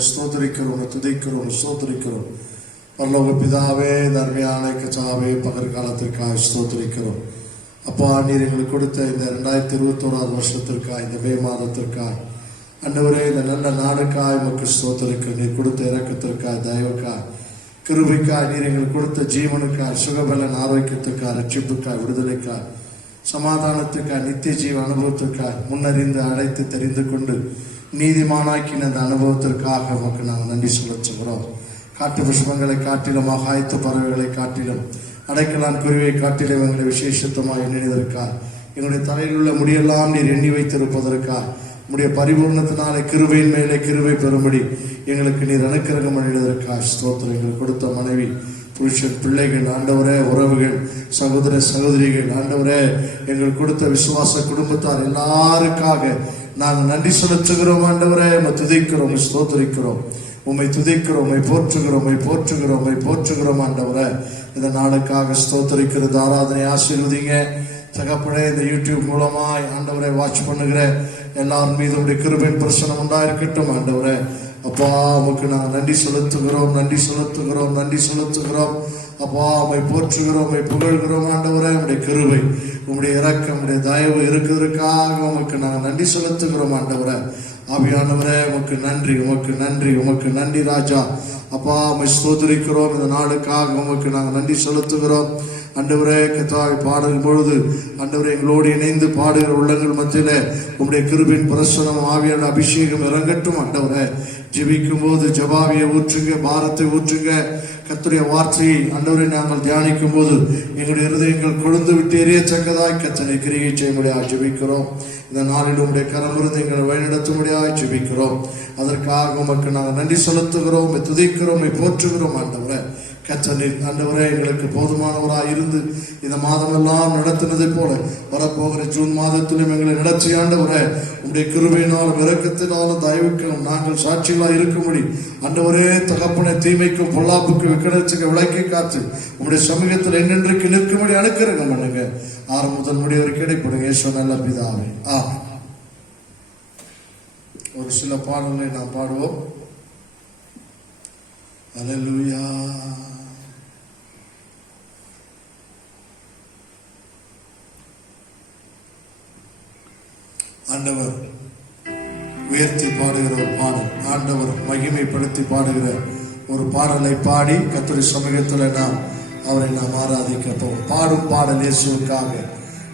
ஸ்தோத்திரிக்கிறோம், துதிக்கிறோம், ஸ்தோத்திரிக்கிறோம். பரலோக பிதாவே, நன்மையான கச்சாவே, பகற்காலத்திற்காக ஸ்தோத்திரிக்கிறோம். அப்பா, நீர் எங்களுக்கு கொடுத்த இந்த 2021 வருஷத்திற்காக, இந்த மே மாதத்திற்காக, ஆண்டவரே, இந்த நல்ல நாடுக்காய் உமக்கு ஸ்தோத்திரிக்கிறோம். நீர் கொடுத்த இரக்கத்திற்காய், தயவுக்காய், கிருபைக்காய், நீர் எங்களுக்கு கொடுத்த ஜீவனுக்காய், சுகபலன், ஆரோக்கியத்துக்காய், ரட்சிப்புக்காய், விடுதலைக்காய், சமாதானத்துக்காய், நித்திய ஜீவ அனுபவத்திற்காய், முன்னறிந்து அழைத்து தெரிந்து கொண்டு நீதிமானாக்கின அந்த அனுபவத்திற்காக நமக்கு நாங்கள் நன்றி சொல்லுகிறோம். காட்டு புஷ்பங்களை காட்டிலும், ஆகாயத்து பறவைகளை காட்டிலும், அடைக்கலான் குருவியை காட்டிலும் எங்களை விசேஷத்தமாக எண்ணினதற்காக, எங்களுடைய தலையில் உள்ள முடியெல்லாம் நீர் எண்ணி வைத்திருப்பதற்காக, உடைய பரிபூர்ணத்தினாலே கிருபையின் மேலே கிருபை பெறும்படி எங்களுக்கு நீர் அனுக்கிரகம் பண்ணினதற்காக ஸ்தோத்திரம். எங்களுக்கு கொடுத்த மனைவி, புருஷன், பிள்ளைகள், ஆண்டவரே, உறவுகள், சகோதர சகோதரிகள், ஆண்டவரே, எங்களுக்கு கொடுத்த விசுவாச குடும்பத்தார் எல்லாருக்காக நாங்கள் நன்றி செலுத்துகிறோம். ஆண்டவரே, உம்மை துதிக்கிறோம், ஸ்தோத்திரிக்கிறோம், உம்மை துதிக்கிறோம், உம்மை போற்றுகிறோம், உம்மை போற்றுகிறோம், உம்மை போற்றுகிறோம். ஆண்டவரே, இந்த நாளுக்காக ஸ்தோத்திரிக்கிறது. ஆராதனை ஆசீர்வதிங்க தகப்பனே. இந்த யூடியூப் மூலமாய் ஆண்டவரை வாட்ச் பண்ணுகிற எல்லாரும் மீது உடைய கிருபையின் பிரசனம் உண்டாயிருக்கட்டும். ஆண்டவரே, அப்பா, உமக்கு நாங்கள் நன்றி செலுத்துகிறோம், நன்றி செலுத்துகிறோம், நன்றி செலுத்துகிறோம். அப்பா, உம்மை போற்றுகிறோம், உம்மை புகழ்கிறோம். ஆண்டவரே, உம்முடைய கிருபை, உம்முடைய இரக்கம், உம்முடைய தயவு இருக்கிறதுக்காக உமக்கு நாங்கள் நன்றி செலுத்துகிறோம். ஆண்டவரே, ஆவியானவரே, உமக்கு நன்றி, உமக்கு நன்றி, உமக்கு நன்றி ராஜா. அப்பா, உம்மை ஸ்தோத்திரிக்கிறோம். இந்த நாளுக்காக உமக்கு நாங்கள் நன்றி செலுத்துகிறோம். ஆண்டவரே, கர்த்தாவை பாடும் பொழுது ஆண்டவரே, எங்களோடு இணைந்து பாடுகிற உள்ளங்கள் மத்தியில உம்முடைய கிருபையின் பிரசனம், ஆவியான அபிஷேகம் இறங்கட்டும். ஆண்டவரே, ஜெபிக்கும் போது ஜபாவியை ஊற்றுங்க, பாரத்தை ஊற்றுங்க. கர்த்தருடைய வார்த்தையை ஆண்டவரை நாங்கள் தியானிக்கும் போது எங்களுடைய இருதயங்கள் கொழுந்து விட்டு எரியத்தக்கதாய் கர்த்தரை கிரியை செய்ய முடியாது ஜெபிக்கிறோம். இந்த நாளில் உடைய கரமிருந்து எங்களை வழிநடத்த முடியாது ஜெபிக்கிறோம். அதற்காக உமக்கு நாங்கள் நன்றி செலுத்துகிறோம், துதிக்கிறோம், போற்றுகிறோம். ஆண்டவரே, கர்த்தர் ஆண்டவரே, எங்களுக்கு போதுமானவராய் இருந்து இந்த மாதம் எல்லாம் நடத்தினதை போல வரப்போகிற ஜூன் மாதத்திலும் எங்களை நடத்தி ஆண்டவரே, உடைய கிருபையினாலும் இரக்கத்தினாலும் தயவுக்கும் நாங்கள் சாட்சிகளாக இருக்கும்படி ஆண்டவரே, தகப்பனை தீமைக்கும் பொல்லாப்புக்கும் விக்கடச்சுக்கு விளக்கி காத்து உடைய சமூகத்தில் என்னென்றைக்கு நிற்கும்படி அனுக்கிரகம் பண்ணுங்க. ஆரம்ப முதல் முடிவு கிடைப்படுங்க. இயேசு நல்ல பிதாவே, ஒரு சில பாடல்களை நாம் பாடுவோம். அல்லேலூயா. ஆண்டவர் உயர்த்தி பாடுகிற ஒரு பாடல், ஆண்டவர் மகிமைப்படுத்தி பாடுகிற ஒரு பாடலை பாடி கர்த்தருடைய சமூகத்தில் அவரை நாம் ஆராதிக்கப்போம். பாடும் பாடல் இயேசுவுக்காக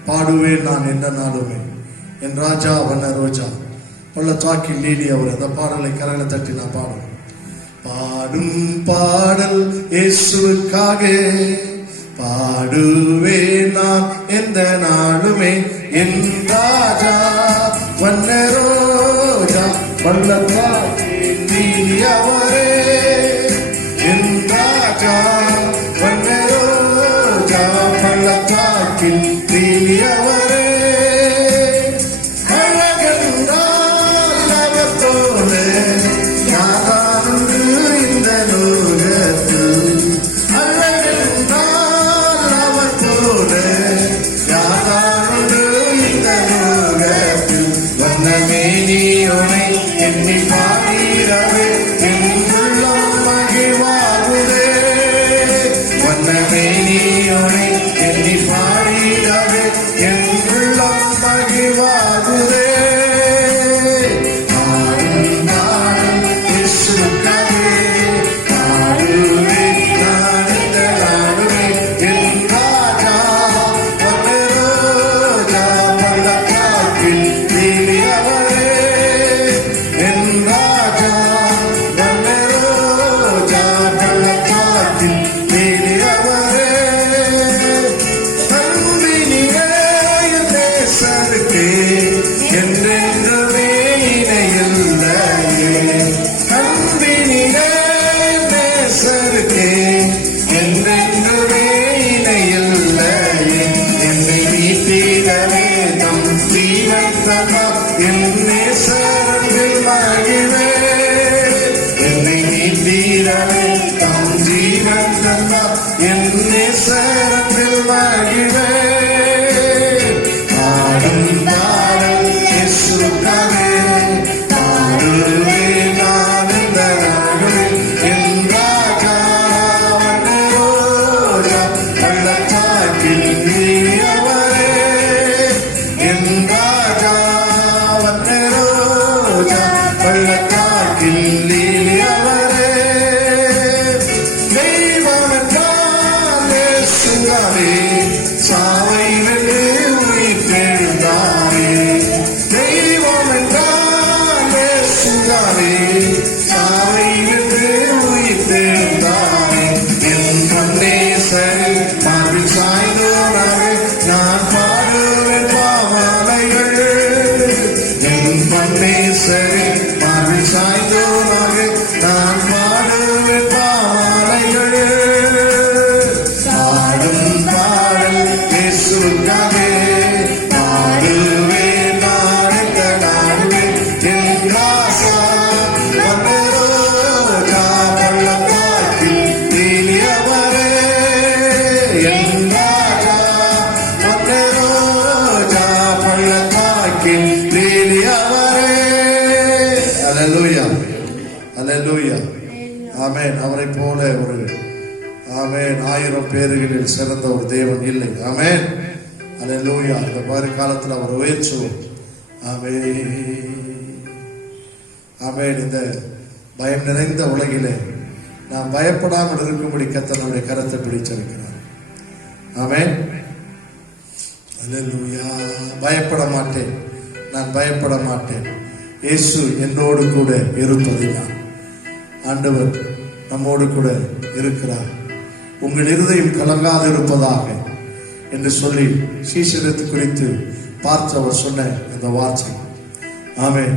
பாடுவேன் நான் என்ன நாளுமே, என் ராஜா வண்ண ரோஜா பள்ளத்தாக்கி லீலி. அவர் அந்த பாடலை கரங்களை தட்டி நான் பாடும். பாடும் பாடல் இயேசுவுக்காக பாடுவேன் நான் எந்த நாளுமே, என் ராஜா வண்ண ரோஜா பள்ளத்தாக்கி லீலி அவரே, என் ராஜா வண்ண ரோஜா பள்ளத்தாக்கி லீலி அவரே. அழகென்றால் அவர் போல யாதாருண்டு இந்த லோகத்தில், அழகென்றால் அவர் போல யாதாருண்டு இந்த லோகத்தில். வண்ணமேனியோனை எண்ணி பாடிடவே என் உள்ளம் மகிழ்வாகுதே. காக்கில் நீலியவரே தெய்வம் என்றால் இயேசுதானே சாவை வென்று உயிர்த்தெழுந்தாரே தெய்வம் என்றால் இயேசுதானே சாவை வென்று உயிர்த்தெழுந்தாரே என் கண்ணேசரே மார்பில் சாய்ந்தோராக நான் பாடுவேன் பாமாலைகள் என் கண்ணேசரே மார்பில் சாய்ந்தோராக நான் பாடுவேன் பாமாலைகள் பாடும் பாடல் இயேசுவுக்காகவே பாடுவேன் நாடுக நாடுவேன் என் ராசா வந்தரோ காவலத்தாக்கில் நீலியவரே என் ராஜா வந்தரோ காவலத்தாக்கில் நீலியவரே. அல்லேலூயா அல்லேலூயா ஆமென். அவரை போல ஒரு ஆமென் 1000 பேர்களில் சிறந்த ஒரு தேவன் இல்லை. ஆமென் அல்லேலூயா. இந்த மாதிரி காலத்தில் அவர் உயர்ச்சுவோம். ஆமென் ஆமென். இந்த பயம் நிறைந்த உலகிலே நாம் பயப்படாமல் இருக்கும்படி கர்த்தர் நம்முடைய கரத்தை பிடிச்சிருக்கிறார். ஆமென் அல்லேலூயா. பயப்பட மாட்டேன், நான் பயப்பட மாட்டேன், இயேசு என்னோடு கூட இருப்பதினால். ஆண்டவர் நம்மோடு கூட இருக்கிறார். உங்கள் இருதயம் கலங்காது இருப்பதாக என்று சொல்லி சீசரத்தை குறித்து பார்த்து அவர் சொன்ன அந்த வார்த்தை. ஆமென்.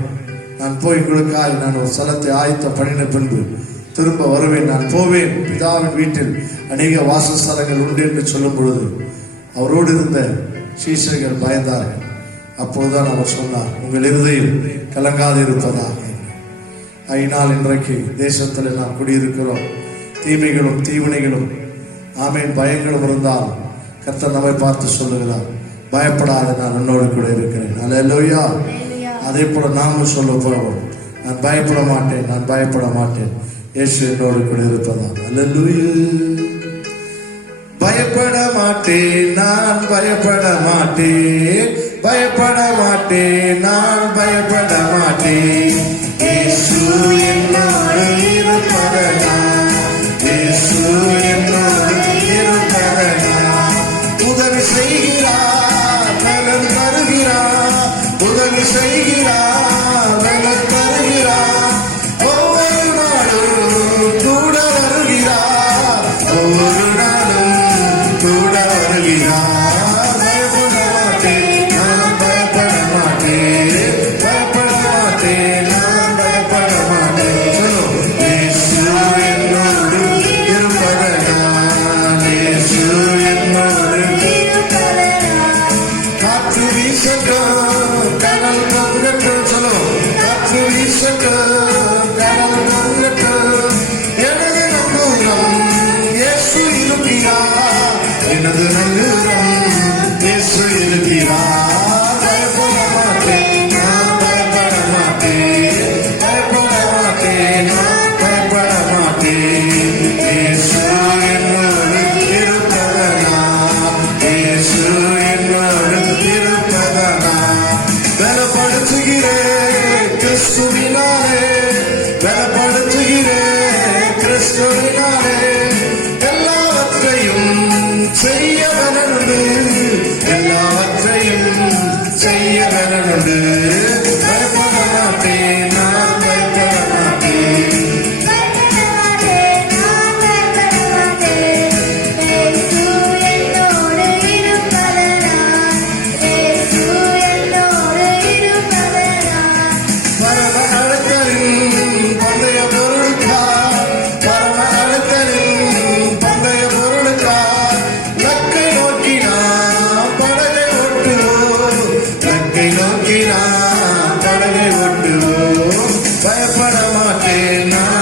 நான் போய் உங்களுக்காய் நான் ஒரு ஸ்தலத்தை ஆயத்த பண்ணின பின்பு திரும்ப வருவேன், நான் போவேன், பிதாவின் வீட்டில் அநேக வாசஸ்தலங்கள் உண்டு என்று சொல்லும் பொழுது அவரோடு இருந்த சீசர்கள் பயந்தார்கள். அப்போதுதான் அவர் சொன்னார், உங்கள் இருதயம் கலங்காது இருப்பதாக. அதனால் இன்றைக்கு தேசத்தில் நாம் குடியிருக்கிறோம். தீமைகளும் தீவினைகளும் ஆமென் பயங்களும் இருந்தால் கர்த்தர் நம்மை பார்த்து சொல்லுகிறார், பயப்படாத, நான் உன்னோடு கூட இருக்கிறேன். அல்லேலூயா. அதே போல நாமும் சொல்ல போவோம், நான் பயப்பட மாட்டேன், நான் பயப்பட மாட்டேன், இயேசு என்னோடு கூட இருப்பதால். அல்லேலூயா. பயப்பட மாட்டேன், நான் பயப்பட மாட்டேன், பயப்பட மாட்டேன், நான் பயப்பட மாட்டேன், இயேசு என்னோடு இருப்பதனால், இயேசு என்னோடு இருப்பதனால். உதவி செய்கிறார், பலன் தருகிறார், உதவி செய்கிறார், பலன் தருகிறார், ஒவ்வொரு நாளும் கூட வருகிறார், ஒவ்வொரு நாளும் கூட வருகிறார். பயப்பட மாட்டேன், நான் பயப்பட மாட்டேன், பயப்பட மாட்டேன், நான் பயப்பட மாட்டேன். சொல்லும் இயேசு என்னோடு இருப்பதனால், இயேசு என்னோடு இருப்பதனால். காற்று வீசட்டும், கடல் பொங்கட்டும். சொல்லும் காற்று வீசட்டும், கடல் பொங்கட்டும். எனது நங்கூரம் இயேசு இருக்கிறார், எனது நங்கூரம் இயேசு இருக்கிறார். பயப்பட மாட்டேன், நான் பயப்பட மாட்டேன், பயப்பட மாட்டேன், நான் பயப்பட மாட்டேன், இயேசு என்னோடு இருப்பதனால், இயேசு என்னோடு இருப்பதனால். பலப்படுத்துகிறேன் கிறிஸ்துவினாலே, பலப்படுத்துகிறேன் கிறிஸ்துவினாலே. எல்லாவற்றையும் செய்ய வல்லவனுண்டு, எல்லாவற்றையும் செய்ய வல்லவனுண்டு. பயப்பட மாட்டேன், நான் பயப்பட மாட்டேன். பரம அழைத்தலின் பந்தய பொருளுக்கார், பரம அழைத்தலின் பந்தய பொருளுக்கார். லக்கை நோக்கி நாம் படகை ஓட்டுவோம், லக்கை நோக்கி நாம் படகை ஓட்டுவோம். பயப்பட மாட்டேன், நான்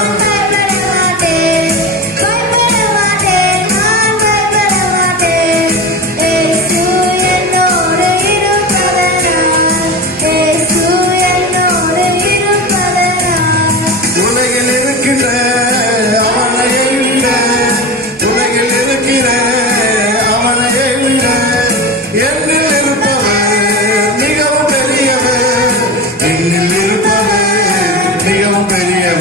உலகில் இருக்கின்ற அவனையை விட, உலகில் இருக்கிற அவனையை விட என்னில் இருப்பவர் மிகவும் பெரியவர், என்னில் இருப்பவர் மிகவும் பெரியவர்.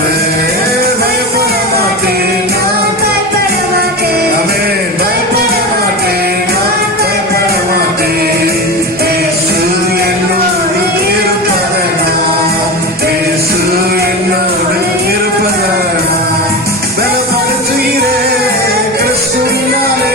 பலப்படுத்துகிறேன் கிறிஸ்துவினாலே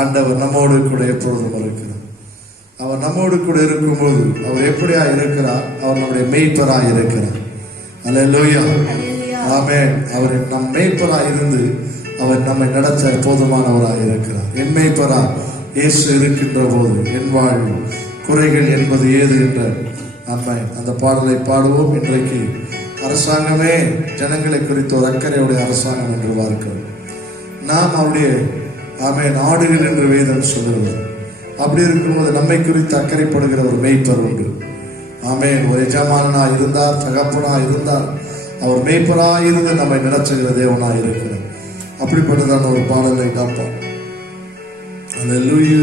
ஆண்டவர் நம்மோடு கூட எப்பொழுதும் இருக்கிறார். அவர் நம்மோடு கூட இருக்கும்போது அவர் எப்படியா இருக்கிறார்? அவர் நம்முடைய மேய்ப்பராய் இருக்கிறார். அல்லேலூயா, ஆமென். அவர் நம் மேய்ப்பராய் இருந்து அவர் நம்மை நடத்த போதுமானவராய் இருக்கிறார். என் மேய்ப்பரா இயேசு இருக்கின்ற போது என் வாழ்வு குறைகள் என்பது ஏது என்ற அந்த பாடலை பாடுவோம். இன்றைக்கு அரசாங்கமே ஜனங்களை குறித்த ஒரு அக்கறையுடைய அரசாங்கம் என்று பார்க்கிறோம். நாம் அவருடைய ஆடுகள் என்று வேதம் சொல்லுவது. அப்படி இருக்கும்போது நம்மை குறித்து அக்கறைப்படுகிற ஒரு மேய்ப்பர் உண்டு. ஆமென். ஒரு எஜமானனா இருந்தார், தகப்பனா இருந்தார், அவர் மேய்ப்பராய் இருந்து நம்மை நடத்துகிற தேவனாய் இருக்கிறார். அப்படிப்பட்டதான ஒரு பாடலை காப்போம். அல்லேலூயா.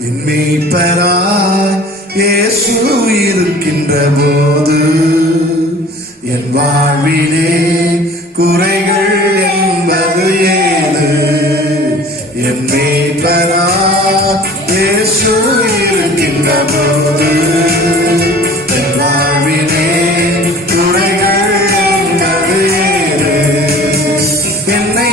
என் மேய்ப்பராய் இயேசு இருக்கின்ற போது என் வாழ்விலே குறைகள் என்பது ஏது? என் மேய்ப்பராய் இயேசு இருக்கின்ற போது என் வாழ்விலே குறைகள் என்பது ஏது? என்னை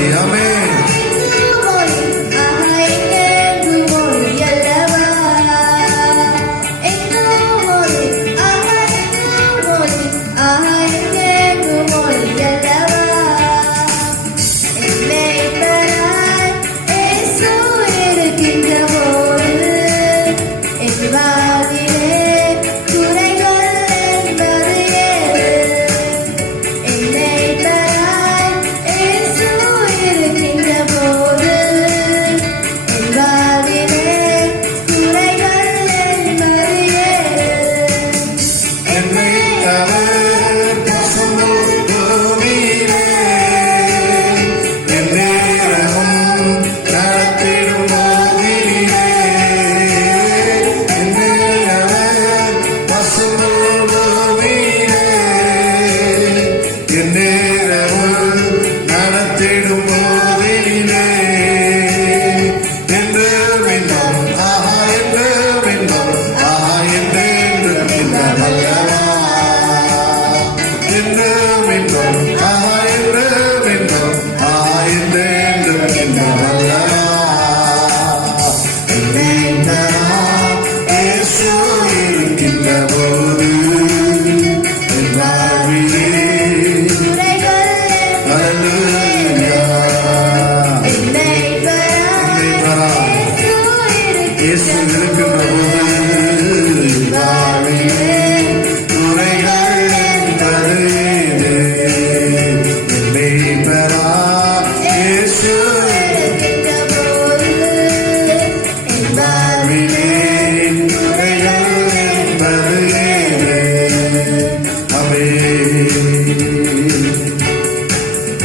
மொழி. ஆமென்.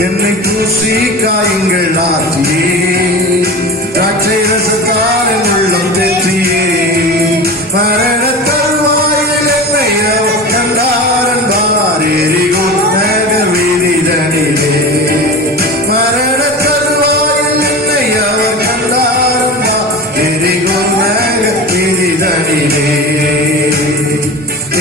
என்னை பூசி காயங்கள் ஆற்றியே, திராட்சை ரசத்தால் என் உள்ளம் தேற்றியே, மரண தருவாயில் என்னை அவர் கண்டார் என்பார் எரிகோ நகர் வீதிதனிலே. மரண தருவாயில் என்னை அவர் கண்டார் என்பார் எரிகோ நகர் வீதிதனிலே.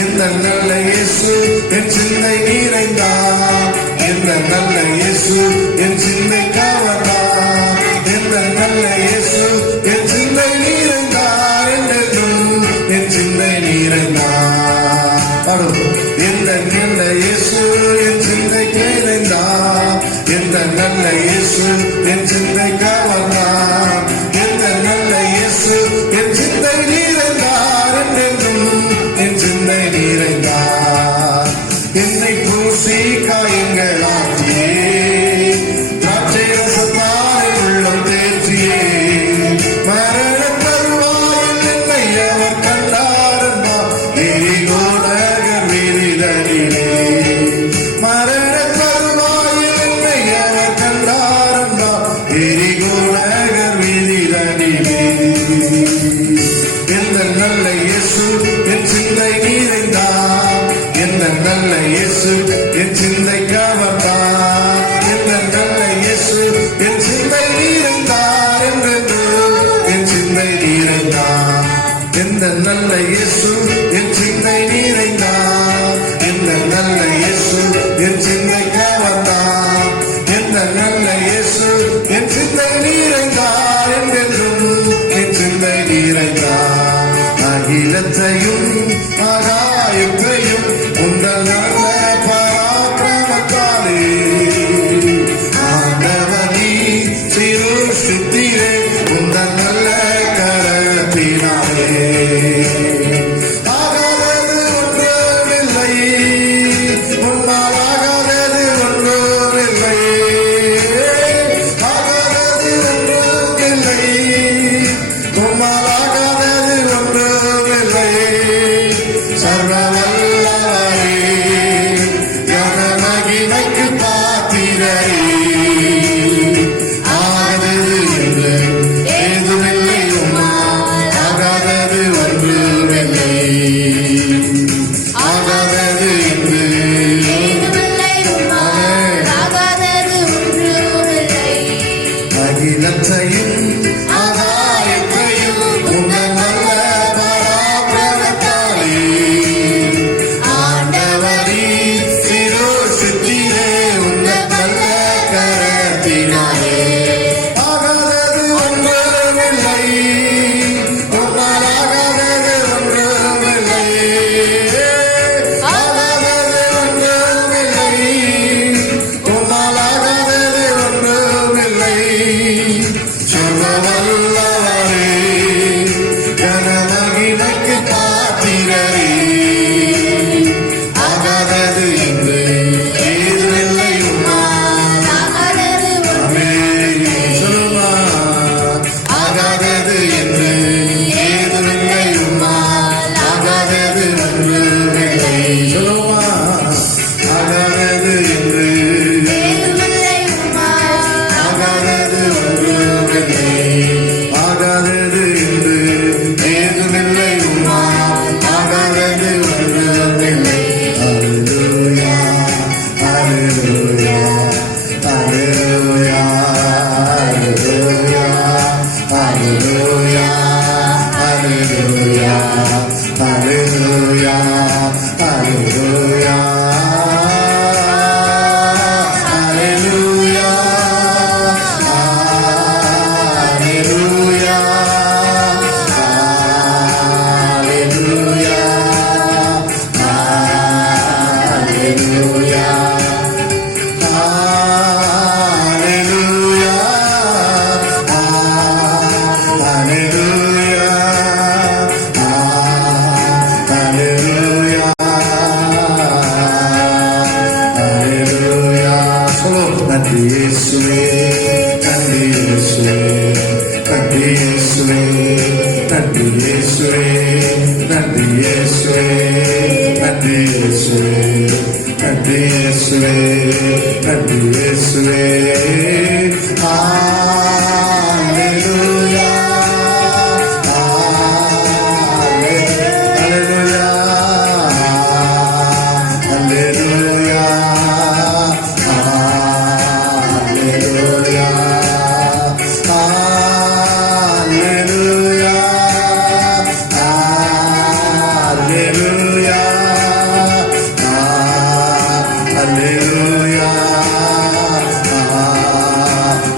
எந்த நல்ல இயேசு என் சிந்தை நிறைந்தார், எந்த நல்ல இயேசு என் சிந்தை கவர்ந்தார், எந்த நல்ல இயேசு என் சிந்தை நிறைந்தார், என்றென்றும் என் சிந்தை நிறைந்தார். எந்த நல்ல இயேசு என் சிந்தை நிறைந்தார், எந்த நல்ல இயேசு என் சிந்தை கவர்ந்தார், எந்த நல்ல இயேசு என் சிந்தை நிறைந்தார், என்றென்றும் என் சிந்தை நிறைந்தார். என்னை பூசி காயங்கள் ஆற்றியே, திராட்சை ரசத்தால் உள்ளம் தேற்றியே, மரண தருவாயில் என்னை அவர் கண்டார் என்பார் எரிகோ நகர் வீதிதனிலே. மரண தருவாயில் என்னை அவர் கண்டார் என்பார் எரிகோ நகர் வீதிதனிலே. எந்த நல்ல இயேசு என் சிந்தை நிறைந்தார், எந்த நல்ல இயேசு என் சிந்தை கவர்ந்தார், எந்த நல்ல இயேசு என் சிந்தை நிறைந்தார், என்றென்றும் என் சிந்தை நிறைந்தார். எந்த நல்ல இயேசு என் சிந்தை நிறைந்தார், எந்த நல்ல இயேசு என் சிந்தை கவர்ந்தார், எந்த நல்ல இயேசு என் சிந்தை நிறைந்தார், என்றென்றும் என் சிந்தை நிறைந்தார். அகிலத்தையும் ஆகாயத்தையும் உங்கள் நல்ல பராக்கிரமத்தாலே ஆண்டவனே சிருஷ்டித்தீரே, உங்கள் நல்ல கரத்தினாலே. ஆகாதது ஒன்றுமில்லை, உன்னால் ஆகாதது ஒன்றுமில்லை, ஆகாதது ஒன்றுமில்லை, உன்னால் ஆகாதது ஒன்றுமில்லை. சர்வ வல்லவரே, மகிமைக்கு பாத்திரரே, ஆகாதது என்று ஏதுமில்லை, உம்மால் ஆகாதது ஒன்றுமில்லை, ஆகாதது என்று ஏதுமில்லை, உம்மால் ஆகாதது ஒன்றுமில்லை. அகிலத்தையும் ஆகாயத்தையும் உங்கள் நல்ல பராக்கிரமத்தாலே ஆண்டவரே சிருஷ்டித்தீரே, உங்கள் நல்ல கரத்தினாலே. நன்றி இயேசுவே, நன்றி இயேசுவே, நன்றி இயேசுவே, நன்றி இயேசுவே, நன்றி இயேசுவே, நன்றி இயேசுவே, நன்றி இயேசுவே. ஹல்லேலூயா, ஹல்லேலூயா, ஹல்லேலூயா, ஹல்லேலூயா, ஹல்லேலூயா, ஹல்லேலூயா, ஹல்லேலூயா,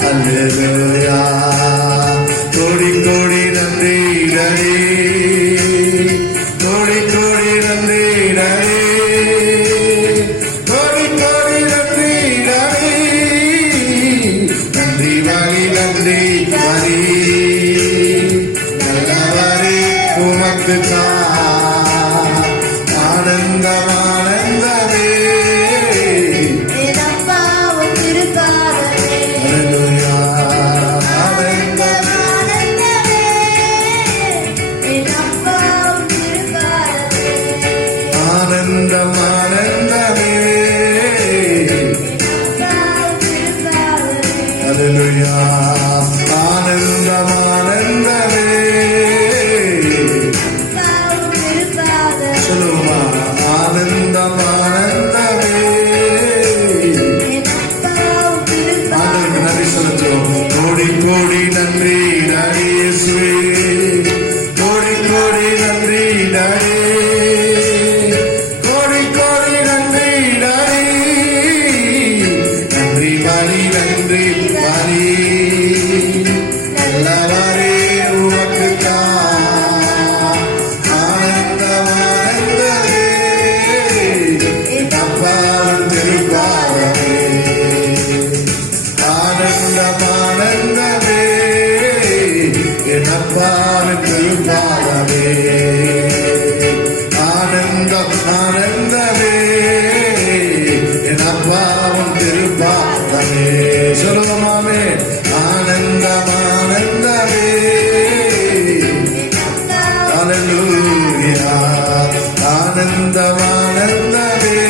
ஹல்லேலூயா. கோடி கோடி நன்றி டே, கோடி கோடி நன்றி டே, கோடி கோடி நன்றி டே. நன்றி வாரி, நன்றி வாரி, நல்லவரே உமக்கு ஆனந்தம் ஆனந்தமே. ஹல்லேலூயா, ஆனந்தம் ஆனந்தம் ஆனந்தமே. ஹல்லேலூயா, ஆனந்தம் ஆனந்தமே. சொல்லுமா, ஆனந்தம் ஆனந்தமே. ஆண்டவருக்கு நன்றி செலுத்துவோம். கோடி கோடி நன்றி டாடி இயேசுவே, கோடி கோடி நன்றி டாடி, கோடி கோடி நன்றி டாடி. நன்றி வாரி, நன்றி வாரி, நல்லவரே உமக்கு ஆனந்தம் ஆனந்தமே. அப்பாவின் திருப்பாதமே, ஆனந்தம் ஆனந்தமே. என் அப்பாவின் திருப்பாதமே, ஆனந்தம் ஆனந்தமே. என் அப்பாவின் திருப்பாதமே. சொல்லுமாமே, ஆனந்தம் ஆனந்தமே. ஹல்லேலூயா, ஆனந்தம் ஆனந்தமே.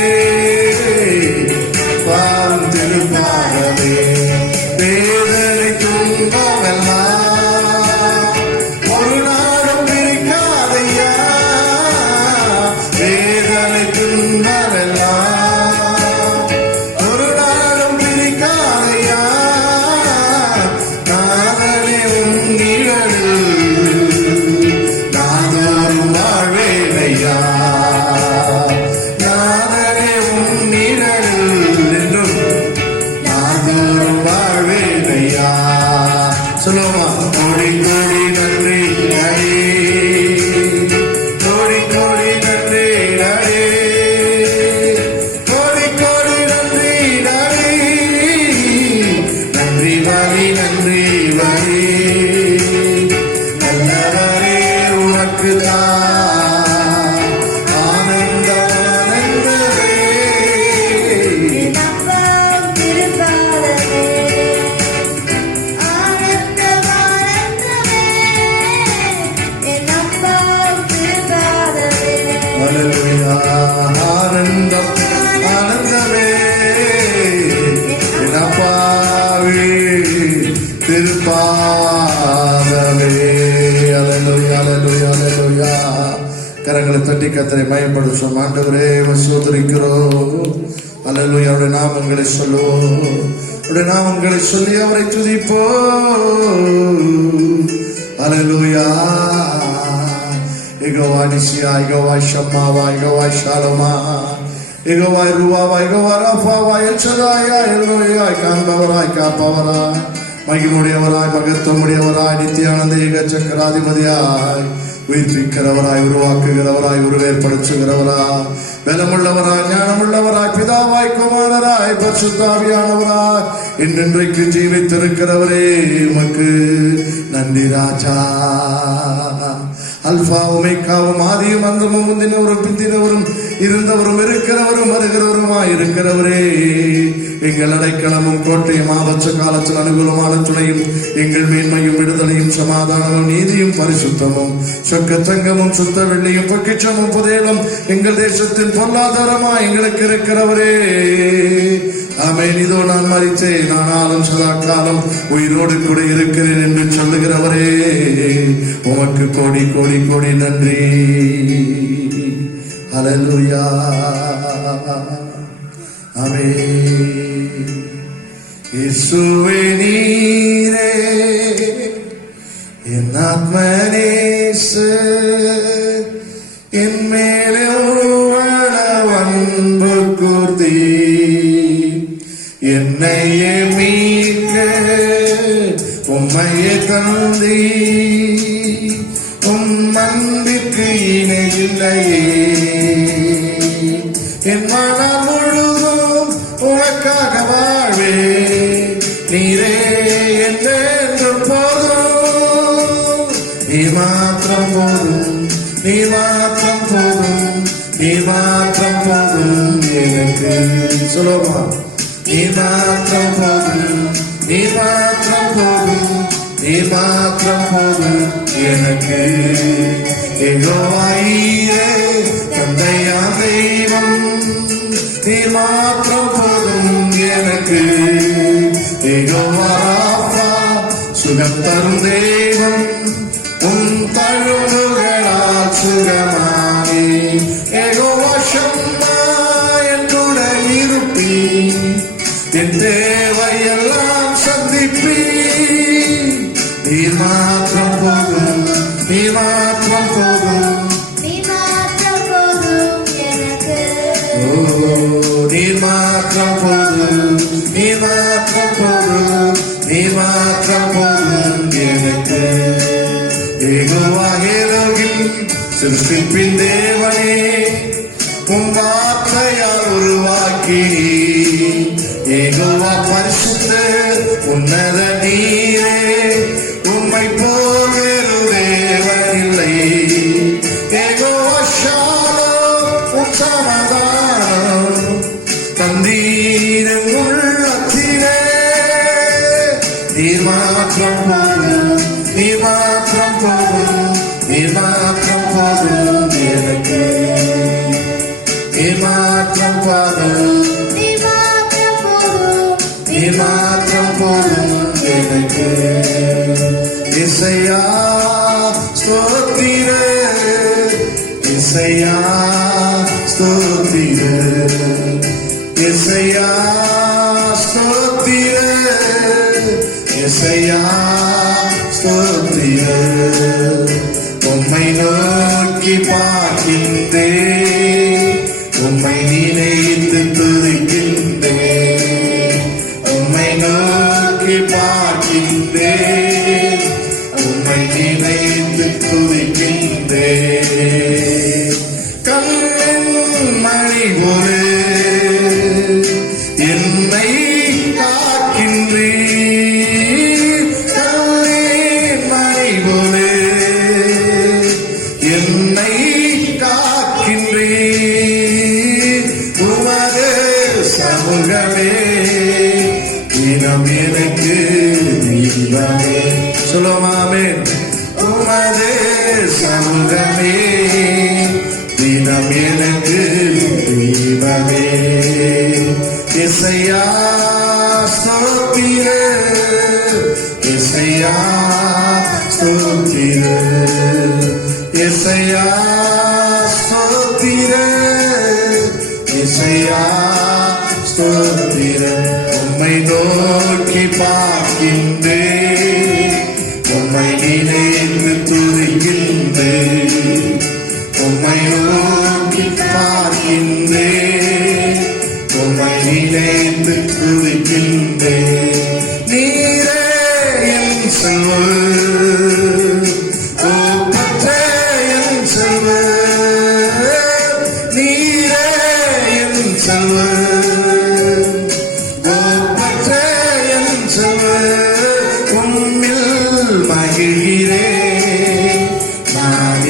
பாவம் திருப்பாதமே. வேதனை துன்பமெல்லாம் ஒரு நாளும் பிரிக்காதையா, வேதனை துன்பமெல்லாம் ஒரு நாளும் பிரிக்காதையா. நானே உன் நிழலில் நாதோறும் வாழ்வேனையா, நானே உன் நிழலில் என்றும் நாதோறும் வாழ்வேனையா. சொல்லுமா, கோடி கோடி நன்றி டாடி, கோடி கோடி நன்றி டாடி, கோடி கோடி நன்றி டாடி. நன்றி வாரி, நன்றி வாரி, நல்லவரே உமக்கு ஆனந்தம் ஆனந்தமே. ஹல்லேலூயா, ஆனந்தம் ஆனந்தமே. என் அப்பாவே திருப்பாதமே. ஹல்லேலூயா, ஹல்லேலூயா, ஹல்லேலூயா. கரங்களை தட்டி கர்த்தரை மகிமைப்படுத்துவோம். ஆண்டவரே ஸ்தோத்திரிக்கிறோம். ஹல்லேலூயா, அவருடைய நாமங்களை சொல்லுவோம், அவருடைய நாமங்களை சொல்லி அவரை துதிப்போம். ஹல்லேலூயா. யெகோவா நிசியா, யெகோவா ஷம்மாவா, யெகோவா ஷாலோமா, யெகோவா ருவாவா, யெகோவா ராஃபாவா, எல் ஷதாயா, எல்ரோயாய், காண்பவராய் காப்பவராய், மகிமுடையவராய், மகத்துவமுடையவராய், நித்தியானந்த ஏக சக்கராதிபதியாய், உயிர்ப்பிக்கிறவராய், உருவாக்குகிறவராய், உருவேற்படுத்துகிறவராய், பலமுள்ளவராய், ஞானமுள்ளவராய், பிதாவாய், குமாரராய், பரிசுத்தாவியானவராய், இன்றைக்கு ஜீவித்திருக்கிறவரே உமக்கு நன்றி ராஜா. அல்பா உமைக்காவும் ஆதியும் அந்தமும் முந்தினவரும் பிந்தினவரும் இருந்தவரும் இருக்கிறவரும் வருகிறவருமாய் இருக்கிறவரே, எங்கள் அடைக்கலமும் கோட்டையும் ஆபத்து காலத்தில் அனுகூலமான துணையும் எங்கள் மேன்மையும் விடுதலையும் சமாதானமும் நீதியும் பரிசுத்தமும் சொக்க தங்கமும் சுத்த வெள்ளியும் பொக்கிச்சமும் புதையலும் எங்கள் தேசத்தின் பொருளாதாரமா எங்களுக்கு இருக்கிறவரே. ஆமென். இதோ நான் மரித்தேன், ஆனாலும் சதா காலம் உயிரோடு கூட இருக்கிறேன் என்று சொல்லுகிறவரே, உமக்கு கோடி கோடி கோடி நன்றி. ஹல்லேலூயா. ஆமென். இயேசுவே நீரே என் ஆத்மநேசர், என் மேலே உருவளவு அன்பு கூர்ந்தீர், என்னையே மீட்க உம்மையே தந்தீர், உம் அன்பிற்கு இணையில்லையே. என் மனம் முழுதும் உனக்காக வாழ்வே, நீரே என்றென்றும் போதும், நீ மாத்திரம் போதும், நீ மாத்திரம் போதும், நீ மாத்திரம் போதும் எனக்கு. சொல்லுமா, நீ மாத்திரம் போதும், நீ மாத்திரம் போதும், நீ மாத்திரம் போதும் எனக்கு. யெகோவாயே தந்தையா தெய்வம், நீ மாத்திரம் போதும் எனக்கு. யெகோவா ராஃபா சுகம் தரும் தெய்வம், உன் தழும்புகளால் சுகமானே. யெகோவா ஷம்மா என்னுடன் இருப்பீ, என் தேவையெல்லாம் சந்திப்பீ. நீ மாத்திரம் போதும், நீ மாத்திரம் போதும், நீ மாத்திரம் போதும் எனக்கு. நீ மாத்திரம் போதும், நீ மாத்திரம் போதும், நீ மாத்திரம் போதும் எனக்கு. யெகோவா எலோகிம் சிருஷ்டிப்பின் தேவனே, உம் வார்த்தையால் உருவாக்கி. யெகோவா பரிசுத்த உன்னத நீரே, உம்மை போல் வேறு தேவனில்லை. யெகோவா ஷாலோம் உம் சமாதானம் தந்தீர் என் உள்ளத்திலே. நீ மாத்திரம் போதும், நீ மாத்திரம் போதும், நீ மாத்திரம் போதும் எனக்கு. நீ மாத்திரம் போதும், நீ மாத்திரம் போதும், நீ மாத்திரம் போதும் எனக்கு. இசையா ஸ்தோத்திர, இசையா ஸ்தோத்திர, இசையா ஸ்தோத்திர, இசையா ஸ்தோத்திர. உம்மை நோக்கி பார்க்கின்றேன், உம்மை நினைத்து துதிக்கின்றேன். உம்மை நோக்கி பார்க்கின்றேன், உம்மை நினைத்து துதிக்கின்றேன். கண்ணின் மணி போலே என்னை காக்கின்றீர், கண்ணின் மணி போலே என்னை காக்கின்றீர். உமது சமூகமே தினம் எனக்கு தீபமே. சொல்லுமாமே, உமது சமூகமே தினம் எனக்கு தீபமே. இசையா ஸ்தோத்திர, இசையா ஸ்தோத்திர, இசையா ஸ்தோத்திர, இசையா ஸ்தோத்திர. உம்மை நோக்கி பார்க்கின்றேன், உம்மை நினைத்து துதிக்கின்றேன். உம்மை நோக்கி பார்க்கின்றேன், உம்மை நினைத்து துதிக்கின்றேன். நீரே என் செல்வம், ஒப்பற்ற என் செல்வம், நீரே என் செல்வம், ஒப்பற்ற என் செல்வம். உம்மில் மகிழ்கிறேன், நான்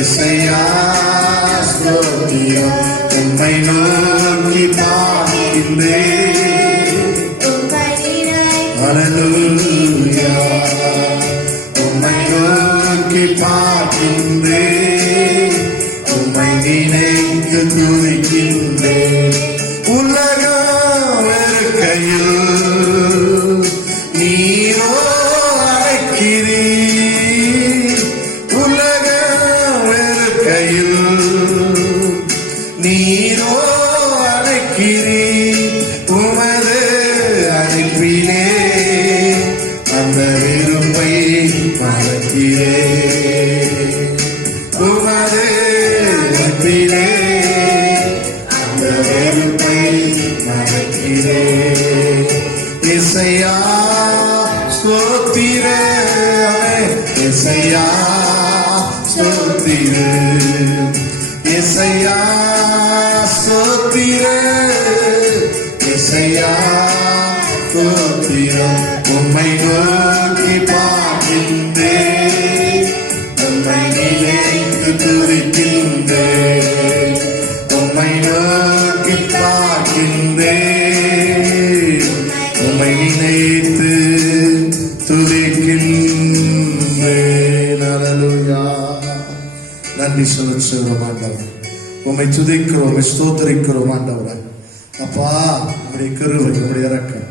இசையா ஸ்தோத்திரம் உம்மை நோக்கி பார்க்கின்றேன் ஹல்லேலூயா உம்மை நோக்கி பார்க்கின்றேன் உம்மை நினைத்து துதிக்கின்றேன் உலகம் வெறுக்கையில் நீரோ அழைக்கிறீர் உலகம் வெறுக்கையில் நீரோ அழைக்கிறீர் உமது அழைப்பிலே அந்த விருப்பை மறக்கிறேன் உமது அழைப்பிலே அந்த வெறுப்பை மறக்கிறேன் இசையா ஸ்தோத்திர இசையா ஸ்தோத்திர இசையா ஸ்தோத்திர இசையா ஸ்தோத்திர உம்மை நோக்கி பார்க்கின்றேன் உம்மை நினைத்து துதிக்கின்றேன் உம்மை நோக்கி பார்க்கின்றேன் உம்மை நினைத்து துதிக்கின்றேன் ஹல்லேலூயா நன்றி சொல்லுகிறோம் ஆண்டவரே உம்மை துதிக்கிறோம் உம்மை ஸ்தோத்திரிக்கிறோம் ஆண்டவரே அப்பா உம்முடைய கிருபை உம்முடைய இரக்கம்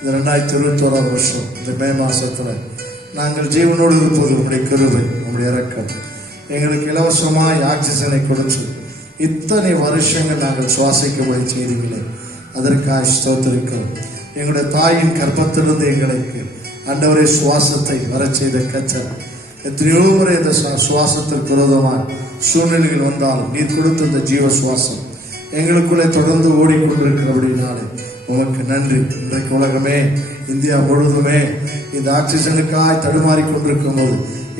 இந்த 2021 வருஷம் இந்த மே மாசத்துல நாங்கள் ஜீவனோடு இருப்பது உம்முடைய கிருபை உம்முடைய இரக்கம் எங்களுக்கு இலவசமாய் ஆக்சிஜனை கொடுத்து இத்தனை வருஷங்கள் நாங்கள் சுவாசிக்கும்படி செய்தீங்களே அதற்காக ஸ்தோத்திரிக்கிறோம் எங்களுடைய தாயின் கர்ப்பத்திலிருந்து எங்களுக்கு ஆண்டவரே சுவாசத்தை வரச் செய்த கர்த்தர் எத்தனையோ முறை இந்த சுவாசத்திற்கு விரோதமான சூழ்நிலைகள் வந்தாலும் நீர் கொடுத்த இந்த ஜீவ சுவாசம் எங்களுக்குள்ளே தொடர்ந்து ஓடிக்கொண்டிருக்கிறபடினாலே உமக்கு நன்றி. இன்றைக்கு உலகமே இந்தியா முழுவதுமே இந்த ஆக்சிஜனுக்காய் தடுமாறி கொண்டிருக்கும் போது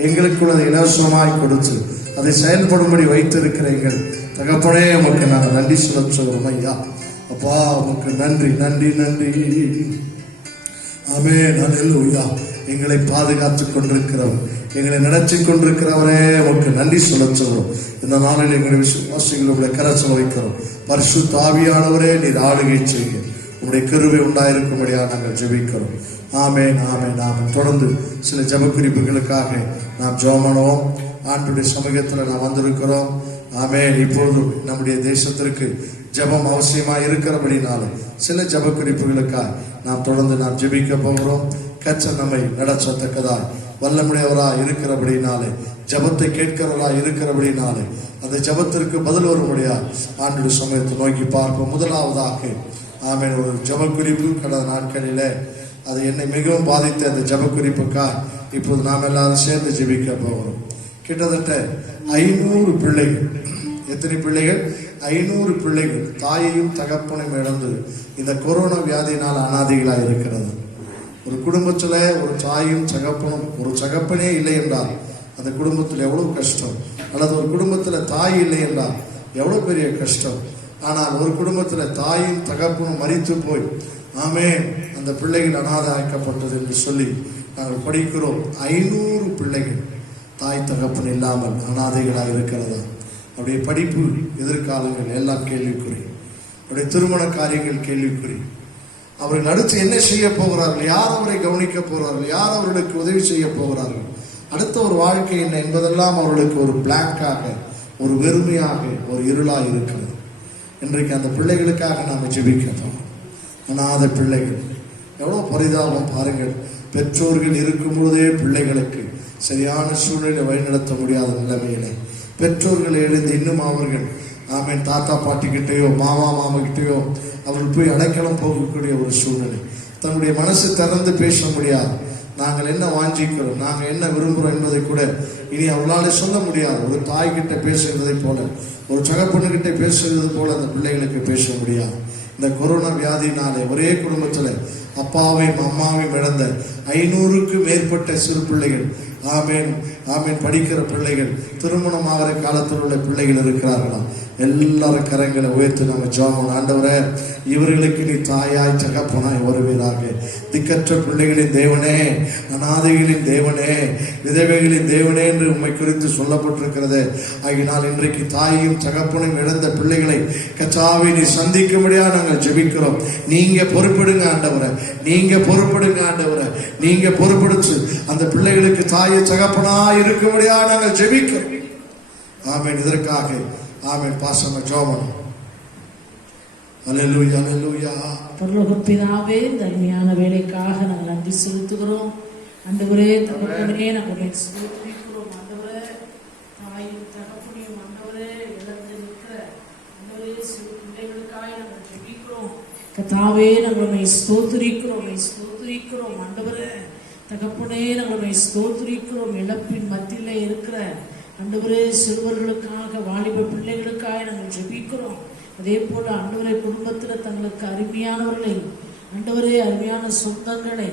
எங்களுக்குள்ள இலவசமாய் கொடுத்து அதை செயல்படும்படி வைத்திருக்கிற எங்கள் தகப்பனே உமக்கு நாங்கள் நன்றி சொல்லுகிறோம் ஐயா. அப்பா உமக்கு நன்றி நன்றி நன்றி. ஆமென் ஹல்லேலூயா. எங்களை பாதுகாத்துக் கொண்டிருக்கிறவர், எங்களை நடத்தி கொண்டிருக்கிறவரே உமக்கு நன்றி சொல்லுகிறோம். இந்த நாளில் எங்களை விசுவாசிகள் உங்களை கரச்சல் வைக்கிறோம். பரிசுத்த ஆவியானவரே நீர் ஆளுகை செய்ய உங்களுடைய கிருபை உண்டாயிருக்கும்படியாக நாங்கள் ஜெபிக்கிறோம். ஆமென் ஆமென் ஆமென். தொடர்ந்து சில ஜெப குறிப்புகளுக்காக நாம் ஜெபம் பண்ணுவோம். ஆண்டுடைய சமூகத்தில் நாம் வந்திருக்கிறோம். ஆமென். இப்பொழுது நம்முடைய தேசத்திற்கு ஜெபம் அவசியமாக இருக்கிறபடினால சில ஜெப குறிப்புகளுக்காக நாம் தொடர்ந்து நாம் ஜெபிக்க போகிறோம். கர்த்தர் நம்மை நடத்தத்தக்கதாய் வல்லமுடையவராய் இருக்கிறபடினாலே, ஜெபத்தை கேட்கிறவராய் இருக்கிறபடினாலே அந்த ஜெபத்திற்கு பதில் வரும்படியா ஆண்டுடைய சமயத்தை நோக்கி பார்ப்போம். முதலாவதாக ஆமென் ஒரு ஜெப குறிப்பு. கடந்த நாட்களிலே அது என்னை மிகவும் பாதித்த அந்த ஜெப குறிப்புக்காக இப்போது நாம் எல்லாரும் சேர்ந்து ஜெபிக்க போகிறோம். கிட்டத்தட்ட 500 பிள்ளைகள். எத்தனை பிள்ளைகள்? 500 பிள்ளைகள் தாயையும் தகப்பனையும் இழந்து இந்த கொரோனா வியாதியினால் அனாதைகளாக இருக்கிறது. ஒரு குடும்பத்தில் ஒரு தாயும் தகப்பனும், ஒரு தகப்பனே இல்லை என்றால் அந்த குடும்பத்தில் எவ்வளவு கஷ்டம், அல்லது ஒரு குடும்பத்தில் தாய் இல்லை என்றால் எவ்வளவு பெரிய கஷ்டம். ஆனால் ஒரு குடும்பத்தில் தாயும் தகப்பனும் மரித்து போய் ஆமென் அந்த பிள்ளைகள் அனாதை ஆக்கப்பட்டது என்று சொல்லி நாங்கள் படிக்கிறோம். 500 பிள்ளைகள் தாய் தகப்பன் இல்லாமல் அனாதைகளாக இருக்கிறதா. அவருடைய படிப்பு எதிர்காலங்கள் எல்லாம் கேள்விக்குறி, அவருடைய திருமண காரியங்கள் கேள்விக்குறி. அவர்கள் அடுத்து என்ன செய்ய போகிறார்கள், யார் அவரை கவனிக்க போகிறார்கள், யார் அவர்களுக்கு உதவி செய்ய போகிறார்கள், அடுத்த ஒரு வாழ்க்கை என்ன என்பதெல்லாம் அவர்களுக்கு ஒரு பிளாங்காக, ஒரு வெறுமையாக, ஒரு இருளாக இருக்கிறது. இன்றைக்கு அந்த பிள்ளைகளுக்காக நாம் ஜெபிக்கிறோம். அனாதை பிள்ளைகள் எவ்வளோ பரிதாபம் பாருங்கள். பெற்றோர்கள் இருக்கும் பொழுதே பிள்ளைகளுக்கு சரியான சூழ்நிலை வழிநடத்த முடியாத நிலைமையிலே பெற்றோர்கள் எழுந்து இன்னும் அவர்கள் ஆமென் தாத்தா பாட்டிக்கிட்டேயோ மாமா மாமா கிட்டேயோ அவர்கள் போய் அடைக்கலம் போகக்கூடிய ஒரு சூழ்நிலை. தன்னுடைய மனசு திறந்து பேச முடியாது. நாங்கள் என்ன வாஞ்சிக்கிறோம், நாங்கள் என்ன விரும்புகிறோம் என்பதை கூட இனி அவர்களால் சொல்ல முடியாது. ஒரு தாய்கிட்ட பேசுகிறதை போல, ஒரு தகப்பனுக்கிட்ட பேசுகிறது போல அந்த பிள்ளைகளுக்கு பேச முடியாது. இந்த கொரோனா வியாதினாலே ஒரே குடும்பத்தில் அப்பாவையும் அம்மாவையும் இழந்த 500க்கும் மேற்பட்ட சிறு பிள்ளைகள் ஆமேன் ஆமேன். படிக்கிற பிள்ளைகள், திருமணமாகிற காலத்தில் உள்ள பிள்ளைகள் இருக்கிறார்களா? எல்லாரும் கரங்களை உயர்த்தி நம்ம ஜெபம். ஆண்டவரே, இவர்களுக்கு நீ தாயாய் தகப்பனாய் வருவீராக. திக்கற்ற பிள்ளைகளின் தேவனே, அநாதைகளின் தேவனே, விதவைகளின் தேவனே என்று உம்மை குறித்து சொல்லப்பட்டிருக்கிறது. ஆகினால் இன்றைக்கு தாயையும் தகப்பனையும் இழந்த பிள்ளைகளை கர்த்தாவே நீ சந்திக்கும்படியா நாங்கள் ஜெபிக்கிறோம். நீங்க பொறுப்படுங்க ஆண்டவரே, நீங்க பொறுப்படுங்க ஆண்டவரே, நீங்க பொறுப்படுத்து அந்த பிள்ளைகளுக்கு தாயை தகப்பனாய் இருக்கும்படியா நாங்கள் ஜெபிக்கிறோம். ஆமென். இதற்காக ஆமென். பாசம ஜெபம். அல்லேலூயா அல்லேலூயா. பரலோக பிதாவே, இந்த அருமையான வேலைக்காக நாங்கள் நன்றி செலுத்துகிறோம். ஆண்டவரே, தகப்பனே, நாங்கள் ஸ்தோத்திரிக்கிறோம். ஆண்டவரே, தாயும் தகப்பனையும் ஆண்டவரே இழந்து நிற்கிற ஆண்டவரே சிறு பிள்ளைகளுக்காக நாங்கள் ஜெபிக்கிறோம். கர்த்தாவே, நாங்கள் ஸ்தோத்திரிக்கிறோம், ஸ்தோத்திரிக்கிறோம். ஆண்டவரே தகப்பனே, நாங்கள் ஸ்தோத்திரிக்கிறோம். இழப்பின் மத்தியிலே இருக்கிற ஆண்டவரே சிறுவர்களுக்காக, வாலிப பிள்ளைகளுக்காக நாங்கள் ஜெபிக்கிறோம். அதே போல ஆண்டவரே, குடும்பத்தில் தங்களுக்கு அருமையானவர்களை ஆண்டவரே, அருமையான சொந்தங்களை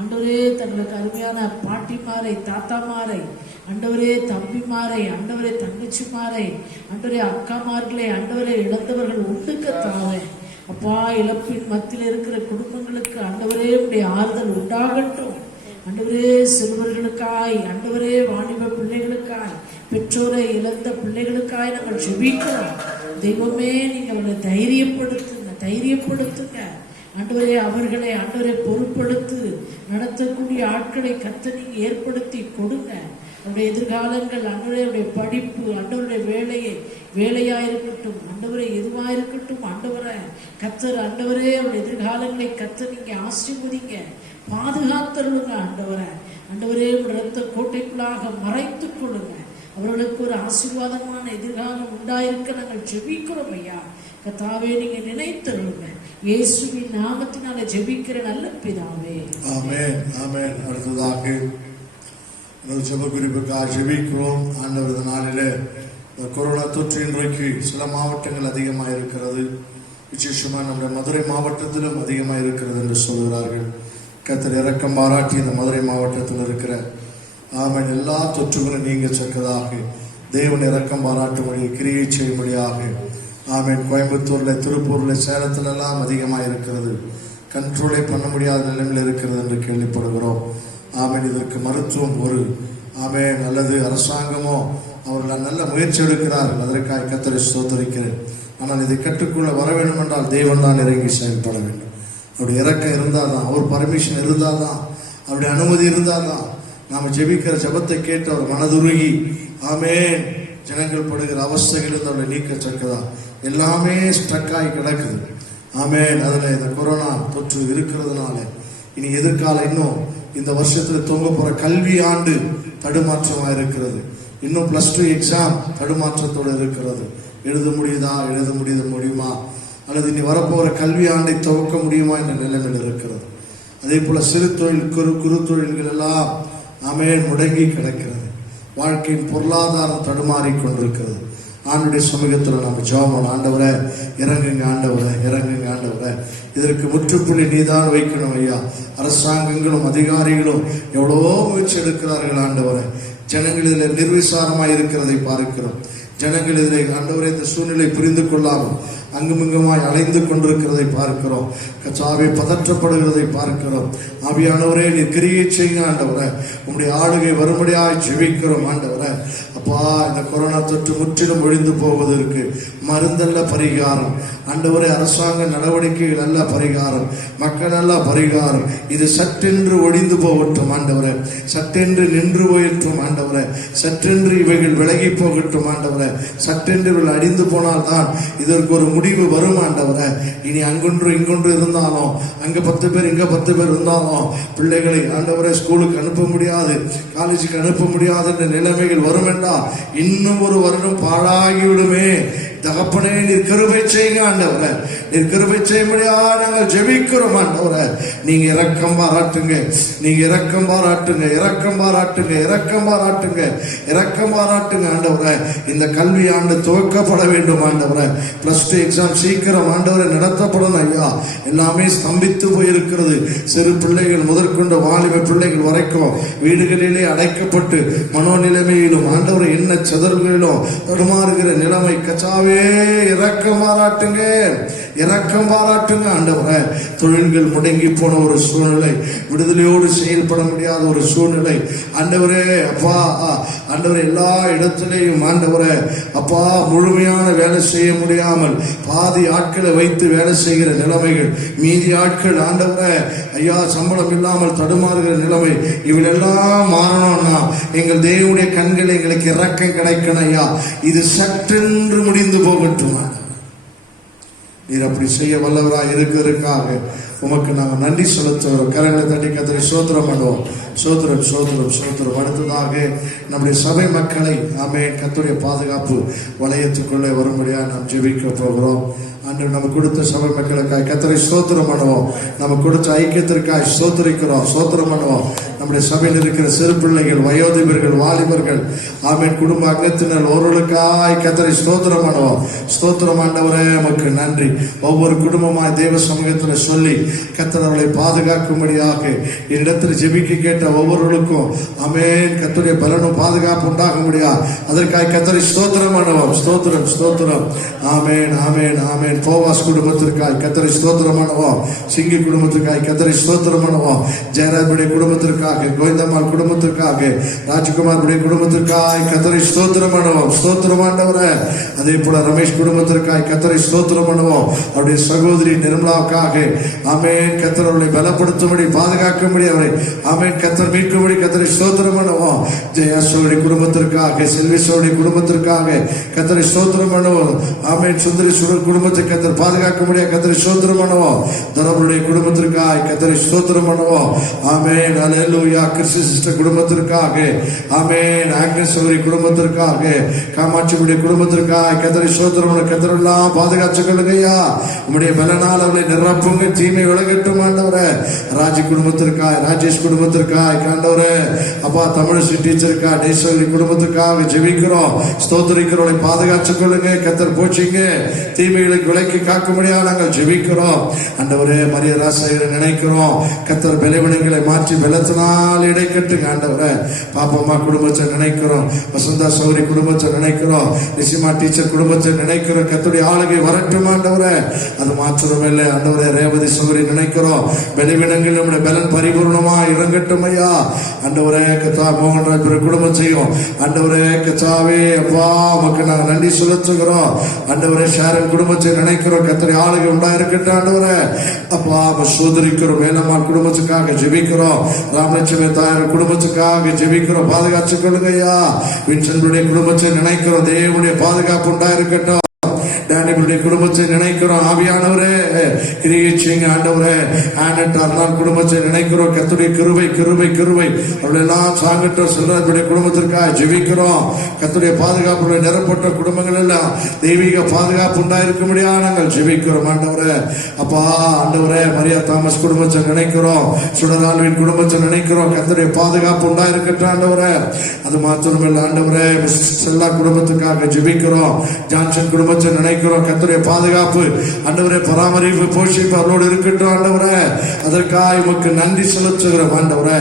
ஆண்டவரே, தங்களுக்கு அருமையான பாட்டிமாரை, தாத்தாமாரை ஆண்டவரே, தம்பிமாரை ஆண்டவரே, தங்கச்சிமாரை ஆண்டவரே, அக்காமார்களை ஆண்டவரே இழந்தவர்கள் உண்டுக்கத்தாவே அப்பா, இழப்பின் மத்தியில் இருக்கிற குடும்பங்களுக்கு ஆண்டவரே உடைய ஆறுதல் உண்டாகட்டும். ஆண்டவரே, சிறுவர்களுக்காய் ஆண்டவரே, வாலிப பிள்ளைகளுக்காய், பெற்றோரை இழந்த பிள்ளைகளுக்காய் நாங்கள் ஜெபிக்கிறோம். தெய்வமே, நீங்க அவர்களை தைரியப்படுத்துங்க ஆண்டவரே. அவர்களை ஆண்டவரை பொறுப்படுத்து நடத்தக்கூடிய ஆட்களை கர்த்தர் நீங்க ஏற்படுத்தி கொடுங்க. அவருடைய எதிர்காலங்கள் ஆண்டவரே, அவருடைய படிப்பு ஆண்டவருடைய வேலையா இருக்கட்டும் ஆண்டவரே, எதுவா இருக்கட்டும் ஆண்டவரே, கர்த்தர் ஆண்டவரே அவருடைய எதிர்காலங்களை கர்த்தர் நீங்க ஆசீர்வதிங்க, பாதுகாத்தருளுங்க ஆண்டவரே. ஆண்டவரே, ரத்த கோட்டைக்குள்ளாக மறைத்துக் கொள்ளுங்க. அவர்களுக்கு ஒரு ஆசீர்வாதமான எதிர்காலம் உண்டாயிருக்க நாங்கள் ஜெபிக்கிறோம் ஐயா. கர்த்தாவே, நீங்க நினைத்தருளுங்க. இயேசுவின் நாமத்தினால ஜெபிக்கிற நல்ல பிதாவே, ஆமென் ஆமென். அடுத்ததாக ஜெப குறிப்புக்காக ஜெபிக்கிறோம். ஆண்டவர் நாளிலே கொரோனா தொற்று இன்றைக்கு சில மாவட்டங்கள் அதிகமாக இருக்கிறது, விசேஷமாக நம்முடைய மதுரை மாவட்டத்திலும் அதிகமாக இருக்கிறது என்று சொல்கிறார்கள். கர்த்தர் இரக்கம் பாராட்டி இந்த மதுரை மாவட்டத்தில் இருக்கிற ஆமென் எல்லா தொற்றுகளும் நீங்க சொன்னதாக தேவன் இரக்கம் பாராட்டும்படி கிரியை செய்யும்படியாக ஆமென். கோயம்புத்தூர்ல, திருப்பூர்ல, சேலத்துல எல்லாம் அதிகமாக இருக்கிறது, கண்ட்ரோலை பண்ண முடியாத நிலைமையில் இருக்கிறது என்று கேள்விப்படுகிறோம். ஆமென். இதற்கு மருத்துவம் ஒரு ஆமென் அல்லது அரசாங்கமோ அவர்கள் நல்ல முயற்சி எடுக்கிறார்கள், அதற்காக கர்த்தரை ஸ்தோத்திரிக்கிறேன். ஆனால் இதை கற்றுக்கொள்ள வர வேண்டும் என்றால் தேவன் தான் இறங்கி செயல்பட வேண்டும். அவருடைய இறக்கம் இருந்தால்தான், அவர் பர்மிஷன் இருந்தால்தான், அவருடைய அனுமதி இருந்தால்தான் நாம் ஜெபிக்கிற ஜெபத்தை கேட்டு அவர் மனதுருகி ஆமென் ஜனங்கள் படுகிற அவஸ்தைகள் அவருடைய நீக்கச்சக்கதா எல்லாமே ஸ்ட்ரக்காகி கிடக்குது. ஆமென். அதில் இந்த கொரோனா தொற்று இருக்கிறதுனால இனி எதிர்காலம் இன்னும் இந்த வருஷத்துல தொங்க போற கல்வி ஆண்டு தடுமாற்றமாக இருக்கிறது. இன்னும் +2 எக்ஸாம் தடுமாற்றத்தோடு இருக்கிறது. எழுத முடியுமா அல்லது இனி வரப்போகிற கல்வி ஆண்டை துவக்க முடியுமா என்ற நிலைமையில் இருக்கிறது. அதே போல சிறு தொழில், குறு தொழில்கள் எல்லாம் ஆமென் முடங்கி கிடக்கிறது. வாழ்க்கையின் பொருளாதாரம் தடுமாறி கொண்டிருக்கிறது. ஆண்டுடைய சமூகத்தில் நம்ம ஜெபம். ஆண்டவரே இறங்குங்க, ஆண்டவரே இறங்குங்க, ஆண்டவரே இதற்கு முற்றுப்புள்ளி நீதான் வைக்கணும் ஐயா. அரசாங்கங்களும் அதிகாரிகளும் எவ்வளவோ முயற்சி எடுக்கிறார்கள் ஆண்டவரே. ஜனங்கள் இதில் நிர்விசாரமாய் இருக்கிறதை பார்க்கிறோம். ஜனங்கள் இதில் ஆண்டவரே இந்த சூழ்நிலை புரிந்து கொள்ளாமல் அங்குமிங்குமாய் அலைந்து கொண்டிருக்கிறதை பார்க்கிறோம். கர்த்தாவே பதற்றப்படுகிறதை பார்க்கிறோம். ஆவியானவரே நீர் கிரியை செய்யுங்க ஆண்டவரே. உம்முடைய ஆளுகை வரும்படியாய் ஜெபிக்கிறோம் ஆண்டவரே. அப்பா, இந்த கொரோனா தொற்று முற்றிலும் ஒழிந்து போவதற்கு மருந்தல்ல பரிகாரம் ஆண்டவரே, அரசாங்க நடவடிக்கைகள் அல்ல பரிகாரம், மக்கள் அல்ல பரிகாரம். இது சற்றென்று ஒழிந்து போகட்டும் ஆண்டவரே, சற்றென்று நின்று போயிட்டும் ஆண்டவரே, சற்றென்று இவைகள் விலகி போகட்டும் ஆண்டவரே. சற்றென்று இவர்கள் அடிந்து போனால்தான் இதற்கு ஒரு முடிவு வரும் ஆண்டவரே. இனி அங்கொன்று இங்கொன்று இருந்தாலும், அங்க 10 பேர் இங்க 10 பேர் இருந்தாலும் பிள்ளைகளை ஆண்டவரே ஸ்கூலுக்கு அனுப்ப முடியாது, காலேஜுக்கு அனுப்ப முடியாது என்ற நிலைமைகள் வரும் என்றால் இன்னும் ஒரு வருடம் பாழாகிவிடுமே தகப்பனே நீர் கிருபை செய்யுங்க ஆண்டவரே, நீர் கிருபை செய்யும்படியா நாங்கள் ஜெபிக்கிறோம் ஆண்டவரே. நீங்க இரக்கம் பாராட்டுங்க, நீங்க இரக்கம் பாராட்டுங்க, இரக்கம் பாராட்டுங்க, இரக்கம் பாராட்டுங்க, இரக்கம் பாராட்டுங்க ஆண்டவரே. இந்த கல்வி ஆண்டு துவக்கப்பட வேண்டும் ஆண்டவரே. +2 எக்ஸாம் சீக்கிரம் ஆண்டவரை நடத்தப்படணும் ஐயா. எல்லாமே ஸ்தம்பித்து போயிருக்கிறது. சிறு பிள்ளைகள் முதற்கொண்டு வாலிப பிள்ளைகள் வரைக்கும் வீடுகளிலே அடைக்கப்பட்டு மனோநிலைமையிலும் ஆண்டவரை என்ன சிதறல்களிலும் தடுமாறுகிற நிலைமை. கச்சாவே இரக்கம் பாராட்டுங்க, இரக்கம் பாராட்டுங்க ஆண்டவரே. தொழில்கள் முடங்கி போன ஒரு சூழ்நிலை, விடுதலையோடு செயல்பட முடியாத ஒரு சூழ்நிலை ஆண்டவரே. அப்பா ஆண்டவரே, எல்லா இடத்திலேயும் ஆண்டவரே அப்பா முழுமையான வேலை செய்ய முடியாமல் பாதி ஆட்களை வைத்து வேலை செய்கிற நிலைமைகள், மீதி ஆட்கள் ஆண்டவரே ஐயா சம்பளம் இல்லாமல் தடுமாறுகிற நிலைமை, இவளெல்லாம் மாறணும்னா எங்கள் தேவனுடைய கண்கள் எங்களுக்கு இரக்கம் கிடைக்கணும் ஐயா. இது சற்றென்று முடிந்து போகட்டும். நீர் அப்படி செய்ய வல்லவராக இருக்கிறதுக்காக உமக்கு நாங்கள் நன்றி செலுத்துகிறோம். கரங்களை தட்டி கர்த்தரை ஸ்தோத்திரம் பண்ணுவோம். சோத்திரம் சோத்திரம் சோத்திரம். அடுத்ததாக நம்முடைய சபை மக்களை கர்த்தருடைய பாதுகாப்பு வளையத்துக்குள்ளே வரும்படியாக நாம் ஜெபிக்க போகிறோம். அன்று நம்ம கொடுத்த சபை மக்களுக்காக கர்த்தரை ஸ்தோத்திரம் பண்ணுவோம். நம்ம கொடுத்த ஐக்கியத்திற்காக ஸ்தோத்திரிக்கிறோம், ஸ்தோத்திரம் பண்ணுவோம். நம்முடைய சபையில் இருக்கிற சிறு பிள்ளைகள், வயோதிபர்கள், வாலிபர்கள் குடும்ப அங்கத்தினர் ஒருவர்களுக்காய் கர்த்தரை ஸ்தோத்திரம் பண்ணுவோம். ஸ்தோத்திரம் ஆண்டவரே, நமக்கு நன்றி. ஒவ்வொரு குடும்பமாய் தேவ சமூகத்தில் சொல்லி கர்த்தர் அவளை பாதுகாக்கும்படியாக என்னிடத்தில் ஜெபிக்க கேட்ட ஒவ்வொருவருக்கும் கர்த்தருடைய பலனும் பாதுகாப்பு உண்டாகும்படியா அதற்காக கர்த்தரை ஸ்தோத்திரம் பண்ணுவோம். ஸ்தோத்திரம் ஸ்தோத்திரம். ஆமேன் ஆமேன் ஆமேன். போவாஸ் குடும்பத்திற்காய் கர்த்தரை ஸ்தோத்திரம் பண்ணுவோம். சிங்கி குடும்பத்திற்காய் கர்த்தரை ஸ்தோத்திரம் பண்ணுவோம். ஜெயராஜுடைய குடும்பத்திற்காக, கோவிந்தம்மாள் குடும்பத்திற்காக, ராஜ்குமார் குடும்பத்திற்காய் கர்த்தரை ஸ்தோத்திரம் பண்ணுவோம். ஸ்தோத்திரம் ஆண்டவரே. அதே போல ரமேஷ் குடும்பத்திற்காய் கர்த்தரை ஸ்தோத்திரம் பண்ணுவோம். அவருடைய சகோதரி நிர்மலாவுக்காக கர்த்தர் அவர்களை பலப்படுத்தும்படி பாதுகாக்கும்படி அவரை கர்த்தர் மீட்கும்படி கர்த்தரை ஸ்தோத்திரம் பண்ணுவோம். ஜெயாசோடைய குடும்பத்திற்காக, செல்விசோடைய குடும்பத்திற்காக கர்த்தரை ஸ்தோத்திரம் பண்ணுவோம். சுந்தரி சுடர் குடும்பத்தை கர்த்தர் பாதுகாக்கும்படியா கர்த்தரை ஸ்தோத்திரம் பண்ணுவோம். தரவருடைய குடும்பத்திற்காக கர்த்தரை ஸ்தோத்திரம் பண்ணுவோம். அல்லேலூயா. கிறிஸ்து சிஸ்டர் குடும்பத்திற்காக, ஆக்னஸ் சகோதரி குடும்பத்திற்காக, காமாட்சியுடைய குடும்பத்திற்காக கர்த்தரை ஸ்தோத்திரம் பண்ண கர்த்தர் எல்லாம் பாதுகாத்து கொள்ளுங்கய்யா. உம்முடைய பலனால் அவளை நிரப்புங்க, தீமை விலகட்டும் ஆண்டவரே. ராஜி குடும்பத்திற்காக, ராஜேஷ் குடும்பத்திற்காக ஆண்டவரே அப்பா, தமிழிசை டீச்சருக்காக, டேஸ்வரி குடும்பத்திற்காக ஜெபிக்கிறோம், ஸ்தோத்திரிக்கிறோம். பாதுகாத்துக் கொள்ளுங்க கர்த்தர், போச்சுங்க தீமைகளுக்கு விலக்கி காக்கும்படியா நாங்கள் ஜெபிக்கிறோம் ஆண்டவரே. மரிய ராசையரை நினைக்கிறோம் கர்த்தர், பலவீனங்களை மாற்றி பலத்தினால் இடைக்கட்டுங்க ஆண்டவரே. பாப்பம்மா குடும்பத்தை நினைக்கிறோம், வசந்தா சௌரி குடும்பத்தை நினைக்கிறோம், நிசிமா டீச்சர் குடும்பத்தை நினைக்கிறோம். கர்த்தருடைய ஆளுகை வரட்டும் ஆண்டவரே. அது மாத்திரமில்லை ஆண்டவரே, ரேவதி சௌரி நினைக்கிறோம், பலவீனங்கள் நம்முடைய பலன் பரிபூர்ணமா இறங்கட்டும் ஐயா ஆண்டவரே. கத்தா மோகன்ராஜ் குடும்பத்தையும் ஆண்டவரே கத்தாவே அப்பா உமக்கு நாங்கள் நன்றி செலுத்துகிறோம் ஆண்டவரே. ஷாரன் குடும்பத்தை நினைக்கிறோம், கர்த்தருடைய ஆளுகை உண்டா இருக்கட்டும் ஆண்டவரே. அப்பா சோதரிக்கிறோம், வேலம்மாள் குடும்பத்துக்காக ஜெபிக்கிறோம், ராமலட்சுமி தாயார் குடும்பத்துக்காக ஜெபிக்கிறோம், பாதுகாத்துக் கொள்ளுங்க ஐயா. வின்சென்டுடைய குடும்பத்தை நினைக்கிறோம், தேவனுடைய பாதுகாப்பு உண்டா இருக்கட்டும். டேனியலுடைய குடும்பத்தை நினைக்கிறோம், ஆவியானவரே கிரியை செய்யுங்க ஆண்டவரே. ஆனட்டார் குடும்பத்தை நினைக்கிறோம், கர்த்தருடைய கிருபை கிருபை கிருபை அவளெல்லாம் சாங்கட்டர் செல்வராஜுடைய குடும்பத்திற்காக ஜெபிக்கிறோம். கர்த்தருடைய பாதுகாப்புடைய நிரப்பட்ட குடும்பங்கள் எல்லாம் தெய்வீக பாதுகாப்பு உண்டாயிருக்கும்படியா நாங்கள் ஜெபிக்கிறோம் ஆண்டவரே. அப்பா ஆண்டவரே, மரியா தாமஸ் குடும்பத்தை நினைக்கிறோம், சுடரால்வின் குடும்பத்தை நினைக்கிறோம், கர்த்தருடைய பாதுகாப்பு உண்டாயிருக்கட்டும் ஆண்டவரே. அது மாத்திரமில்லை ஆண்டவரே, செல்லா குடும்பத்துக்காக ஜெபிக்கிறோம், ஜான்சன் குடும்பத்தை நினைக்கிறோம், கர்த்தருடைய பாதுகாப்பு ஆண்டவரே, பராமரிப்பு போஷிப்பு அவரோடு இருக்கட்டும் ஆண்டவரே. அதற்காக உமக்கு நன்றி செலுத்துகிறோம் ஆண்டவரே.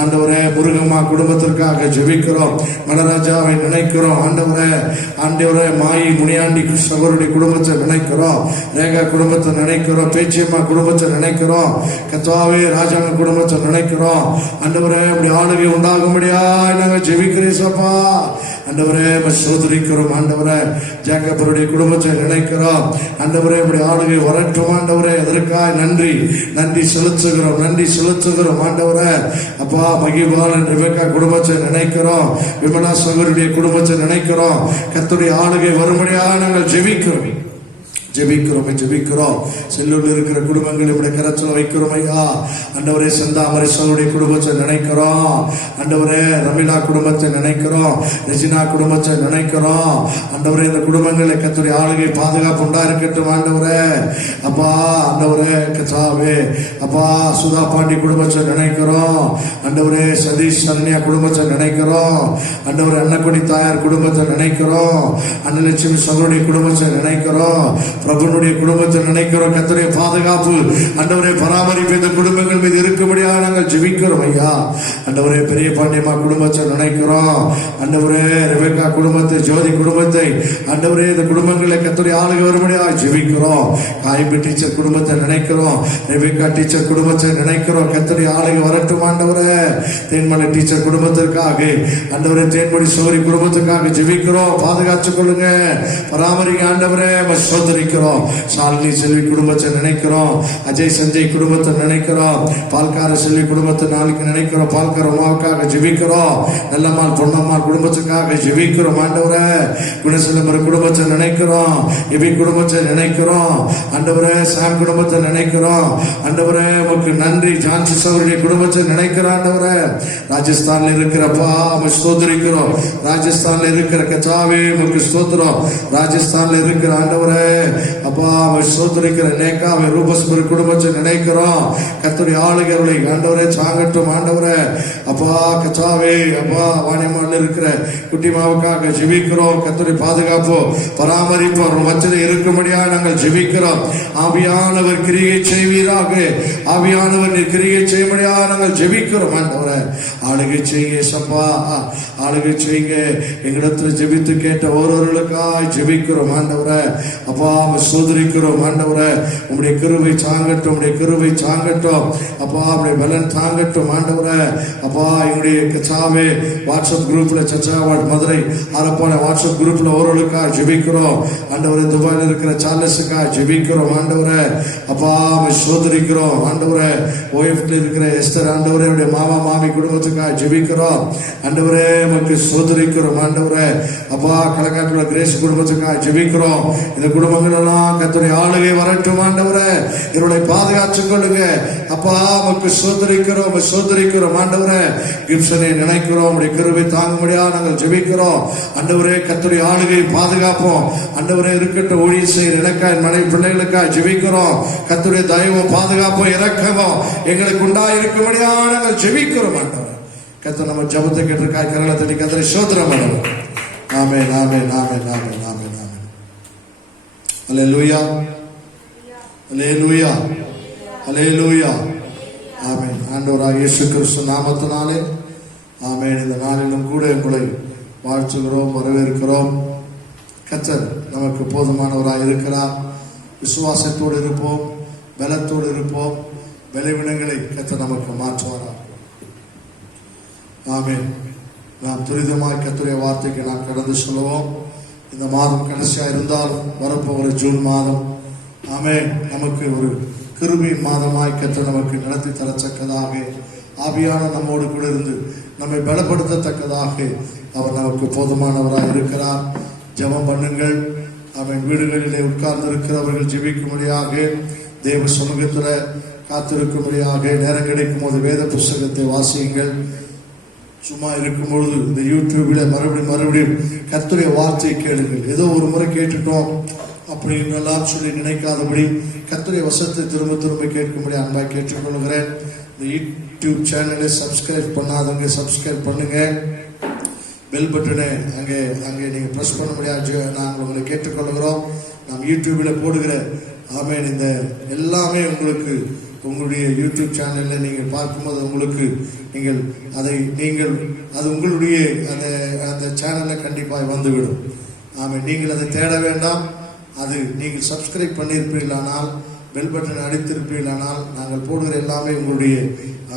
ஆண்டவரே, முருகம்மா குடும்பத்திற்காக ஜெபிக்கிறோம், மலராஜாவை நினைக்கிறோம் ஆண்டவரே. ஆண்டவரே, மாயி முனியாண்டி சகோதரி குடும்பத்தை நினைக்கிறோம், ரேகா குடும்பத்தை நினைக்கிறோம், பேச்சியம்மா குடும்பத்தை நினைக்கிறோம், கத்தாவே ராஜாங்க குடும்பத்தை நினைக்கிறோம் ஆண்டவரே. அப்படி ஆளுகை உண்டாகும்படியா நாங்கள் ஜெபிக்கிறேசப்பா ஆண்டவரே. சோதரிக்கிறோம் ஆண்டவரே. ஜாக்கபருடைய குடும்பத்தை நினைக்கிறோம் ஆண்டவரே, இப்படி ஆளுகை வரட்டும் ஆண்டவரே. அதற்காக நன்றி நன்றி செலுத்துகிறோம், நன்றி செலுத்துகிறோம் ஆண்டவரே. அப்பா மகிபாலன் ரெபெக்கா குடும்பத்தை நினைக்கிறோம், விமலா சகோதரியுடைய குடும்பத்தை நினைக்கிறோம். கர்த்தருடைய ஆளுகை வரும்படியாக நாங்கள் ஜெபிக்கிறோம். ஜெபிக்கிறோம். செல்லூர்ல இருக்கிற குடும்பங்கள் இப்படி கரச்சல வைக்கிறோம் ஐயா. ஆண்டவரே செந்தாமரை சகோதரி குடும்பத்தை நினைக்கிறோம். ஆண்டவரே ரமிளா குடும்பத்தை நினைக்கிறோம். ரெஜினா குடும்பத்தை நினைக்கிறோம். ஆண்டவரே இந்த குடும்பங்களை கர்த்தருடைய ஆளுகை பாதுகாப்பு உண்டா இருக்கட்டும் ஆண்டவரே. அப்பா ஆண்டவரே கர்த்தாவே அப்பா சுதா பாண்டி குடும்பத்தை நினைக்கிறோம். ஆண்டவரே சதீஷ் சரண்யா குடும்பத்தை நினைக்கிறோம். ஆண்டவரே அன்னக்குடி தாயார் குடும்பத்தை நினைக்கிறோம். அன்னலட்சுமி சகோதரி குடும்பத்தை நினைக்கிறோம். பிரபுனுடைய குடும்பத்தை நினைக்கிறோம். கர்த்தருடைய பாதுகாப்பு ஆண்டவரே பராமரிப்பு இந்த குடும்பங்கள் மீது இருக்கும்படியாக நாங்கள் ஜெபிக்கிறோம் ஐயா. ஆண்டவரே பெரிய பாண்டியம்மா குடும்பத்தை நினைக்கிறோம். ஆண்டவரே ரெபேக்கா குடும்பத்தை, ஜோதி குடும்பத்தை, ஆண்டவரே இந்த குடும்பங்களை கர்த்தருடைய ஆளுகை வரும்படியாக ஜெபிக்கிறோம். காயம்பு டீச்சர் குடும்பத்தை நினைக்கிறோம். ரெபேக்கா டீச்சர் குடும்பத்தை நினைக்கிறோம். கர்த்தருடைய ஆளுகை வரட்டும் ஆண்டவரே. தேன்மலை டீச்சர் குடும்பத்திற்காக, ஆண்டவரே தேன்மொழி சோரி குடும்பத்துக்காக ஜெபிக்கிறோம். பாதுகாத்துக் கொள்ளுங்க, பராமரிங்க ஆண்டவரே. சோதரிக்கிறோம். சாலினி செல்வி குடும்பத்தை நினைக்கிறோம். அஜய் சஞ்சய் குடும்பத்தை நினைக்கிறோம். பால்கார செல்வி குடும்பத்தை நாளைக்கு நினைக்கிறோம். பால்கார உமாவுக்காக ஜெபிக்கிறோம். நல்லம்மாள் பொன்னம்மாள் குடும்பத்துக்காக ஜெபிக்கிறோம் ஆண்டவரே. குணசிலம்பர குடும்பத்தை நினைக்கிறோம். எபி குடும்பத்தை நினைக்கிறோம். ஆண்டவரே சாம் குடும்பத்தை நினைக்கிறோம். ஆண்டவரே உமக்கு நன்றி. ஜான்சி சகோதரி குடும்பத்தை நினைக்கிறோம் ஆண்டவரே. ராஜஸ்தான்ல இருக்கிறப்பா உம்மை ஸ்தோத்திரிக்கிறோம். ராஜஸ்தான்ல இருக்கிற கச்சாவே உமக்கு ஸ்தோத்திரம். ராஜஸ்தான்ல இருக்கிற ஆண்டவரே அப்பா உம்மை ஸ்தோத்திரிக்கிற நேகாவை ரூபஸ்புரி குடும்பத்தை நினைக்கிறோம். கர்த்தருடைய ஆளுகைகளை ஆண்டவரே சாங்கட்டும் ஆண்டவரே. அப்பா கச்சாவே அப்பா வாணியம்மாவில் இருக்கிற குட்டிமாவுக்காக ஜெபிக்கிறோம். கர்த்தருடைய பாதுகாப்பு பராமரிப்பு அவர் மத்தியில் இருக்கும்படியா நாங்கள் ஜெபிக்கிறோம். ஆவியானவர் கிரியை செய்வீராக. ஆவியானவர் நீர் கிரியை செய்யும்படியா நாங்கள் ஜெபிக்கிறோம் ஆண்டவரே. ஆளுகை செய்யுங்க சப்பா, ஆளுகை செய்யுங்க. எங்களிடத்தில் ஜெபித்து கேட்ட ஒருவர்களுக்காய் ஜெபிக்கிறோம் ஆண்டவரே. அப்பா சோதரிக்கிறோம் ஆண்டவரே. உங்களுடைய கிருபை தாங்கட்டும், உங்களுடைய கிருபை தாங்கட்டும் அப்பா. உங்களுடைய பலன் தாங்கட்டும் ஆண்டவரே. அப்பா எங்களுடைய கச்சாவே வாட்ஸ்அப் குரூப்ல சச்சாவாட் மதுரை ஆரப்பான வாட்ஸ்அப் குரூப்ல ஒருவர்களுக்காக ஜெபிக்கிறோம் ஆண்டவரே. துபாயில் இருக்கிற சார்லஸுக்காக ஜெபிக்கிறோம் ஆண்டவரே. அப்பா சோதரிக்கிறோம் ஆண்டவரே. ஓஎஃப்ல இருக்கிற எஸ்தர் ஆண்டவரே உடைய மாமா மாமி குடும்பத்துக்காக ஜெபிக்கிறோம் ஆண்டவரே. நமக்கு சோதரிக்கிறோம் ஆண்டவரே. அப்பா களக்காட்டுல கிரேஸ் குடும்பத்துக்காக ஜெபிக்கிறோம். இந்த குடும்பங்கள் எல்லாம் கர்த்தருடைய ஆளுகை வரட்டும் ஆண்டவரே. இவர்களை பாதுகாத்துக் கொள்ளுங்க அப்பா. நமக்கு சோதரிக்கிறோம், சோதரிக்கிறோம் ஆண்டவரே. கிப்சனை நினைக்கிறோம். உடைய கிருபை தாங்க முடியா நாங்கள் ஜெபிக்கிறோம் ஆண்டவரே. கர்த்தருடைய ஆளுகை பாதுகாப்போம் ஆண்டவரே. இருக்கட்டும் ஊழியர் செய்கிற எனக்காய் மனைவி பிள்ளைகளுக்காக ஜெபிக்கிறோம். கர்த்தருடைய தயவும் பாதுகாப்பும் இரக்கமும் எங்களுக்கு உண்டாயிருக்கும்படியா நாங்கள் ஜெபிக்கிறோம் ஆண்டவரே. கர்த்தர் நம்ம ஜெபத்தை கேட்டிருக்காய் கரங்களை தட்டி கர்த்தரை ஸ்தோத்திரம் பண்ணுவோம். ஆமென் ஆமென் ஆமென் ஆமென் ஆமென் ஆமென். அல்லேலூயா அல்லேலூயா அல்லேலூயா ஆமென். ஆண்டவராகிய இயேசு கிறிஸ்து நாமத்தினாலே ஆமென். இந்த நாளிலும் கூட உங்களை வாழ்த்துகிறோம், வரவேற்கிறோம். கர்த்தர் நமக்கு போதுமானவராக இருக்கிறார். விசுவாசத்தோடு இருப்போம், பலத்தோடு இருப்போம். பலவீனங்களை கர்த்தர் நமக்கு மாற்றுவாரார். ஆமென். நாம் துரிதமாய் கர்த்தருடைய வார்த்தைக்கு நாம் கடந்து சொல்லுவோம். இந்த மாதம் கடைசியா இருந்தாலும் வரப்போகிற ஜூன் மாதம் ஆமென் நமக்கு ஒரு கிருபையின் மாதமாய் கர்த்தர் நமக்கு நடத்தி தரத்தக்கதாக ஆவியான நம்மோடு கூட இருந்து நம்மை பலப்படுத்தத்தக்கதாக அவர் நமக்கு போதுமானவராக இருக்கிறார். ஜெபம் பண்ணுங்கள். அவன் வீடுகளிலே உட்கார்ந்து இருக்கிறவர்கள் ஜெபிக்கும்படியாக, தேவ சமூகத்தில் காத்திருக்கும்படியாக நேரம் கிடைக்கும் போது வேத புஸ்தகத்தை வாசியுங்கள். சும்மா இருக்கும் பொழுது இந்த யூடியூபில் மறுபடியும் கர்த்தருடைய வார்த்தையை கேளுங்கள். ஏதோ ஒரு முறை கேட்டுட்டோம் அப்படின்னு எல்லாம் சொல்லி நினைக்காதபடி கர்த்தருடைய வசனத்தை திரும்ப திரும்ப கேட்கும்படி அன்பாய் கேட்டுக்கொள்கிறேன். இந்த யூடியூப் சேனலை சப்ஸ்கிரைப் பண்ணாதவங்க சப்ஸ்கிரைப் பண்ணுங்க. பெல் பட்டனை அங்கே நீங்கள் ப்ரெஸ் பண்ண முடியாது. நாங்கள் உங்களை கேட்டுக்கொள்கிறோம். நாம் யூடியூபில் போடுகிற ஆமென் இந்த எல்லாமே உங்களுக்கு உங்களுடைய யூடியூப் சேனலில் நீங்கள் பார்க்கும்போது உங்களுக்கு அது உங்களுடைய அந்த சேனலில் கண்டிப்பாக வந்துவிடும். ஆமாம், நீங்கள் அதை தேட வேண்டாம். அது நீங்கள் சப்ஸ்கிரைப் பண்ணியிருப்பீர்களானால், பெல் பட்டன் அடித்திருப்பீர்களானால் நாங்கள் போடுகிற எல்லாமே உங்களுடைய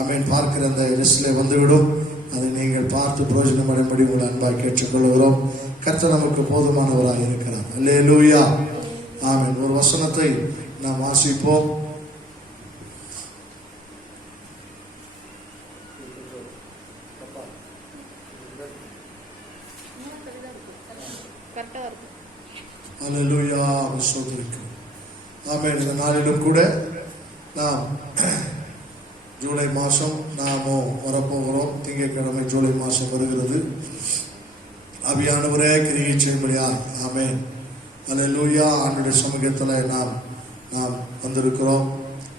ஆமேன் பார்க்கிற அந்த லிஸ்டில் வந்துவிடும். அதை நீங்கள் பார்த்து பிரயோஜனம் அடைம்படி உங்களை அன்பாக கேட்டுக்கொள்கிறோம். கர்த்தர் நமக்கு போதுமானவராக இருக்கிறார். அல்லேலூயா. ஆமேன். ஒரு வசனத்தை நாம் வாசிப்போம். அல்லேலூயா. ஸ்தோத்திரிக்கிறோம். ஆமென். இந்த நாளிலும் கூட நாம் ஜூலை மாதம் நாமோ வரப்போகிறோம். திங்கட்கிழமை ஜூலை மாதம் வருகிறது. ஆவியானவரே கிரியை செய்யும்படியா. ஆமென். அல்லேலூயா. ஆண்டவருடைய சமூகத்தில் நாம் வந்திருக்கிறோம்.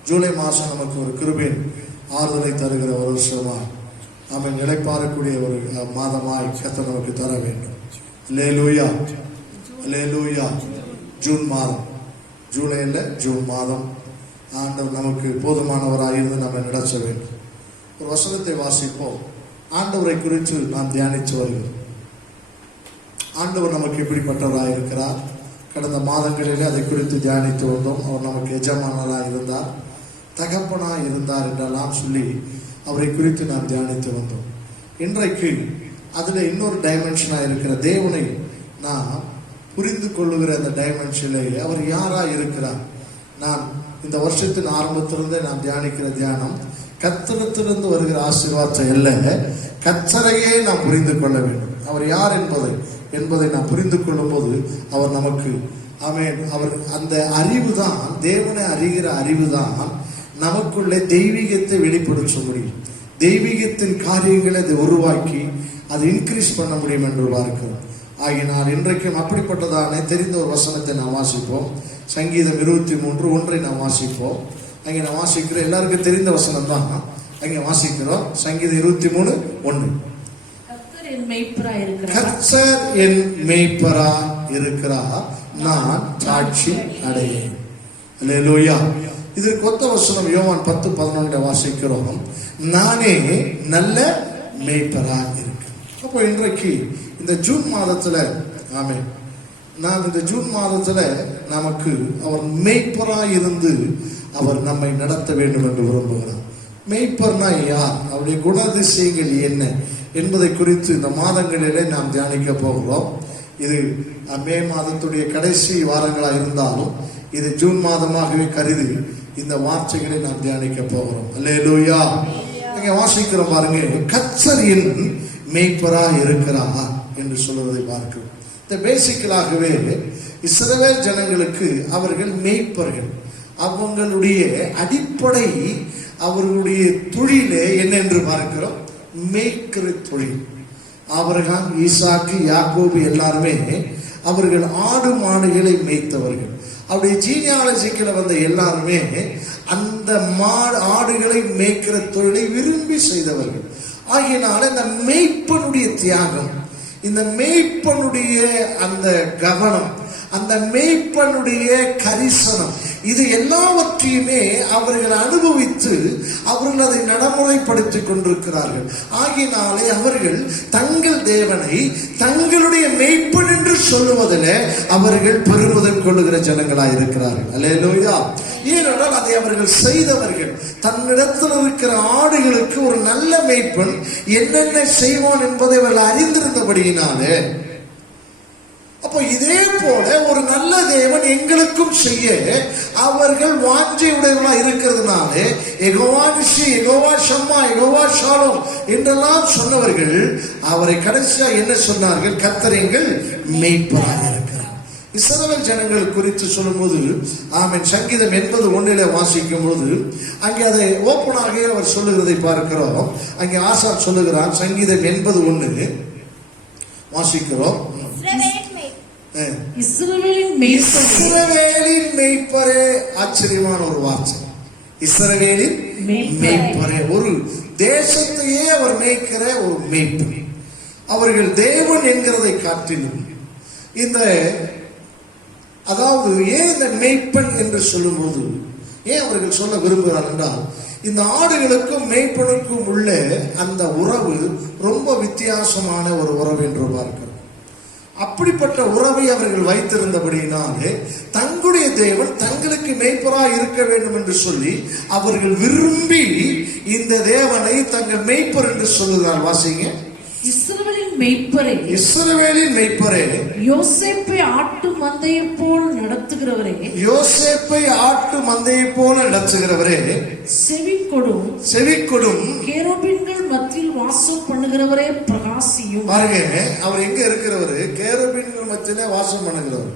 ஜூலை மாதம் நமக்கு ஒரு கிருபையின் ஆறுதலை தருகிற ஒரு வருஷமா, ஆமென், இளைப்பாறக்கூடிய ஒரு மாதமாய் கர்த்தர் நமக்கு தர வேண்டும். அல்லேலூயா, அல்லேலூயா. ஜூன் மாதம், ஜூலை இல்லை, ஜூன் மாதம் ஆண்டவர் நமக்கு போதுமானவராக இருந்து நம்ம நடத்த வேண்டும். ஒரு வசனத்தை வாசிப்போம். ஆண்டவரை குறித்து நாம் தியானித்து வருகிறோம். ஆண்டவர் நமக்கு எப்படிப்பட்டவராக இருக்கிறார்? கடந்த மாதங்களிலே அதை குறித்து தியானித்து வந்தோம். அவர் நமக்கு எஜமானராக இருந்தார், தகப்பனாக இருந்தார் என்றெல்லாம் சொல்லி அவரை குறித்து நாம் தியானித்து வந்தோம். இன்றைக்கு அதில் இன்னொரு டைமென்ஷனாக இருக்கிற தேவனை நாம் புரிந்து கொள்ளுகிற அந்த டைமென்ஷனிலே அவர் யாராக இருக்கிறார்? நான் இந்த வருஷத்தின் ஆரம்பத்திலிருந்தே நாம் தியானிக்கிற தியானம் கர்த்தரிடத்திலிருந்து வருகிற ஆசீர்வாதத்தை அல்ல, கர்த்தரையே நாம் புரிந்து கொள்ள வேண்டும். அவர் யார் என்பதை நாம் புரிந்து கொள்ளும் போது அவர் நமக்கு, ஆமென், அவர் அந்த அறிவு தான், தேவனை அறிகிற அறிவு தான் நமக்குள்ளே தெய்வீகத்தை வெளிப்படுத்த முடியும். தெய்வீகத்தின் காரியங்களை அதை உருவாக்கி அதை இன்க்ரீஸ் பண்ண முடியும் என்று பார்க்கிறோம். ஆகினால் இன்றைக்கும் அப்படிப்பட்டதான தெரிந்த ஒரு வசனத்தை நாம் வாசிப்போம். சங்கீதம் 23:1 நாம் வாசிப்போம். அங்கே நான் வாசிக்கிற எல்லாருக்கும் தெரிந்த வசனம் தான் அங்கே வாசிக்கிறோம். சங்கீதம் 23:1. கர்த்தர் என் மேய்ப்பராய் இருக்கிறார், கர்த்தர் என் மேய்ப்பராய் இருக்கிறார், நான் சாட்சி அடையேன். அல்லேலூயா. இதற்கு ஒத்த வசனம் யோவான் 10:11 வாசிக்கிறோம். நானே நல்ல மேய்ப்பராய் இருக்கிறேன். அப்போ இன்றைக்கு இந்த ஜூன் மாதத்துல, ஆமென், நாம் இந்த ஜூன் மாதத்துல நமக்கு அவர் மேய்ப்பராய் இருந்து அவர் நம்மை நடத்த வேண்டும் என்று விரும்புகிறார். மேய்ப்பர்னா யார்? அவருடைய குணாதிசயங்கள் என்ன என்பதை குறித்து இந்த மாதங்களிலே நாம் தியானிக்க போகிறோம். இது மே மாதத்துடைய கடைசி வாரங்களாக இருந்தாலும் இது ஜூன் மாதமாகவே கருதி இந்த வார்த்தைகளை நாம் தியானிக்க போகிறோம். அல்லேலூயா. இங்க வாசிக்கிறோம் பாருங்க, கர்த்தர் என் மேய்ப்பராய் இருக்கிறார் என்று சொல்வதை பார்க்கிறோம். இந்த பேசிக்கலாகவே இஸ்ரவேல் ஜனங்களுக்கு அவர்கள் மேய்ப்பர்கள். அவங்களுடைய அடிப்படை, அவர்களுடைய தொழிலே என்ன என்று பார்க்கிறோம்? மேய்க்கிற தொழில். ஆபிரகாம், ஈசாக்கு, யாக்கோபு எல்லாருமே அவர்கள் ஆடு மாடுகளை மேய்த்தவர்கள். அவருடைய ஜீனியாலஜிக்கில் வந்த எல்லாருமே அந்த ஆடுகளை மேய்க்கிற தொழிலை விரும்பி செய்தவர்கள். ஆகியனால இந்த மேய்ப்பனுடைய தியாகம், இந்த மேய்ப்பனுடைய அந்த கவனம், அந்த மேய்ப்பனுடைய கரிசனம், இது எல்லாவற்றையுமே அவர்கள் அனுபவித்து அவர்கள் அதை நடைமுறைப்படுத்திக் கொண்டிருக்கிறார்கள். ஆகினாலே அவர்கள் தங்கள் தேவனை தங்களுடைய மேய்ப்பன் என்று சொல்லுவதில் அவர்கள் பெருமிதம் கொள்ளுகிற ஜனங்களாய் இருக்கிறார்கள். அல்லேலூயா. ஏனென்றால் அதை அவர்கள் செய்தவர்கள். தன்னிடத்தில் இருக்கிற ஆடுகளுக்கு ஒரு நல்ல மேய்ப்பன் என்னென்ன செய்வான் என்பதை அவர்கள் அறிந்திருந்தபடியினாலே, அப்போ இதே போல ஒரு நல்ல தேவன் எங்களுக்கும் செய்ய அவர்கள் வாஞ்சையுடையவர்களா இருக்கிறதுனால யெகோவா நிசி, யெகோவா ஷம்மா, யெகோவா ஷாலோம் என்றெல்லாம் சொன்னவர்கள் அவரை கடைசியா என்ன சொன்னார்கள்? கர்த்தர் எங்கள் மேய்ப்பராக இருக்கிறார். இஸ்ரவேல் ஜனங்கள் குறித்து சொல்லும்போது, ஆமென், சங்கீதம் 80:1 வாசிக்கும் போது அங்கே அதை ஓப்பனாக அவர் சொல்லுகிறதை பார்க்கிறோம். அங்கே ஆசாப் சொல்லுகிறான். சங்கீதம் 80:1 வாசிக்கிறோம். இஸ்ரவேலின் மேய்ப்பரே. ஆச்சரியமான ஒரு வார்த்தை. இஸ்ரவேலின் மேய்ப்பரே. ஒரு தேசத்தையே அவர் மேய்க்கிற ஒரு மேய்ப்பர். அவர்கள் தேவன் என்கிறதை காட்டிலும் இந்த, அதாவது ஏன் இந்த மேய்ப்பன் என்று சொல்லும்போது ஏன் அவர்கள் சொல்ல விரும்புகிறார் என்றால், இந்த ஆடுகளுக்கும் மேய்ப்பனுக்கும் உள்ள அந்த உறவு ரொம்ப வித்தியாசமான ஒரு உறவு என்று பார்க்கிறோம். அப்படிப்பட்ட உறவை அவர்கள் வைத்திருந்தபடியினாலே தங்களுடைய தேவன் தங்களுக்கு மேய்ப்பராய் இருக்க வேண்டும் என்று சொல்லி அவர்கள் விரும்பி இந்த தேவனை தங்கள் மேய்ப்பர் என்று சொல்லுகிறார். வாசிங்க. இஸ்ரவேலின் மேய்ப்பரே, இஸ்ரவேலின் மேய்ப்பரே, யோசேப்பை ஆட்டு மந்தையை போல் நடத்துகிறவரே, யோசேப்பை ஆட்டு மந்தையை போல நடத்துகிறவரே, செவிக்கொடும், செவிக்கொடும், கேருபீன்கள் மத்தியில் வாசம் பண்ணுகிறவரே, பிரகாசியும். பாருங்க, அவர் எங்க இருக்கிறவரு? கேருபீன்கள் மத்தியிலே வாசம் பண்ணுகிறவர்.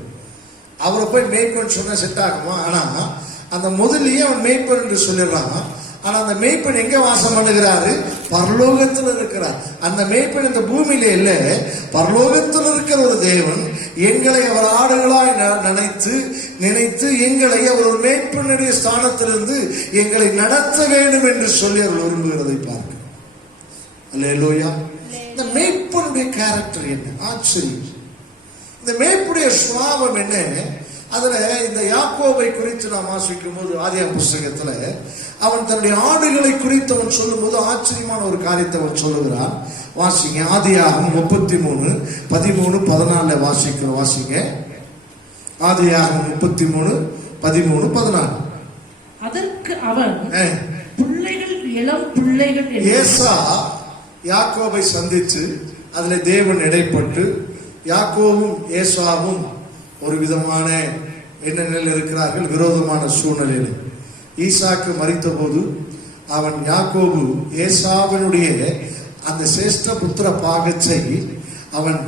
அவரை போய் மேய்ப்பன் சொன்னா செட் ஆகுமா? ஆனா அந்த முதலியே அவன் மேய்ப்பன் என்று சொல்லிடுறான். ஆனா அந்த மேய்ப்பன் எங்க வாசம் பண்ணுகிறாரு? பரலோகத்தில் இருக்கிறார். அந்த மேய்ப்பன் இந்த பூமியில இல்ல, பரலோகத்தில் இருக்கிற ஒரு தேவன் எங்களை அவர் ஆடுகளாய் நினைத்து எங்களை அவர் ஒரு மேய்ப்பனுடைய ஸ்தானத்திலிருந்து எங்களை நடத்த வேண்டும் என்று சொல்லி அவர் விரும்புகிறதை பார்க்கிறோம். அல்லேலூயா. இந்த மேய்ப்பனுடைய கேரக்டர் என்ன? ஆச்சரியம். இந்த மேய்ப்புடைய சுபாவம் என்ன? அதுல இந்த யாக்கோபை குறித்து நாம் வாசிக்கும் போது ஆதியாகம புஸ்தகத்துல அவன் தன்னுடைய ஆடுகளை குறித்து அவன் சொல்லும் போது ஆச்சரியமான ஒரு காரியத்தை அவன் சொல்லுகிறான். வாசிங்க, ஆதியாகமம் 33:13-14 வாசிக்கிறோம். வாசிங்க, ஆதியாகமம் 33:13-14. அதற்கு அவன், பிள்ளைகள் இளம் பிள்ளைகள். ஏசா யாக்கோபை சந்திச்சு அதுல தேவன் இடைப்பட்டு யாக்கோபும் ஏசாவும் ஒரு விதமான என்ன நிலையில் இருக்கிறார்கள்? விரோதமான சூழ்நிலையில். ஈசாக்கு மரித்த போது அவன் யாக்கோபு ஏசாவினுடைய அந்த சிரேஷ்ட புத்திர பாகத்தை அவன்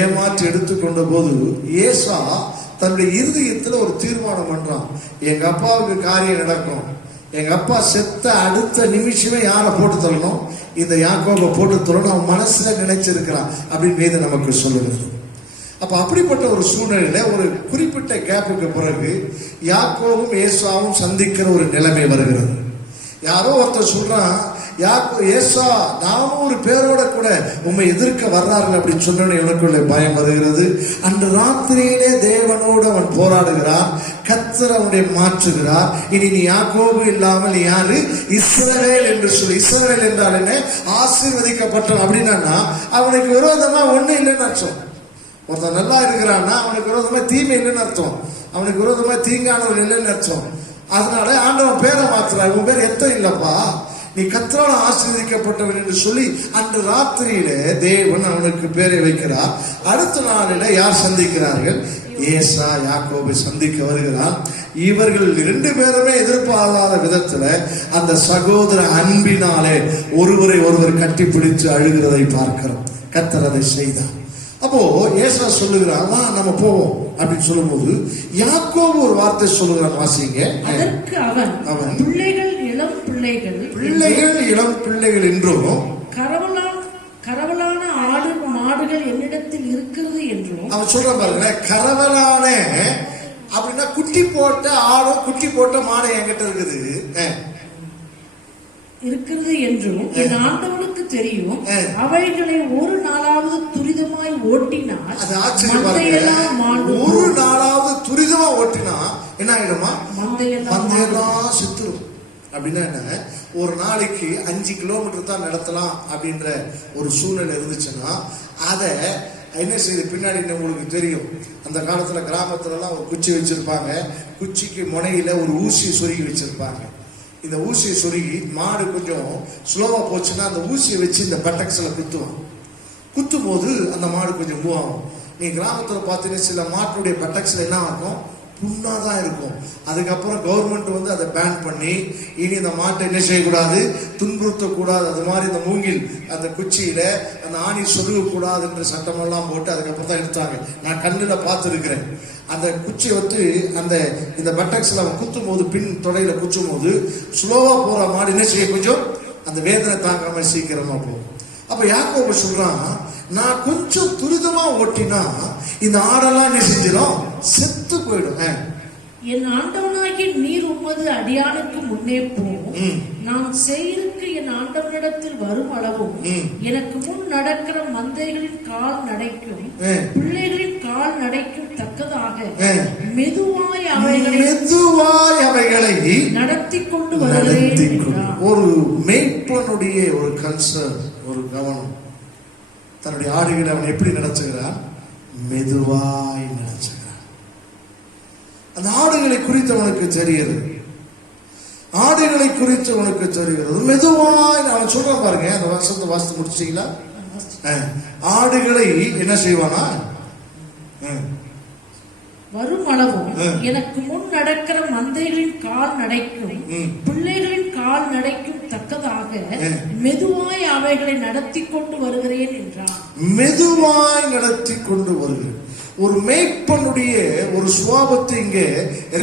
ஏமாற்றி எடுத்துக்கொண்ட போது ஏசா தன்னுடைய இருதயத்தில் ஒரு தீர்மானம் பண்றான். எங்க அப்பாவுக்கு காரியம் நடக்கும், எங்க அப்பா செத்த அடுத்த நிமிஷமே யாரை போட்டு தள்ளணும்? இந்த யாக்கோபை போட்டு தள்ளணும் அவன் மனசுல நினைச்சிருக்கிறான் அப்படின்னு வேதம் நமக்கு சொல்லுகிறது. அப்ப அப்படிப்பட்ட ஒரு சூழ்நிலையில ஒரு குறிப்பிட்ட கேப்புக்கு பிறகு யாக்கோபும் ஏசாவும் சந்திக்கிற ஒரு நிலைமை வருகிறது. யாரோ ஒருத்தர் சொல்றான், ஏசா 400 பேரோட கூட உண்மை எதிர்க்க வர்றார்கள் அப்படின்னு சொன்ன எனக்குள்ள பயம் வருகிறது. அன்று ராத்திரியிலே தேவனோடு அவன் போராடுகிறான். கர்த்தர் அவனை மாற்றுகிறார். இனி நீ யாக்கோபு இல்லாமல் நீ யாரு? இஸ்ரவேல் என்று சொல்லி. இஸ்ரவேல் என்றால் என்ன? ஆசீர்வதிக்கப்பட்டவன். அப்படின்னா அவனுக்கு விரோதமா ஒண்ணு இல்லைன்னு அர்த்தம். ஒருத்தன் நல்லா இருக்கிறான்னா அவனுக்கு விரோதமா தீமை இல்லைன்னு அர்த்தம், அவனுக்கு விரோதமா தீங்கானவன் இல்லைன்னு அர்த்தம். அதனால ஆண்டவன் பேரை மாத்துறான். உன் பேர் எத்தனை இல்லப்பா, நீ கர்த்தரால் ஆசீர்வதிக்கப்பட்டவன் என்று சொல்லி அன்று ராத்திரியில தேவன் அவனுக்கு பேரை வைக்கிறார். அடுத்த நாளில யார் சந்திக்கிறார்கள்? ஏசா யாக்கோபை சந்திக்க வருகிறான். இவர்கள் 2 பேருமே எதிர்பாராத விதத்துல அந்த சகோதர அன்பினாலே ஒருவரை ஒருவர் கட்டிப்பிடித்து அழுகிறதை பார்க்கிறோம். கர்த்தர் அதை செய்தார். அப்போ ஏசா சொல்லுகிறான், வா நம்ம போவோம் அப்படின்னு சொல்லும் போது யாக்கோபு ஒரு வார்த்தை சொல்லுகிறான். வாசிங்க. அதற்கு அவன், பிள்ளைகள் இளம் பிள்ளைகள் என்றும் கரவலான ஆடு மாடுகள் என்னிடத்தில் இருக்கிறது என்றும் அவன் சொல்ற பாருங்க. கரவலான அப்படின்னா குட்டி போட்ட ஆடும் குட்டி போட்ட மாடு என்கிட்ட இருக்கிறது என்றும் என் ஆண்டவனுக்கு தெரியும். அவைகளை ஒரு நாளாவது துரிதமாய் ஓட்டினால், ஒரு நாளாவது துரிதமா ஓட்டினா என்ன ஆகிடுமா? மந்தையெல்லாம் சுத்துரும். அப்படின்னா என்ன? ஒரு நாளைக்கு 5 கிலோமீட்டர் தான் நடத்தலாம் அப்படின்ற ஒரு சூழ்நிலை இருந்துச்சுன்னா அதை என்ன செய்யுது? பின்னாடி உங்களுக்கு தெரியும், அந்த காலத்துல கிராமத்துல எல்லாம் ஒரு குச்சி வச்சிருப்பாங்க. குச்சிக்கு முனையில ஒரு ஊசி சொருகி வச்சிருப்பாங்க. இந்த ஊசியை சொருகி மாடு கொஞ்சம் ஸ்லோவா போச்சுன்னா அந்த ஊசியை வச்சு இந்த பட்டக்ஸ்ல குத்தும் போது அந்த மாடு கொஞ்சம் மூவ் ஆகும். நீ கிராமத்துல பார்த்தீங்கன்னா சில மாட்டுடைய பட்டக்ஸ்ல என்ன ஆகும்? புண்ணாதான் இருக்கும். அதுக்கப்புறம் கவர்மெண்ட் அதை பேன் பண்ணி இனி இந்த மாட்டை என்ன செய்யக்கூடாது? துன்புறுத்தக்கூடாது. அது மாதிரி இந்த மூங்கில் அந்த குச்சியில அந்த ஆணி சொருகக்கூடாது என்ற சட்டமெல்லாம் போட்டு அதுக்கப்புறம் தான் எடுத்தாங்க. நான் கண்ணுல பார்த்துருக்கிறேன். அந்த குச்சி அந்த இந்த பட்டக்ஸ்ல அவன் குத்தும் போது, பின் தொடையில குச்சும் போது ஸ்லோவா போற மாடு என்ன செய்ய? கொஞ்சம் அந்த வேதனை தாங்காம சீக்கிரமா போகும். அப்ப யாக்கோபு சொல்றான், நான் கொஞ்சம் துரிதமா ஓட்டினா இந்த ஆடெல்லாம் என்ன செஞ்சிடும்? செத்து போயிடும். என் ஆண்டவனாகிய நீர் உமது அடியானுக்கு முன்னே போகும். நான் செய்திருக்கு என் ஆண்டவனிடத்தில் வரும் அளவும் எனக்கு முன் நடக்கிற மந்தைகளின் கால் நடைக்கும் பிள்ளைகளின் கால் நடைக்கும் தக்கதாக மெதுவாய் அவைகளை நடத்தி கொண்டு வருகிறேன். ஒரு மேய்ப்பனுடைய ஒரு கன்சர்ன், ஒரு கவனம். தன்னுடைய ஆடுகளை அவன் எப்படி நடத்துகிறான்? மெதுவாய் நடத்துகிறான். அந்த ஆடுகளை குறித்து அவனுக்கு தெரியுது. ஆடுகளை குறித்து அவனுக்கு தெரிகிறது. மெதுவாய் அவன் சொல்றான் பாருங்க. அந்த வருஷத்தை வாசித்து முடிச்சிட்டீங்களா? ஆடுகளை என்ன செய்வானா? வரும் அளவும் எனக்கு முன் நடக்கிற மந்தைகளின் கால் நடைக்கும் பிள்ளைகளின் கால் நடைக்கும் தக்கதாக மெதுவாய் அவைகளை நடத்தி கொண்டு வருகிறேன் என்றான். மெதுவாய் நடத்தி கொண்டு வருகிறேன். ஒரு மேய்ப்பனுடைய ஒரு சுபாவத்தை இங்கே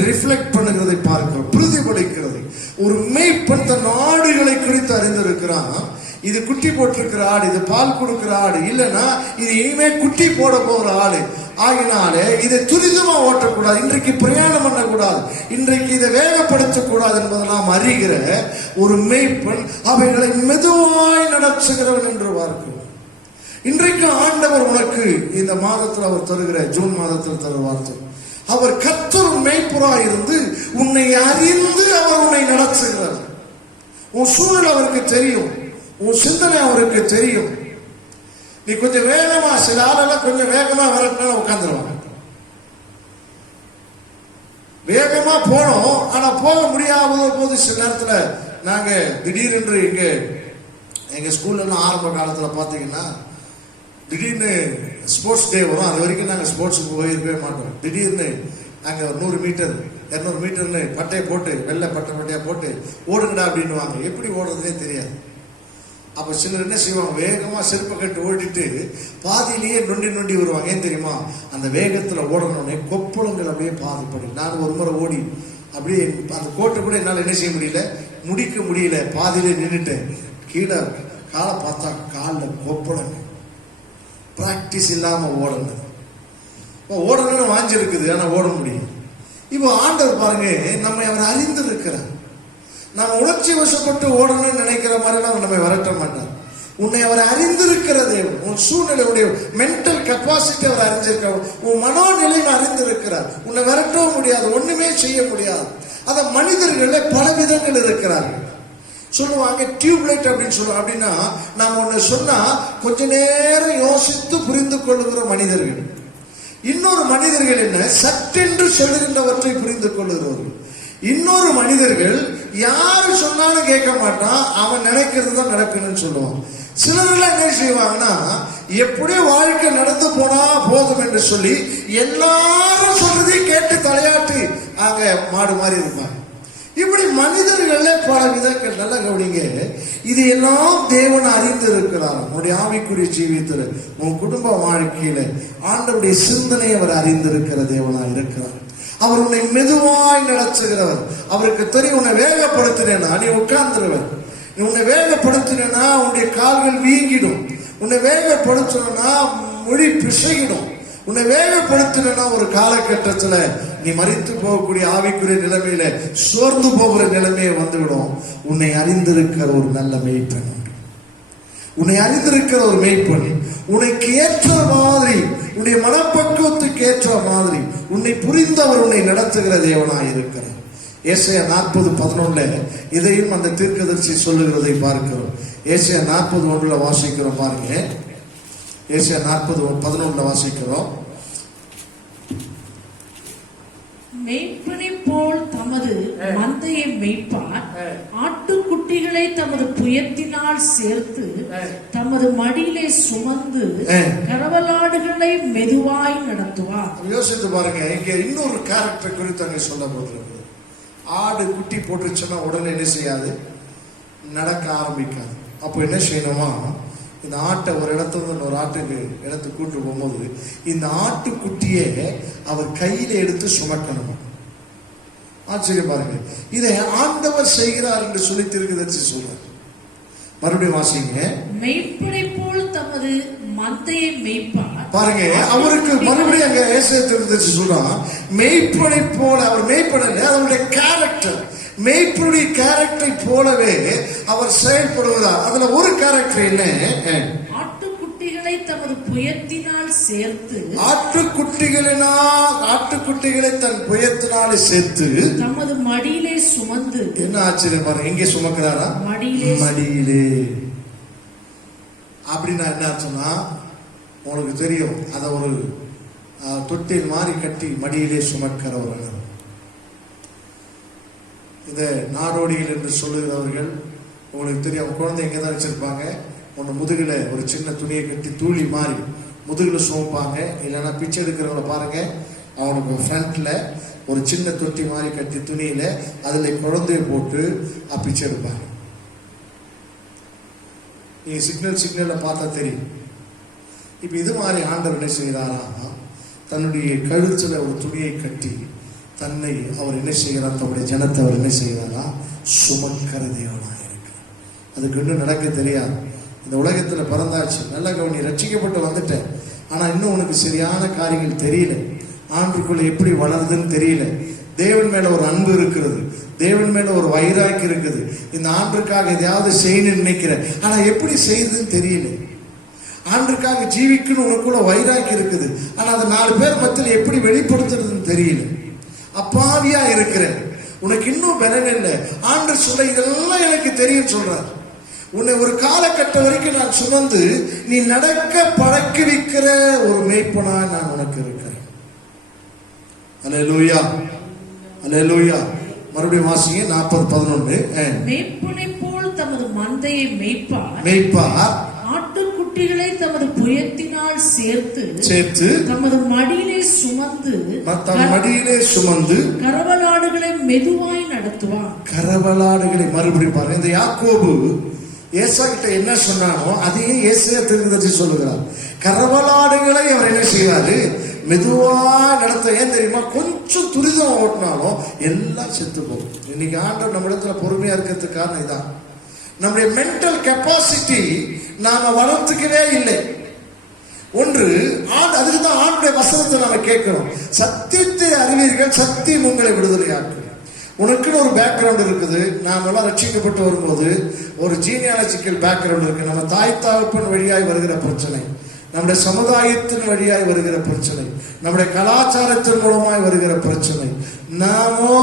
ரிஃப்ளெக்ட் பண்ணுகிறதை பார்க்கிறோம், பிரதிபலிக்கிறது. ஒரு மேய்ப்பன் தன் ஆடுகளை குறித்து அறிந்திருக்கிறான். இது குட்டி போட்டிருக்கிற ஆடு, இது பால் கொடுக்கிற ஆடு, இல்லைன்னா இது இனிமே குட்டி போட போகிற ஆடு. ஆகினாலே இதை துரிதமா ஓட்டக்கூடாது, இன்றைக்கு பிரயாணம் பண்ணக்கூடாது, இன்றைக்கு இதை வேகப்படுத்தக்கூடாது என்பதெல்லாம் அறிகிற ஒரு மேய்ப்பன் அவைகளை மெதுவாய் நடத்துகிறவன் என்று பார்க்கிறோம். இன்றைக்கு ஆண்டவர் உனக்கு இந்த மாதத்தில் அவர் தருகிற ஜூன் மாதத்தில் தருகிற வார்த்தை, அவர் கர்த்தர் மேய்ப்பராய் இருந்து உன்னை அறிந்து அவர் உன்னை நடத்துகிறார். உன் சூழல் அவருக்கு தெரியும், உன் சிந்தனை அவருக்கு தெரியும். நீ கொஞ்சம் வேகமா, சில ஆளெல்லாம் கொஞ்சம் வேகமா வரட்டுனா உட்காந்துருவாங்க. வேகமா போனோம், ஆனா போக முடியாத போது சில நேரத்துல நாங்க திடீரென்று எங்க ஸ்கூல்ல எல்லாம் ஆரம்ப காலத்துல பாத்தீங்கன்னா திடீர்னு ஸ்போர்ட்ஸ் டே வரும். அது வரைக்கும் நாங்க ஸ்போர்ட்ஸுக்கு போயிருக்கவே மாட்டோம். திடீர்னு அங்க 100 மீட்டர் 200 மீட்டர்னு பட்டையை போட்டு, வெள்ளை பட்டையா போட்டு ஓடுங்கடா அப்படின்னுவாங்க. எப்படி ஓடுறதுனே தெரியாது. அப்ப சிலர் என்ன செய்வாங்க, வேகமா செருப்பை கட்டு ஓடிட்டு பாதியிலேயே நொண்டி வருவாங்க. ஏன் தெரியுமா, அந்த வேகத்துல ஓடணும்னே கொப்பளங்கள் அப்படியே பாதிப்படி. நான் ஒரு முறை ஓடி அப்படியே அந்த கோட்டை கூட என்னால் என்ன செய்ய முடியல, முடிக்க முடியல, பாதியிலே நின்றுட்டேன். கீழே காலை பார்த்தா காலில் கொப்பளங்க. பிராக்டிஸ் இல்லாம ஓடணும்னு வாஞ்சிருக்குது, ஆனா ஓட முடியும். இப்போ ஆண்டவர் பாருங்க, நம்மை அவர் அறிந்து இருக்கிறார். நம்ம உணர்ச்சி வசப்பட்டு ஓடணும்னு நினைக்கிற மாதிரி அவர் நம்மை வரட்ட மாட்டார். உன்னை அவர் அறிந்திருக்கிற தேவன். உன் சூழ்நிலையுடைய மென்டல் கெப்பாசிட்டி அவர் அறிஞ்சிருக்கிறார். உன் மனோநிலையை அறிந்திருக்கிறார். உன்னை விரட்டவும் முடியாது, ஒண்ணுமே செய்ய முடியாது. அத மனிதர்கள பல விதங்கள் இருக்கிறார்கள். சொல்லுவாங்க டியூப்லைட் அப்படின்னு சொல்லுவாங்க. அப்படின்னா நாம ஒண்ணு சொன்னா கொஞ்ச நேரம் யோசித்து புரிந்து கொள்ளுகிற மனிதர்கள். இன்னொரு மனிதர்கள் என்ன, சட்டென்று சொல்லுகின்றவற்றை புரிந்து கொள்ளுகிறவர்கள். இன்னொரு மனிதர்கள் யாரு சொன்னாலும் கேட்க மாட்டான், அவன் நினைக்கிறது தான் நடக்கணும்னு சொல்லுவான். சிலர்லாம் என்ன செய்வாங்கன்னா, எப்படியோ வாழ்க்கை நடந்து போனா போதும் என்று சொல்லி எல்லாரும் சொல்றதையும் கேட்டு தலையாட்டி அங்க மாடு மாதிரி இருப்பாங்க. இப்படி மனிதர்கள பல விதங்கள். நல்ல கவனிங்க, இது எல்லாம் தேவன் அறிந்து இருக்கிறார். உன்னுடைய ஆவிக்குரிய ஜீவியத்தில், உன் குடும்ப வாழ்க்கையில ஆண்டவருடைய சிந்தனை அவர் அறிந்திருக்கிற தேவனா இருக்கிறார். அவர் உன்னை மெதுவாய் நடத்துகிறவர். அவருக்கு தெரியும், உன்னை வேகப்படுத்தினேன்னா நீ உட்கார்ந்துருவன். உன்னை வேகப்படுத்தினா உன்னுடைய கால்கள் வீங்கிடும். உன்னை வேகப்படுத்தினா மொழி பிசையிடும். உன்னை வேகப்படுத்தினா ஒரு காலகட்டத்துல நீ மரித்து போகக்கூடிய ஆவிக்குரிய நிலைமையில சோர்ந்து போகிற நிலைமையை வந்துவிடும். உன்னை அறிந்திருக்கிற ஒரு நல்ல மேய்ப்பன், உன்னை அறிந்திருக்கிற ஒரு மேய்ப்பன் உனக்கு ஏற்ற மாதிரி, உன்னுடைய மனப்பக்குவத்துக்கு ஏற்ற மாதிரி உன்னை புரிந்தவர் உன்னை நடத்துகிற தேவனாய் இருக்கிறார். ஏசாயா 40:11 இதையும் அந்த தீர்க்கதரிசி சொல்லுகிறதை பார்க்கிறோம். ஏசாயா 40:1 வாசிக்கிறோம் பாருங்க. ஏசாயா 40:11 வாசிக்கிறோம். மேய்ப்பனை போல் தமது மந்தையை மேய்ப்பார், ஆட்டுக்குட்டிகளை தமது புயத்தினால் சேர்த்து தமது மடியிலே சுமந்து கரவலாடுகளை மெதுவாய் நடத்துவார். யோசித்து பாருங்க, இங்க இன்னொரு கேரக்டர் குறித்து அங்க சொல்ல போகிறது. ஆடு குட்டி போட்டுருச்சுன்னா உடனே என்ன செய்யாது, நடக்க ஆரம்பிக்காது. அப்போ என்ன செய்யணுமா, இந்த ஆட்டை ஒரு இடத்துல ஒரு இடத்துக்கு கூட்டு போகும்போது இந்த ஆட்டுக்குட்டியை அவர் கையில எடுத்து சுமக்கணும். ஆச்சரியம் பாருங்க, இதை ஆண்டவர் செய்கிறார் என்று சொல்லி தீர்க்கதரிசி சொல்றார். மறுபடியும் வாசிங்க. மெய்ப்பனை போல் தமது மந்தையை மேய்ப்பார். பாருங்க, அவருக்கு மறுபடியும் அங்க ஏசாயா தீர்க்கதரிசி சொல்றான், மெய்ப்பனை போல. அவர் மெய்ப்பனை, அவருடைய கேரக்டர், மேய்ப்பனுடைய கேரக்டரை போலவே அவர் செயல்படுவதால். அதுல ஒரு கேரக்டர் என்ன, ஆட்டுக்குட்டிகளை தமது புயத்தினால் சேர்த்து, ஆட்டுக்குட்டிகளை தன் புயத்தினாலே சேர்த்து தமது மடியிலே சுமந்து. என்ன ஆச்சரியம் பாருங்க, எங்கே சுமக்கிறாரா, மடியிலே. அப்படின்னா என்ன ஆச்சுன்னா, உங்களுக்கு தெரியும், அத ஒரு தொட்டில் மாதிரி கட்டி மடியிலே சுமக்கிறவர். இதை நாடோடிகள் என்று சொல்லுகிறவர்கள், உங்களுக்கு தெரியும், குழந்தை எங்கே தான் வச்சிருப்பாங்க, ஒன்று முதுகில் ஒரு சின்ன துணியை கட்டி தூளி மாதிரி முதுகில் சுமப்பாங்க. இல்லைன்னா பிச்சை எடுக்கிறவங்கள பாருங்க, அவனுக்கு ஃப்ரண்ட்ல ஒரு சின்ன தொட்டி மாதிரி கட்டி துணியில அதில் குழந்தைய போட்டு பிச்சை எடுப்பாங்க. நீங்க சிக்னல்ல பார்த்தா தெரியும். இப்ப இது மாதிரி ஆண்டவர் என்ன செய்கிறாரா, தன்னுடைய கழுத்துல ஒரு துணியை கட்டி தன்னை அவர் என்ன செய்கிறார், தன்னுடைய ஜனத்தை அவர் என்ன செய்கிறாரா, சுமக்கிற தேவனாக இருக்கிறார். அதுக்கு இன்னும் நடக்க தெரியாது. இந்த உலகத்துல பிறந்தாச்சு, நல்ல கவனி, ரட்சிக்கப்பட்டு வந்துட்டேன், ஆனா இன்னும் உனக்கு சரியான காரியங்கள் தெரியல, ஆண்டுக்குள்ள எப்படி வளருதுன்னு தெரியல. தேவன் மேல ஒரு அன்பு இருக்கிறது, தேவன் மேல ஒரு வைராக்கி இருக்குது, இந்த ஆண்டுக்காக எதையாவது செய்யணும்னு நினைக்கிறேன், ஆனா எப்படி செய்யுதுன்னு தெரியல. ஆண்டுக்காக ஜீவிக்கணும் உனக்குள்ள வைராக்கி இருக்குது, ஆனா அது 4 பேர் மத்தியில் எப்படி வெளிப்படுத்துறதுன்னு தெரியல. அப்பாவியா இருக்கிறேன், உனக்கு இன்னும் பலன் இல்லை. ஆண்டு சொல்ல இதெல்லாம் எனக்கு தெரியும் சொல்றார். உன்னை ஒரு காலகட்டம் வரைக்கும் நான் சுமந்து நீ நடக்க பழக்கி வைக்கிற ஒரு மேய்ப்பனா நான் உனக்கு இருக்கிறேன். அல்லேலூயா, அல்லேலூயா. மறுபடியும் வாசிங்க 40:11. மேய்ப்பனை போல் தமது மந்தையை மேய்ப்பார், ஆட்டுக்குட்டிகளை தமது புயத்தினால் சேர்த்து தமது மடியிலே சுமந்து கரவலாடுகளை மெதுவாய் நடத்துவார். கரவலாடுகளை மறுபடியும் பாருங்க. இந்த யாக்கோபு ஏசா கிட்ட என்ன சொன்னானோ அதையே ஏசாயா தீர்க்கதரிசி சொல்லுகிறார். கரவலாடுகளை அவர் என்ன செய்வாரு, மெதுவா நடத்த. ஏன் தெரியுமா, கொஞ்சம் துரிதம் ஓட்டினாலும் எல்லாம் செத்து போகும். இன்னைக்கு ஆண்டவர் நம்ம இடத்துல பொறுமையா இருக்கிறதுக்கு காரணம் இதான். நம்முடைய மென்டல் கெப்பாசிட்டி நாம வளர்த்துக்கவே இல்லை. ஒன்று, அதுக்கு தான் ஆண்டுடைய வசனத்தை நாம கேட்கிறோம். சத்தியத்தை அறிவீர்கள், சத்தியம் உங்களை விடுதலையாக்கும். உனக்குன்னு ஒரு பேக்ரவுண்ட் இருக்குது. நாம எல்லாம் ரட்சிக்கப்பட்டு வரும்போது ஒரு ஜீனியாலஜிக்கல் பேக்ரவுண்ட் இருக்கு. நம்ம தாய் தகப்பன் வழியாய் வருகிற பிரச்சனை, நம்முடைய சமுதாயத்தின் வழியாய் வருகிற பிரச்சனை, நம்முடைய கலாச்சாரத்தின் மூலமாய் வருகிற பிரச்சனை, நாமோ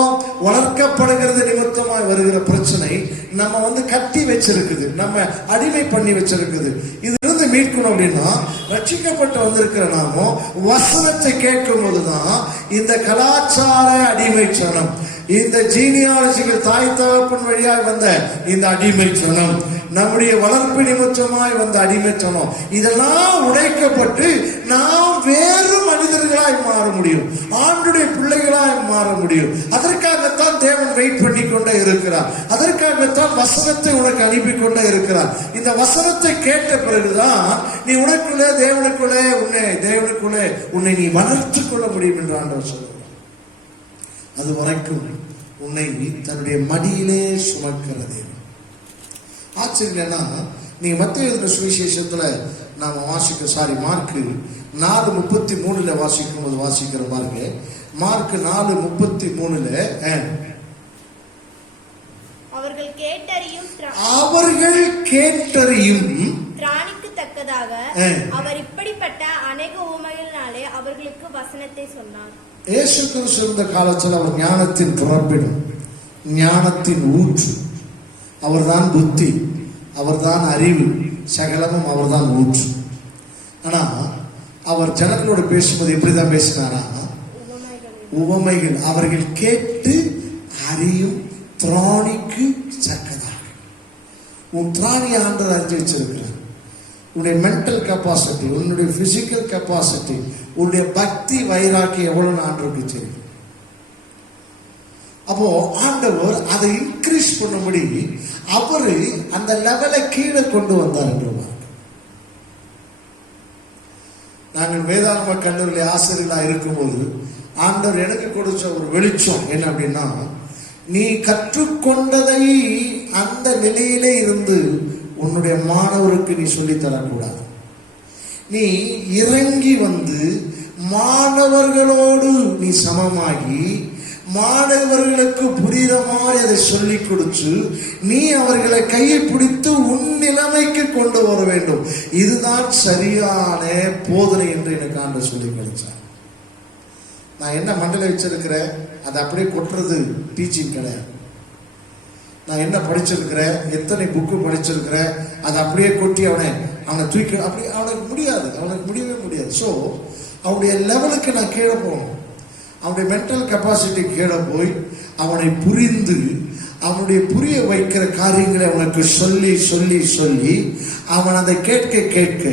வளர்க்கப்படுகிறது நிமித்தமாய் வருகிற பிரச்சனை நம்ம கட்டி வச்சிருக்குது, நம்ம அடிமை பண்ணி வச்சிருக்குது. இதுல இருந்து மீட்கணும் அப்படின்னா ரட்சிக்கப்பட்டு வந்திருக்கிற நாமோ வசனத்தை கேட்கும் போதுதான் இந்த கலாச்சார அடிமைச்சனம், இந்த ஜீனியாலஜிகள் தாய் தகப்பன் வழியாய் வந்த இந்த அடிமைச்சனம், நம்முடைய வளர்ப்பு நிமித்தமாய் வந்த அடிமைச்சனம், இதெல்லாம் உடைக்கப்பட்டு நாம் வேறு மனிதர்களாய் மாற முடியும், ஆண்டுடைய பிள்ளைகளாய் மாற முடியும். அதற்காகத்தான் தேவன் வெயிட் பண்ணி கொண்டே இருக்கிறார். அதற்காகத்தான் வசனத்தை உனக்கு அனுப்பி கொண்டே இருக்கிறார். இந்த வசனத்தை கேட்ட பிறகுதான் நீ உனக்குள்ளே தேவனுக்குள்ளே உன்னை நீ வளர்த்துக் கொள்ள முடியும் என்று ஆண்டவர் சொல்கிறார். அது வரைக்கும் உன்னை தன்னுடைய மடியிலே சுமக்கிறது. ஆச்சரியம்னா, நீங்க மத்திய சுவிசேஷத்துல நாம மார்க்கு 4:33 வாசிக்கும் போது வாசிக்கிற பாருங்க. மார்க் 4:33 அவர்கள் கேட்டறியும் திராணிக்கு தக்கதாக அவர் இப்படிப்பட்ட அநேக உவமைகளினாலே அவர்களுக்கு வசனத்தை சொன்னார். இயேசு கிறிஸ்து இருந்த காலத்தில் அவர் ஞானத்தின் புறப்பிடும், ஞானத்தின் ஊற்று. அவர்தான் புத்தி, அவர்தான் அறிவு, சகலமும் அவர்தான் ஊற்று. ஆனா அவர் ஜனங்களோடு பேசும்போது எப்படிதான் பேசினாரா, உவமைகள். அவர்கள் கேட்டு அறியும் திராணிக்கு தக்கதாக. உன் திராணியை ஆண்டவர் அறிஞ்சு வச்சிருக்கிறார். உன்னுடைய மென்டல் கெப்பாசிட்டி, உன்னுடைய பிசிக்கல் கெப்பாசிட்டி, உன்னுடைய பக்தி வைராக்கி எவ்வளவு ஆண்டவருக்கு தெரியும். அப்போ ஆண்டவர் அதை இன்க்ரீஸ் பண்ணும்படி அவரு அந்த லெவலை கீழே கொண்டு வந்தார் என்று. நாங்கள் வேதாகம கல்லூரியில ஆசிரியர்களா இருக்கும்போது ஆண்டவர் எனக்கு கொடுத்த ஒரு வெளிச்சம் என்ன அப்படின்னா, நீ கற்றுக்கொண்டதை அந்த நிலையிலே இருந்து உன்னுடைய மாணவருக்கு நீ சொல்லித்தரக்கூடாது. நீ இறங்கி வந்து மாணவர்களோடு நீ சமமாகி மாணவர்களுக்கு புரிகிற மாதிரி அதை சொல்லிக் கொடுத்து நீ அவர்களை கையை பிடித்து உன் நிலைமைக்கு கொண்டு வர வேண்டும். இதுதான் சரியான போதனை என்று எனக்கு ஆண்டவர் சொல்லி கொடுத்தார். நான் என்ன மண்டல வச்சிருக்கிறேன் அதை அப்படியே கொட்டுறது டீச்சிங் கிடையாது. நான் என்ன படிச்சிருக்கிறேன், எத்தனை புக்கு படிச்சிருக்கிறேன், அதை அப்படியே கொட்டி அவனை தூக்கி அப்படி அவனுக்கு முடியவே முடியாது. ஸோ அவனுடைய லெவலுக்கு நான் கீழே போகணும். அவனுடைய மென்டல் கெப்பாசிட்டி கீழே போய் அவனை புரிந்து அவனுடைய புரிய வைக்கிற காரியங்களை அவனுக்கு சொல்லி சொல்லி சொல்லி அவன் அதை கேட்க கேட்க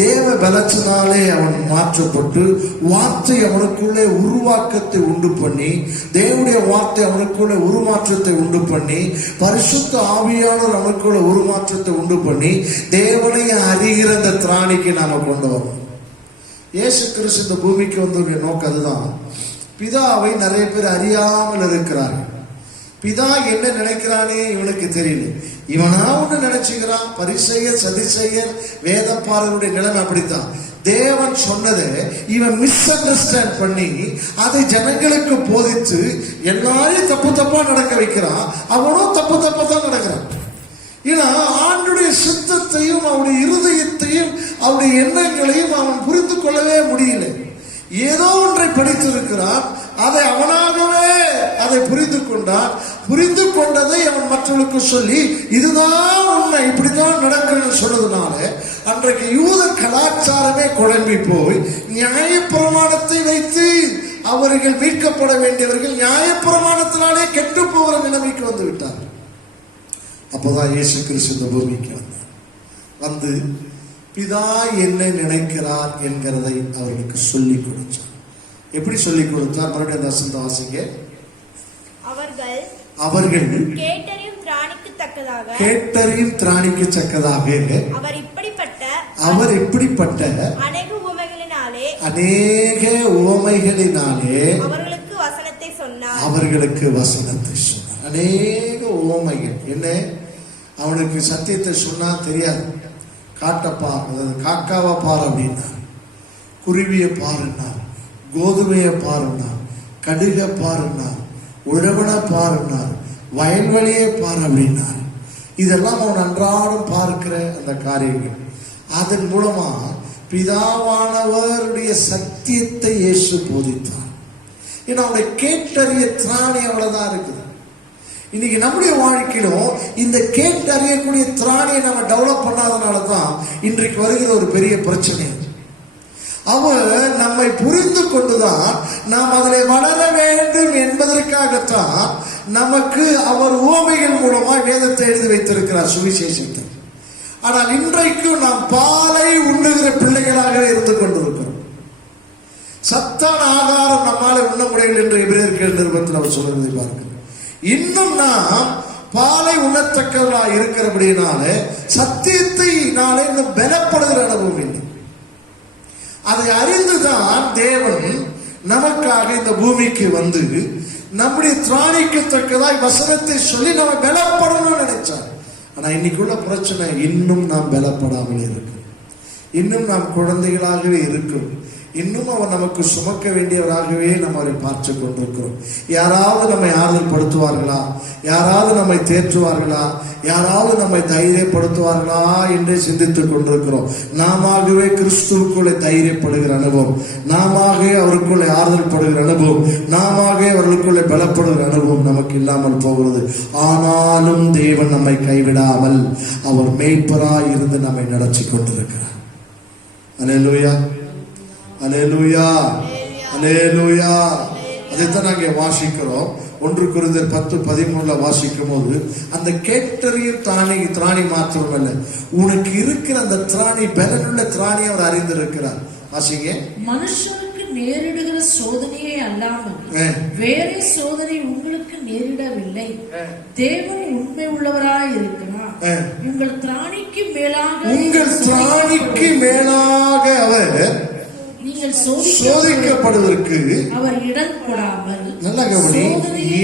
தேவ பலத்தினாலே அவன் மாற்றப்பட்டு வார்த்தை அவனுக்குள்ளே உருவாக்கத்தை உண்டு பண்ணி, தேவனுடைய வார்த்தை அவனுக்குள்ளே உருமாற்றத்தை உண்டு பண்ணி, பரிசுத்த ஆவியானவர் அவனுக்குள்ள உருமாற்றத்தை உண்டு பண்ணி தேவனை அறிகிற அந்த திராணிக்கு நாம கொண்டு வரணும். இயேசு கிறிஸ்து இந்த பூமிக்கு வந்தவருடைய நோக்கம் அதுதான். பிதாவை நிறைய பேர் அறியாமல் இருக்கிறார்கள். பிதா என்ன நினைக்கிறானே இவனுக்கு தெரியல. இவனா ஒண்ணு நினைச்சுக்கிறான். பரிசேயர் சதுசேயர் வேதப்பாரருடைய நிலைமை அப்படித்தான். தேவன் சொன்னதை இவன் மிஸ் அண்டர்ஸ்டாண்ட் பண்ணி அதை ஜனங்களுக்கு போதித்து எல்லாரையும் தப்பு தப்பா நடக்க வைக்கிறான். அவனும் தப்பு தப்பா தான் நடக்கிறான். ஏன்னா ஆண்டுடைய சித்தத்தையும் அவருடைய இருதயத்தையும் அவருடைய எண்ணங்களையும் அவன் புரிந்து கொள்ளவே முடியல. ஏதோ ஒன்றை படித்திருக்கிறான், அதை அவனாகவே அதை புரிந்து கொண்டான். புரிந்து கொண்டதை அவன் மற்றவர்களுக்கு சொல்லி இதுதான் உண்மை, இப்படித்தான் நடக்கணும்னு சொன்னதுனால அன்றைக்கு யூத கலாச்சாரமே குழம்பி போய் நியாயப்பிரமாணத்தை வைத்து அவர்கள் மீட்கப்பட வேண்டியவர்கள் நியாயப்பிரமாணத்தினாலே கெட்டு போகிற நிலைமைக்கு வந்து விட்டார். அப்போதான் இயேசு கிறிஸ்து இந்த பூமிக்கு வந்தார். வந்து பிதா என்ன நினைக்கிறார் என்கிறதை அவர்களுக்கு சொல்லிக் கொடுத்தார். எப்படி சொல்லிக் கொடுத்தார்? மறுபடியும் அந்த வசனத்தை வாசிங்க. அவர்கள் கேட்டறியும் திராணிக்கு தக்கதாக அவர் இப்படிப்பட்ட அநேக உவமைகளினாலே அவர்களுக்கு வசனத்தை சொன்னார். அநேக உவமைகள். என்ன? அவனுக்கு சத்தியத்தை சொன்னா தெரியாது. காட்டப்பார், அதாவது காக்காவை பார் அப்படின்னார், குருவியை பாருன்னார், கோதுமையை பாருன்னார், கடுகை பாருன்னார், உழவனை பாருன்னார், வயல்வெளியை பார் அப்படின்னார். இதெல்லாம் அவன் அன்றாடம் பார்க்கிற அந்த காரியங்கள். அதன் மூலமா பிதாவானவருடைய சத்தியத்தை இயேசு போதித்தார். ஏன்னா அவனை கேட்டறிய திராணி அவ்வளவுதான் இருக்குது. இன்னைக்கு நம்முடைய வாழ்க்கையிலும் இந்த கேட்டறியக்கூடிய திராணியை நம்ம டெவலப் பண்ணாதனால தான் இன்றைக்கு வருகிற ஒரு பெரிய பிரச்சனை. அவர் நம்மை புரிந்து கொண்டுதான் நாம் அதில் வளர வேண்டும் என்பதற்காகத்தான் நமக்கு அவர் உவமைகள் மூலமா வேதத்தை எழுதி வைத்திருக்கிறார், சுவிசேஷத்தை. ஆனால் இன்றைக்கு நாம் பாலை உண்ணுகிற பிள்ளைகளாக இருந்து கொண்டிருக்கிறோம். சத்தான ஆகாரம் நம்மால உண்ண முடியவில்லை என்று எபிரேயர் நிருபத்தில் அவர் சொல்வதை பார்க்கிறோம். இன்னும் நாம் பாலை உண்ணத்தக்கவர்களாக இருக்கிறபடினால சத்தியத்தை நாளை இன்னும் பலப்படுகிற அனுபவம் இல்லை. அதை அறிந்துதான் தேவன் நமக்காக இந்த பூமிக்கு வந்து நம்முடைய திராணிக்கு தக்கதாய் வசனத்தை சொல்லி நம்ம பலப்படணும்னு நினைச்சார். ஆனா இன்னைக்குள்ள பிரச்சனை, இன்னும் நாம் பலப்படாமல் இருக்கிறோம். இன்னும் நாம் குழந்தைகளாகவே இருக்கிறோம். இன்னும் அவர் நமக்கு சுமக்க வேண்டியவராகவே நம்ம அவரை பார்த்து கொண்டிருக்கிறோம். யாராவது நம்மை ஆறுதல் படுத்துவார்களா? யாராவது நம்மை தேற்றுவார்களா? யாராவது நம்மை தைரியப்படுத்துவார்களா என்று சிந்தித்துக் கொண்டிருக்கிறோம். நாமவே கிறிஸ்துவுக்குள்ளே தைரியப்படுகிற அனுபவம், நாமவே அவருக்குள்ளே ஆறுதல் படுகிற அனுபவம், நாமவே அவர்களுக்குள்ளே பலப்படுகிற அனுபவம் நமக்கு இல்லாமல் போகிறது. ஆனாலும் தேவன் நம்மை கைவிடாமல் அவர் மேய்ப்பராய் இருந்து நம்மை நடத்தி கொண்டிருக்கிறார். அல்லேலூயா, அல்லேலூயா, அல்லேலூயா. அதைத்தான் நாங்க வாசிக்கிறோம். 1 கொரிந்தியர் 10:13 வாசிக்கும் போது அந்த கேட்டறியும் திராணி மாத்திரமல்ல, உனக்கு இருக்கிற அந்த திராணி, பலனுள்ள திராணி அவர் அறிந்திருக்கிறார். வாசிங்க. மனுஷனுக்கு நேரிடுகிற சோதனையே அல்லாமல் வேறே சோதனை உங்களுக்கு நேரிடவில்லை. தேவன் உண்மை உள்ளவராய் இருக்கிறார். உங்கள் திராணிக்கு மேலாக அவர் நீங்கள் சோதிக்கப்படுவதற்கு அவர் இடம் கொடாமல், நல்ல கவனி,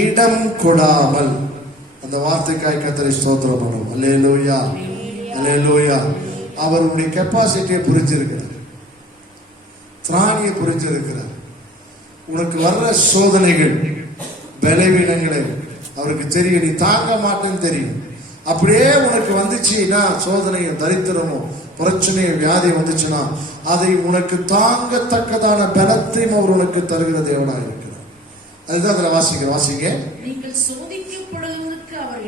இடம் கொடாமல். அந்த வார்த்தைக்காய் கர்த்தரை ஸ்தோத்திரம் பண்ணுவோம். அல்லேலூயா, அல்லேலூயா. அவருடைய கெப்பாசிட்டியை புரிஞ்சிருக்கிறார், திராணியை புரிஞ்சிருக்கிறார். உனக்கு வர்ற சோதனைகள், பலவீனங்களை அவருக்கு தெரியும். நீ தாங்க மாட்டேன்னு தெரியும். அப்படியே உனக்கு வந்துச்சுன்னா, சோதனையும் தரித்திரமும் பிரச்சனையும் வியாதி வந்துச்சுன்னா, அதை உனக்கு தாங்கத்தக்கதான பலத்தையும் அவர் உனக்கு தருகிற தேவனாக இருக்கிறார். அதுதான் அதுல வாசிங்க. நீங்கள் சோதிக்கப்படுவதற்கு அவர்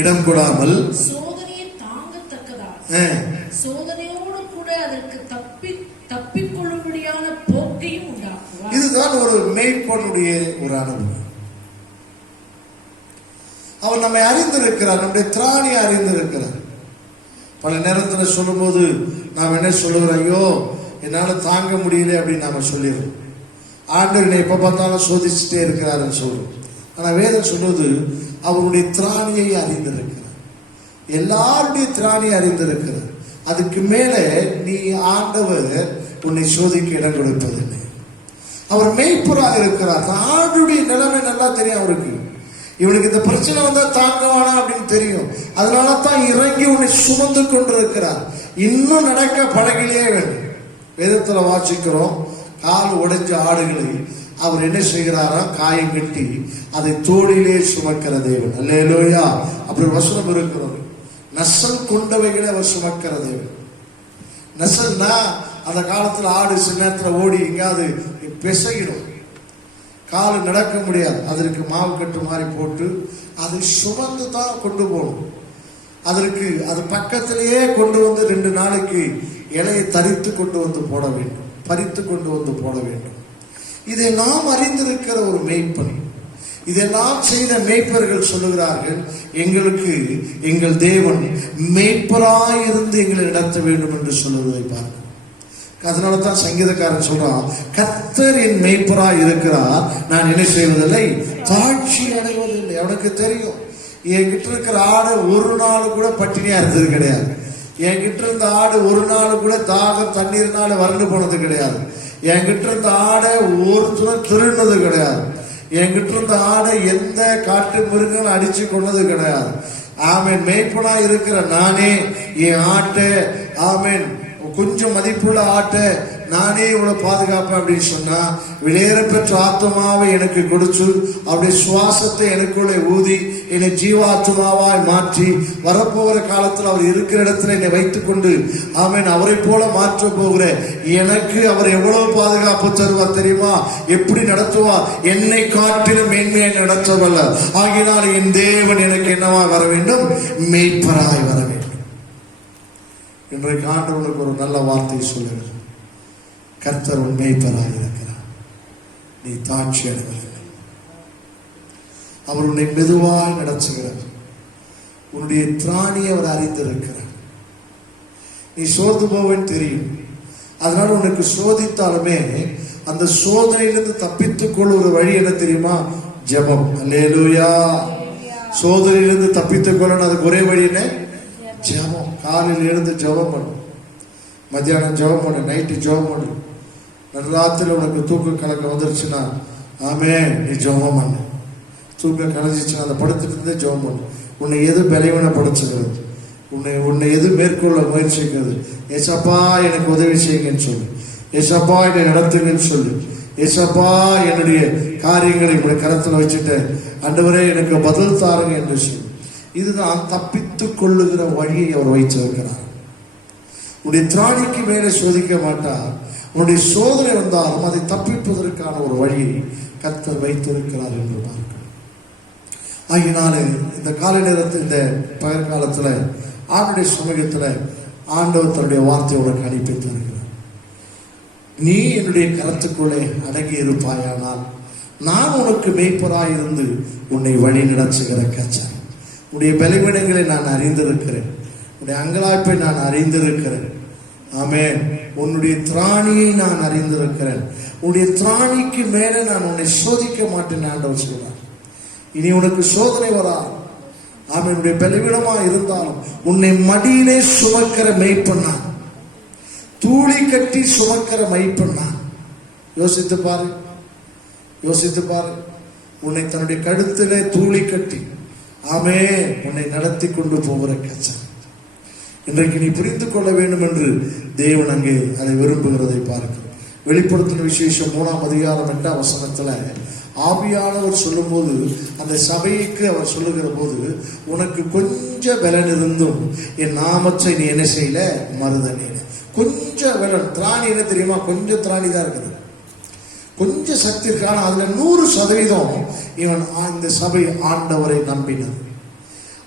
இடம் கொடாமல் சோதனையை தாங்கத்தக்கதாக சோதனையோடு கூட அதற்கு தப்பிக்கொள்ளும்படியான போக்கையும் உண்டாக்குவார். இதுதான் ஒரு மேய்ப்பனுடைய ஒரு அனுபவம். அவர் நம்மை அறிந்திருக்கிறார், நம்முடைய திராணியை அறிந்திருக்கிறார். பல நேரத்தில் சொல்லும் போது நாம் என்ன சொல்லுகிறோம்? ஐயோ, என்னால தாங்க முடியல அப்படின்னு நாம சொல்லிடுறோம். ஆண்டவரை எப்ப பார்த்தாலும் சோதிச்சுட்டே இருக்கிறாருன்னு சொல்றோம். ஆனா வேதம் சொல்வது அவருடைய திராணியை அறிந்திருக்கிறார், எல்லாருடைய திராணியை அறிந்திருக்கிறார். அதுக்கு மேல நீ ஆண்டவர் உன்னை சோதிக்க இடம் கொடுப்பதில்லை. அவர் மேய்ப்பராக இருக்கிறார். ஆடுடைய நிலைமை நல்லா தெரியும் அவருக்கு. இவனுக்கு இந்த பிரச்சனை வந்தா தாங்குவானா அப்படின்னு தெரியும். அதனால தான் இறங்கி உன்னை சுமந்து கொண்டிருக்கிறார். இன்னும் நடக்க பழகிலே வேண்டும். வேதத்துல வாசிக்கிறோம், கால் உடைஞ்ச ஆடுகளை அவர் என்ன செய்கிறாரா, காயம் கட்டி அதை தோளிலே சுமக்கிற தேவன். அல்லேலூயா. அப்படி வசனம் இருக்கிறது. நசல் கொண்டவைகளை அவர் சுமக்கிற தேவன். நசல்னா அந்த காலத்துல ஆடு சில நேரத்துல ஓடி எங்காவது பிசையிடும், காலு நடக்க முடியாது. அதற்கு மாவு கட்டு மாதிரி போட்டு அதை சுமந்து தான் கொண்டு போகணும். அதற்கு அது பக்கத்திலேயே கொண்டு வந்து 2 நாளைக்கு இலையை தரித்து கொண்டு வந்து போட வேண்டும், பறித்து கொண்டு வந்து போட வேண்டும். இதை நாம் அறிந்திருக்கிற ஒரு மேய்ப்பன், இதெல்லாம் செய்த மேய்ப்பர்கள் சொல்லுகிறார்கள், எங்களுக்கு எங்கள் தேவன் மேய்ப்பராயிருந்து எங்களை நடத்த வேண்டும் என்று சொல்லுவதை பார்க்க. அதனால தான் சங்கீதக்காரன் சொல்றான், கர்த்தர் என் மேய்ப்பராய் இருக்கிறார், நான் என்ன செய்வதில்லை, தாழ்ச்சி அடைவதில்லை. அவனுக்கு தெரியும், என்கிட்ட இருக்கிற ஆடு ஒரு நாள் கூட பட்டினியா இருந்தது கிடையாது. என்கிட்ட இருந்த ஆடு ஒரு நாள் கூட தாகம் தண்ணீர்னால வறண்டு போனது கிடையாது. என்கிட்ட இருந்த ஆடை ஒருத்தரும் திருடினது கிடையாது. என்கிட்ட இருந்த ஆடை எந்த காட்டு மிருகங்களும் அடிச்சு கொண்டது கிடையாது. ஆமேன். மேய்ப்பனா இருக்கிற நானே என் ஆட்டை, ஆமேன், கொஞ்சம் மதிப்புள்ள ஆட்டை நானே இவ்வளவு பாதுகாப்பேன் அப்படின்னு சொன்னா, வெளியேற பெற்ற ஆத்மாவை எனக்கு கொடுத்து அவருடைய சுவாசத்தை எனக்குள்ளே ஊதி என்னை ஜீவாத்மாவாய் மாற்றி வரப்போகிற காலத்தில் அவர் இருக்கிற இடத்துல என்னை வைத்துக் கொண்டு, ஆமேன், அவரை போல மாற்ற போகிற எனக்கு அவர் எவ்வளவு பாதுகாப்பு தருவார் தெரியுமா? எப்படி நடத்துவார்? என்னை காட்டிலும் மேன்மையை நடத்தவல்ல. ஆகினால் என் தேவன் எனக்கு என்னவா வர வேண்டும்? மேய்ப்பராய் வர வேண்டும். இன்றைக்கு ஆண்டவனுக்கு ஒரு நல்ல வார்த்தை சொல்லுங்கள். கர்த்தர் உன் மேய்ப்பராக இருக்கிறார், நீ தாட்சி அடைவதில்லை. அவர் உன்னை மெதுவாய் நடத்துகிறார். உன்னுடைய திராணியை அவர் அறிந்திருக்கிறார். நீ சோர்ந்து போவேன்னு தெரியும். அதனால உனக்கு சோதித்தாலுமே அந்த சோதனையிலிருந்து தப்பித்துக் கொள்ளுற வழி என்ன தெரியுமா? ஜெபம். அல்லேலூயா. சோதனையிலிருந்து தப்பித்துக் கொள்ளணும், அதுக்கு ஒரே வழி என்ன? ஜெபம். காலையில் எழுந்து ஜெபம் பண்ணு, மத்தியானம் ஜெபம் பண்ணு, நைட்டு ஜெபம் பண்ணு. நடுராத்திரி உனக்கு தூக்க கலக்கம் வந்துருச்சுன்னா, ஆமே, நீ ஜெபம் பண்ணு. தூக்க கலைஞ்சிச்சுன்னா அதை படுத்துட்டு இருந்தே ஜெபம் பண்ணு. உன்னை எது பலவீனப்படுத்துகிறது, உன்னை எது மேற்கொள்ள முயற்சிக்கிறது, ஏசப்பா எனக்கு உதவி செய்யுங்கன்னு சொல்லு, ஏசப்பா என்னை நடத்துங்கன்னு சொல்லு, ஏசப்பா என்னுடைய காரியங்களை உடைய கரத்தில் வச்சுட்டேன், ஆண்டவரே எனக்கு பதில் தாருங்க என்று சொல்லு. இதுதான் தப்பித்துக் கொள்ளுகிற வழியை அவர் வைத்திருக்கிறார். உன்னுடைய திராணிக்கு மேலே சோதிக்க மாட்டார். உன்னுடைய சோதனை வந்தாலும் அதை தப்பிப்பதற்கான ஒரு வழியை கர்த்தர் வைத்திருக்கிறார் என்று பார்க்கிறோம். ஆகினாலே இந்த காலை நேரத்தில், இந்த பகற்காலத்தில் ஆண்டுடைய சமூகத்தில் ஆண்டவர் தன்னுடைய வார்த்தை உனக்கு அனுப்பி தருகிறார். நீ என்னுடைய கரத்துக்குள்ளே அடங்கி இருப்பாயானால் நான் உனக்கு மேய்ப்பராயிருந்து உன்னை வழி நடத்துகிற கர்த்தர். உன்னுடைய பலவீனங்களை நான் அறிந்திருக்கிறேன், உன்னுடைய அங்கலாய்ப்பை நான் அறிந்திருக்கிறேன். ஆமென். உன்னுடைய திராணியை நான் அறிந்திருக்கிறேன். உன்னுடைய திராணிக்கு மேலே நான் உன்னை சோதிக்க மாட்டேன் ஆண்டவர் சொல்றார். இனி உனக்கு சோதனை வராது. ஆமென். உன்னுடைய பலவீனமா இருந்தாலும் உன்னை மடியிலே சுமக்கிற மெய்ப்பன் நான், தூளி கட்டி சுமக்கிற மெய்ப்பன் நான். யோசித்து பாரு, யோசித்து பாரு. உன்னை தன்னுடைய கழுத்திலே தூளி கட்டி, ஆமே, உன்னை நடத்தி கொண்டு போகிற கர்த்தர். இன்றைக்கு நீ புரிந்து கொள்ள வேண்டும் என்று தேவன் அங்கே அதை விரும்புகிறதை பார்க்கிறோம். வெளிப்படுத்தின விசேஷம் 3ஆம் அதிகாரம் 8ஆம் வசனத்துல ஆவியானவர் சொல்லும் போது, அந்த சபைக்கு அவர் சொல்லுகிற போது, உனக்கு கொஞ்சம் பலன் இருந்தும் என் நாமத்தை நீ என்ன செய்யல, மறுதனே. கொஞ்சம் பலன், திராணி என்ன தெரியுமா? கொஞ்சம் திராணி தான் இருக்குது, கொஞ்சம் சக்தி இருக்கான. அதுல 100% இவன் இந்த சபை ஆண்டவரை நம்பினது.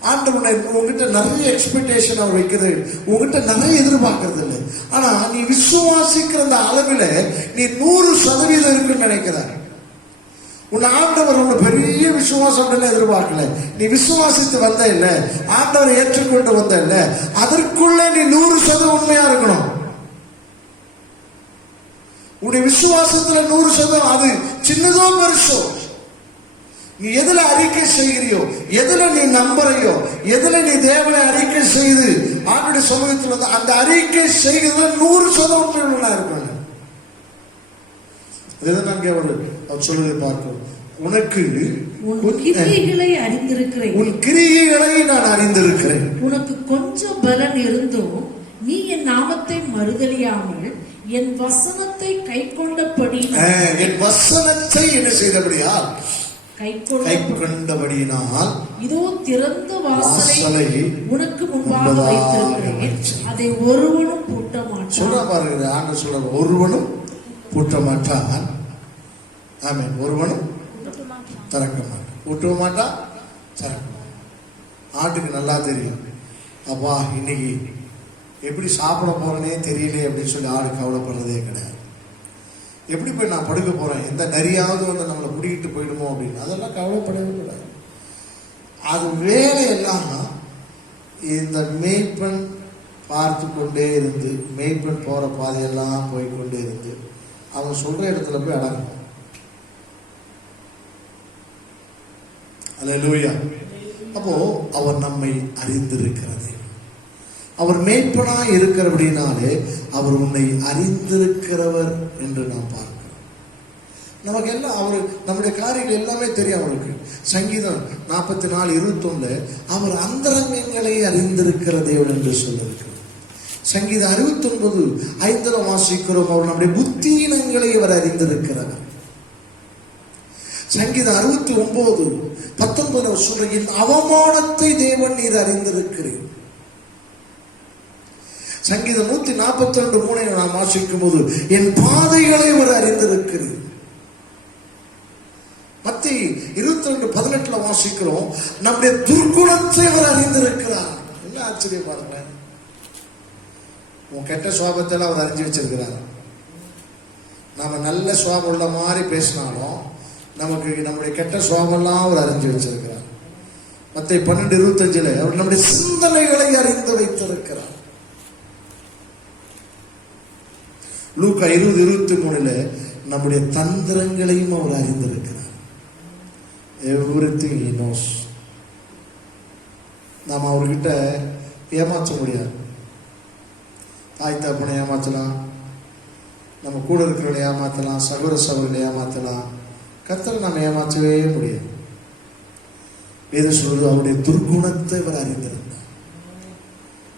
ஆண்டவனை உங்ககிட்ட நிறைய எக்ஸ்பெக்டேஷன் அவர் வைக்கிறது, உங்ககிட்ட நிறைய எதிர்பார்க்கறது இல்லை. ஆனா நீ விசுவாசிக்கிற அந்த அளவில் நீ 100% இருக்குன்னு நினைக்கிறார். உன் ஆண்டவர் உன்னை பெரிய விசுவாசம் எதிர்பார்க்கல. நீ விசுவாசித்து வந்த இல்ல, ஆண்டவரை ஏற்றுக்கொண்டு வந்த இல்ல, அதற்குள்ள நீ 100% உண்மையா இருக்கணும். உன்னுடைய விசுவாசத்துல 100%, அது சின்னதோ பெருசோ, நீ எதுல அறிக்கை செய்கிறியோ, எதுல நீ நம்புறையோ, எதுல நீ தேவனை அறிக்கை செய்து ஆண்டுடைய சமூகத்தில் வந்து அந்த அறிக்கை செய்கிறதுல 100% உண்மையுள்ளவனா இருக்கணும். அதுதான் அங்கே அவர் சொல்லுவதை பார்க்கிறோம். உனக்கு உன் கிரியைகளை அறிந்திருக்கிறேன், உன் கிரியைகளை நான் அறிந்திருக்கிறேன். உனக்கு கொஞ்சம் பலன் இருந்தும் நீ என் நாமத்தை மறுதலியாமல் என் வசனத்தை கை கொண்டபடி, என் வசனத்தை என்ன செய்தபடியா கை கொண்டபடியினால் இதோ திறந்த வாசலை உனக்கு முன்பாக வைத்திருக்கிறேன், அதை ஒருவனும் பூட்ட மாட்டான். சொல்ற பாருங்க, ஆண்டவர் சொல்ற ஒருவனும் பூட்ட மாட்டான். ஆமென். ஒருவனும் திறக்க மாட்டான், பூட்ட மாட்டான், திறக்க மாட்டான். ஆட்டுக்கு நல்லா தெரியும், அப்பா இன்னைக்கு எப்படி சாப்பிட போறேனே தெரியல அப்படின்னு சொல்லி ஆடு கவலைப்படுறதே கிடையாது. எப்படி போய் நான் படுக்க போறேன், எந்த நரியாவது வந்து நம்மளை குடிக்கிட்டு போயிடுமோ அப்படின்னு அதெல்லாம் கவலைப்படவே கூடாது. அது வேலையெல்லாம் இந்த மேய்ப்பன் பார்த்து கொண்டே இருந்து, மேய்ப்பன் போற பாதையெல்லாம் போய்கொண்டே இருந்து அவன் சொல்ற இடத்துல போய் அடங்கணும். அல்லேலூயா. அப்போ அவர் நம்மை அறிந்திருக்கிறது. அவர் மேய்ப்பனா இருக்கிறபடினாலே அவர் உன்னை அறிந்திருக்கிறவர் என்று நாம் பார்க்கிறோம். நமக்கு எல்லாம் அவர் நம்முடைய காரியங்கள் எல்லாமே தெரியும் அவருக்கு. சங்கீதம் 44:21 அவர் அந்தரங்கங்களை அறிந்திருக்கிற தேவன் என்று சொல்லியிருக்கிறார். சங்கீதம் 69:5 வாசிக்கிறோம், அவர் நம்முடைய புத்தீனங்களை அவர் அறிந்திருக்கிறவர். சங்கீதம் 69:19 சொல்ற என் அவமானத்தை தேவன் நீர் அறிந்திருக்கிறேன். சங்கீதம் 142:3 நாம் வாசிக்கும் போது என் பாதைகளை அவர் அறிந்திருக்கிறேன். மத்தேயு 22:18 வாசிக்கிறோம் நம்முடைய துர்குணத்தை அவர் அறிந்திருக்கிறார். என்ன ஆச்சரியம் பாருங்க, உன் கெட்ட சுவாபத்தை அவர் அறிஞ்சு வச்சிருக்கிறார். நாம நல்ல சுவாபம் உள்ள மாதிரி பேசினாலும் நமக்கு நம்முடைய கெட்ட சுவாபெல்லாம் அவர் அறிஞ்சு வச்சிருக்கிறார். மத்தேயு 12:25 அவர் நம்முடைய சிந்தனைகளை அறிந்து வைத்திருக்கிறார். லூக்கா 20:23 நம்முடைய தந்திரங்களையும் அவர் அறிந்திருக்கிறார். everything he knows. நாம் அவர்கிட்ட ஏமாற்ற முடியாது. தாய் தகப்பனை ஏமாற்றலாம், நம்ம கூட இருக்கிறவங்களை ஏமாற்றலாம், சகோதர சகோதரிகளை ஏமாற்றலாம். கர்த்தரை நாம் ஏமாற்றவே முடியாது. வேதம் சொல்வது அவருடைய துர்குணத்தை அவர் அறிந்திருந்தார்.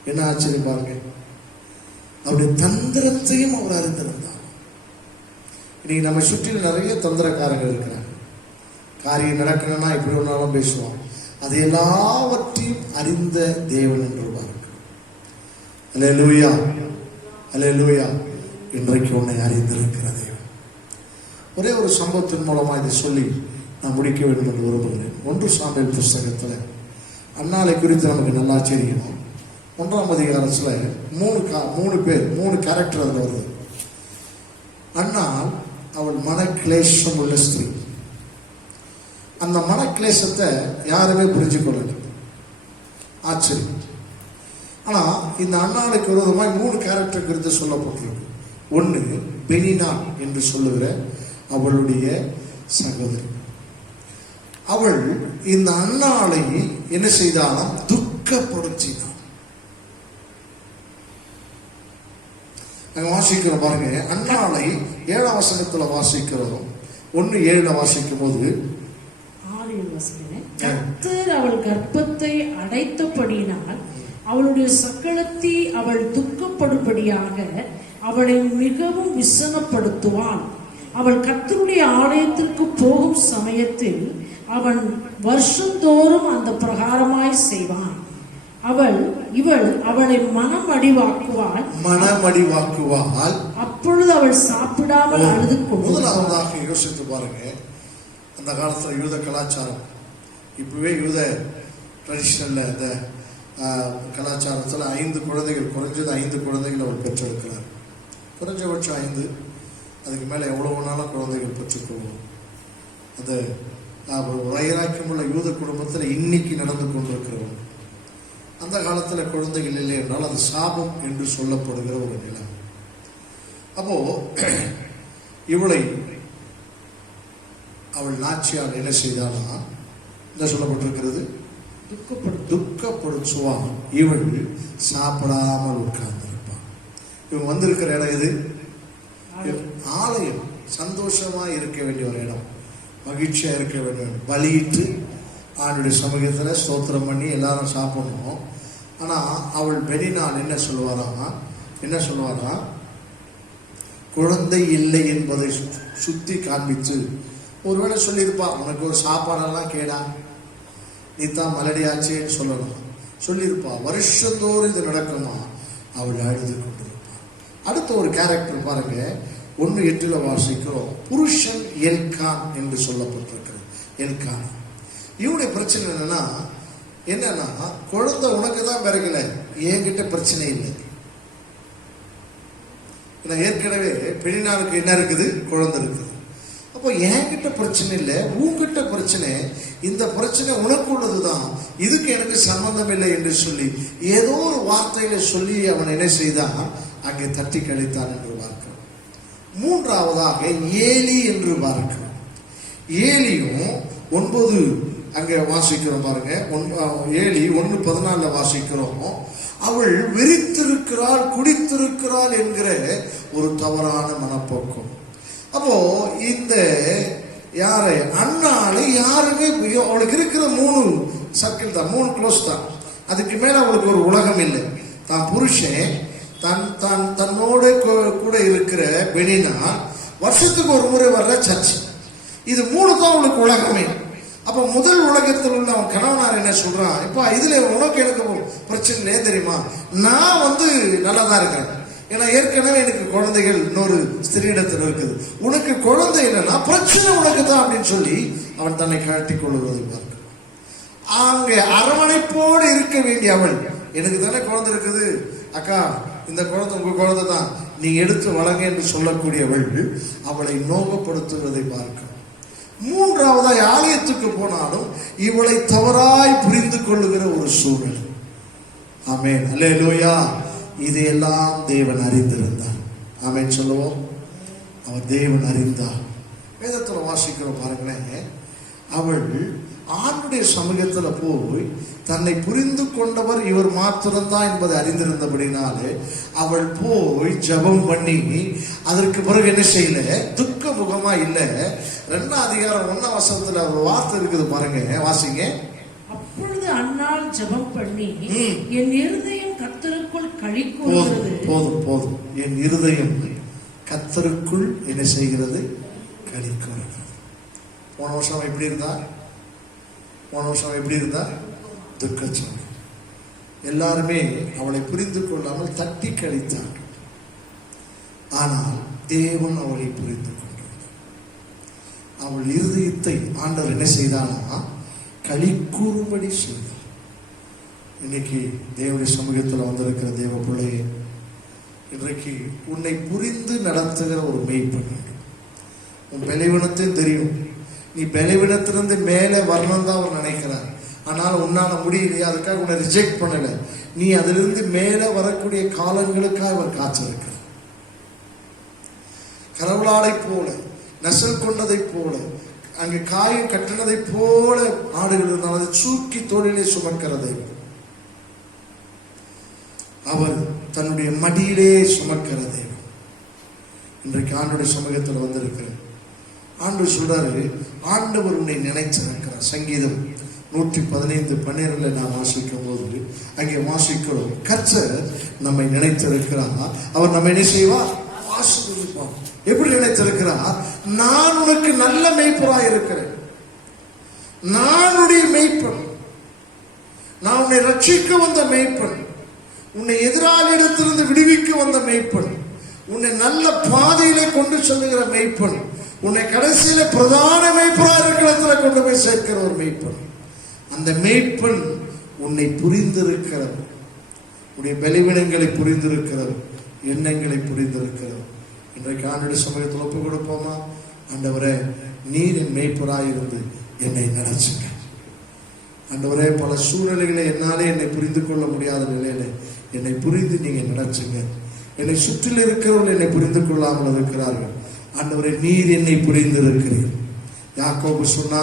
என்ன ஆச்சரியம் பாருங்க, அவருடைய தந்திரத்தையும் அவர் அறிந்திருந்தார். இன்னைக்கு நம்ம சுற்றிலும் நிறைய தந்திரக்காரங்கள் இருக்கிறாங்க. காரியம் நடக்கணும்னா இப்படி ஒன்றாலும் பேசுவோம். அது எல்லாவற்றையும் அறிந்த தேவன் என்று பார்க்கிறோம். அல்லேலூயா, அல்லேலூயா. இன்றைக்கு உன்னை அறிந்திருக்கிற தேவன். ஒரே ஒரு சம்பவத்தின் மூலமா இதை சொல்லி நான் முடிக்க வேண்டும் என்று விரும்புகிறேன். 1 சாமுவேல் புஸ்தகத்தில் அன்னாளை குறித்து நமக்கு நல்லா தெரியும். 1ஆம் அதிகாரத்தில் 3 கேரக்டர் அதில் வருது. அன்னாள் அவள் மனக்லேஷம் உள்ள ஸ்திரீ. அந்த மனக்லேசத்தை யாருமே புரிஞ்சு கொள்ளல. ஆச்சரியம். ஆனா இந்த அன்னாளுக்கு விரோதமாய் 3 கேரக்டர் குறித்து சொல்லப்பட்டிருக்கு. 1 பெனினா என்று சொல்லுகிற அவளுடைய சகோதரி. அவள் இந்த அன்னாளை என்ன செய்தாலும் துக்கப்படுத்தினாள். நாங்க வாசிக்கிறோம் பாருங்க, அன்னாளை 7ஆம் வசனத்துல வாசிக்கிறோம். 1:7 வாசிக்கும் போது கர்த்தர் அவள் கர்ப்பத்தை அடைத்தபடியினால் அவளுடைய சக்களத்தை அவள் துக்கப்படும்படியாக அவளை மிகவும் விசனப்படுத்துவான். அவள் கர்த்தருடைய ஆலயத்திற்கு போகும் சமயத்தில் அவன் வருஷந்தோறும் அந்த பிரகாரமாய் செய்வான். இவள் அவளை மனமடிவாக்குவாள். அப்பொழுது அவள் சாப்பிடாமல் அழுது கொண்டு. முதலாவதாக யோசித்து பாருங்க, அந்த காலத்துல யூத கலாச்சாரம், இப்பவே யூத ட்ரெடிஷனல்ல இந்த கலாச்சாரத்தில் 5 குழந்தைகள், குறைஞ்சது 5 குழந்தைகள் அவர் பெற்றிருக்கிறார். குறைஞ்சபட்சம் 5, அதுக்கு மேலே எவ்வளவு வேணாலும் குழந்தைகள் பெற்றுக்கொள்வோம். அது வைராக்கியமுள்ள யூத குடும்பத்தில் இன்னைக்கு நடந்து கொண்டிருக்கிறவங்க. அந்த காலத்தில் குழந்தைகள் இல்லை என்றால் அது சாபம் என்று சொல்லப்படுகிற ஒரு நிலை. அப்போ இவளை அவள் நாச்சியார் என்ன செய்தானா, என்ன சொல்லப்பட்டிருக்கிறது, துக்கப்படுத்துவான். இவள் சாப்பிடாமல் உட்கார்ந்திருப்பான். இவன் வந்திருக்கிற இடம் எது? ஆலயம். சந்தோஷமா இருக்க வேண்டிய ஒரு இடம், மகிழ்ச்சியா இருக்க வேண்டிய பலியிட்டு ஆண்டுடைய சமூகத்தில் ஸ்தோத்திரம் பண்ணி எல்லாரும் சாப்பிடணும். ஆனா அவள் பெனினாள் என்ன சொல்லுவாரா, குழந்தை இல்லை என்பதை சுத்தி காண்பித்து ஒருவேளை சொல்லியிருப்பா, உனக்கு ஒரு சாப்பாடெல்லாம் கேடா, நீ தான் மலடியாச்சேன்னு சொல்லலாம் சொல்லியிருப்பா. வருஷந்தோறும் இது நடக்குமா, அவள் அழுது கொண்டிருப்பாள். அடுத்த ஒரு கேரக்டர் பாருங்க, 1:8 வாசிக்கிறோம். புருஷன் எல்கான் என்று சொல்லப்பட்டிருக்கிறது. எல்கான் இவனுடைய பிரச்சனை என்னன்னா குழந்தை உனக்கு தான் பிறகுல, என்கிட்ட பிரச்சனை இல்லை. ஏற்கனவே பெண்ணினாளுக்கு என்ன இருக்குது, குழந்தை இருக்குது. அப்போ என்கிட்ட பிரச்சனை இல்லை, உன்கிட்ட பிரச்சனை, இந்த பிரச்சனை உனக்கு உள்ளதுதான், இதுக்கு எனக்கு சம்பந்தம் இல்லை என்று சொல்லி ஏதோ ஒரு வார்த்தையில சொல்லி அவன் என்ன செய்தான், அங்கே தட்டி கழித்தான் என்று பார்க்கிறோம். மூன்றாவதாக ஏலி என்று பார்க்கிறோம். ஏலியும் 9 அங்கே வாசிக்கிறோம் பாருங்க. ஏலி 1:14 வாசிக்கிறோம். அவள் வெறித்திருக்கிறாள், குடித்திருக்கிறாள் என்கிற ஒரு தவறான மனப்போக்கம். அப்போ இந்த யாரை அண்ணாலை யாருமே, அவளுக்கு இருக்கிற 3 சர்க்கிள் தான், 3 க்ளோஸ் தான். அதுக்கு மேல அவளுக்கு ஒரு உலகம் இல்லை. தான் புருஷன், தன்னோட கூட இருக்கிற பெனினாள், வருஷத்துக்கு ஒரு முறை வர்ற சர்ச், இது 3 தான் அவளுக்கு உலகமே. அப்ப முதல் உலகத்தில் உள்ள அவன் கணவனார் என்ன சொல்றான், இப்ப இதுல உனக்கு எனக்கு பிரச்சனை இல்லையே தெரியுமா, நான் நல்லாதான் இருக்கிறேன், ஏன்னா ஏற்கனவே எனக்கு குழந்தைகள் இன்னொரு ஸ்திரீடத்தில் இருக்குது, உனக்கு குழந்தை இல்லைன்னா பிரச்சனை உனக்கு தான் அப்படின்னு சொல்லி அவன் தன்னை கழட்டி கொள்வதை பார்க்க. அங்கே அரவணைப்போடு இருக்க வேண்டிய அவள், எனக்கு தானே குழந்தை இருக்குது அக்கா, இந்த குழந்தை உங்க குழந்தை தான், நீ எடுத்து வழங்க என்று சொல்லக்கூடியவள் அவளை நோகப்படுத்துவதை பார்க்க. மூன்றாவதாய் ஆலயத்துக்கு போனாலும் இவளை தவறாய் புரிந்து கொள்ளுகிற ஒரு சூழல். ஆமென், அல்லேலூயா. இதையெல்லாம் தேவன் அறிந்திருந்தார். ஆமென் சொல்லுவோம். அவர் தேவன் அறிந்தார். வேதத்துல வாசிக்கிறோம் பாருங்களேன், அவள் ஆண்டுடைய சமூகத்துல போய் தன்னை புரிந்து கொண்டவர் இவர் மாத்திரம்தான் என்பதை அறிந்திருந்தபடினாலே அவள் போய் ஜெபம் பண்ணி, அதற்கு பிறகு என்ன செய்யல, துக்க முகமா இல்ல. 2 அதிகாரம் 1 வசனத்துல ஒரு வார்த்தை இருக்குது பாருங்க, வாசிங்க. அப்பொழுது அன்னாள் ஜெபம் பண்ணி, என் இருதயம் கர்த்தருக்குள் களிகூறுகிறது. போதும், என் இருதயம் கர்த்தருக்குள் என்ன செய்கிறது, களிகூறுகிறது. போன வருஷம் எப்படி இருந்தா துக்கச்சம். எல்லாருமே அவளை புரிந்து கொள்ளாமல் தட்டி கழித்தார்கள். ஆனால் தேவன் அவளை புரிந்து கொண்டார். அவள் இருதயத்தை ஆண்டவர் என்ன செய்தானா, களி கூறும்படி செய்தார். இன்னைக்கு தேவனுடைய சமூகத்தில் வந்திருக்கிற தேவ பிள்ளையே, இன்றைக்கு உன்னை புரிந்து நடத்துகிற ஒரு மெய்ப்பெண். உன் பலவீனத்தையும் தெரியும், நீ பலவீனத்திலிருந்து மேலே வரணும் தான் அவர் நினைக்கிறார். ஆனால் உன்னால முடியலையா, அதுக்காக உன்னை ரிஜெக்ட் பண்ணல, நீ அதிலிருந்து மேலே வரக்கூடிய காலங்களுக்காக அவர் காத்திருக்கிறார். கரவலாடை போல, நெசல் கொண்டதை போல, அங்கு காயம் கட்டினதை போல ஆடுகள் இருந்தால் அதை சூக்கி தோளிலே சுமக்கிறதை அவர் தன்னுடைய மடியிலே சுமக்கிறதை இன்றைக்கு ஆண்டுடைய சமூகத்தில் வந்திருக்கிறார். ஆண்டு சொல்றாரு, ஆண்டவர் உன்னை நினைச்சிருக்கிறார். சங்கீதம் 115:12 நான் வாசிக்கும் போது அங்கே வாசிக்கிறோம், கர்த்தர் நம்மை நினைத்திருக்கிறார், அவர் நம்ம என்ன செய்வார், ஆசீர்வதிப்பார். எப்படி நினைத்திருக்கிறார், நான் உனக்கு நல்ல மேய்ப்பராய் இருக்கிறேன், நான் உன்னுடைய மேய்ப்பன், நான் உன்னை ரட்சிக்க வந்த மேய்ப்பன், உன்னை எதிராளியிடத்திலிருந்து விடுவிக்க வந்த மேய்ப்பன், உன்னை நல்ல பாதையிலே கொண்டு செல்லுகிற மேய்ப்பன், உன்னை கடைசியில பிரதான மேய்ப்பரா இருக்கிற இடத்துல கொண்டு போய் சேர்க்கிற ஒரு மேய்ப்பன். அந்த மேய்ப்பன் உன்னை புரிந்திருக்கிறவர், உன்னுடைய பலவீனங்களை புரிந்திருக்கிறவர், எண்ணங்களை புரிந்திருக்கிறவர். இன்றைக்கு ஆண்டுடைய சமூகத்தில் ஒப்பு கொடுப்போமா, ஆண்டவரே நீர் என் மேய்ப்பராய் இருந்து என்னை நடச்சுங்க. ஆண்டவரே பல சூழ்நிலைகளை என்னாலே என்னை புரிந்து கொள்ள முடியாத நிலையில என்னை புரிந்து நீங்க நடச்சுங்க. என்னை சுற்றில் இருக்கிறவர்கள் என்னை புரிந்து கொள்ளாமல் இருக்கிறார்கள். ஆண்டவரே நீர் என்னை புரிந்து இருக்கிறீர். யாக்கோபு சொன்னா,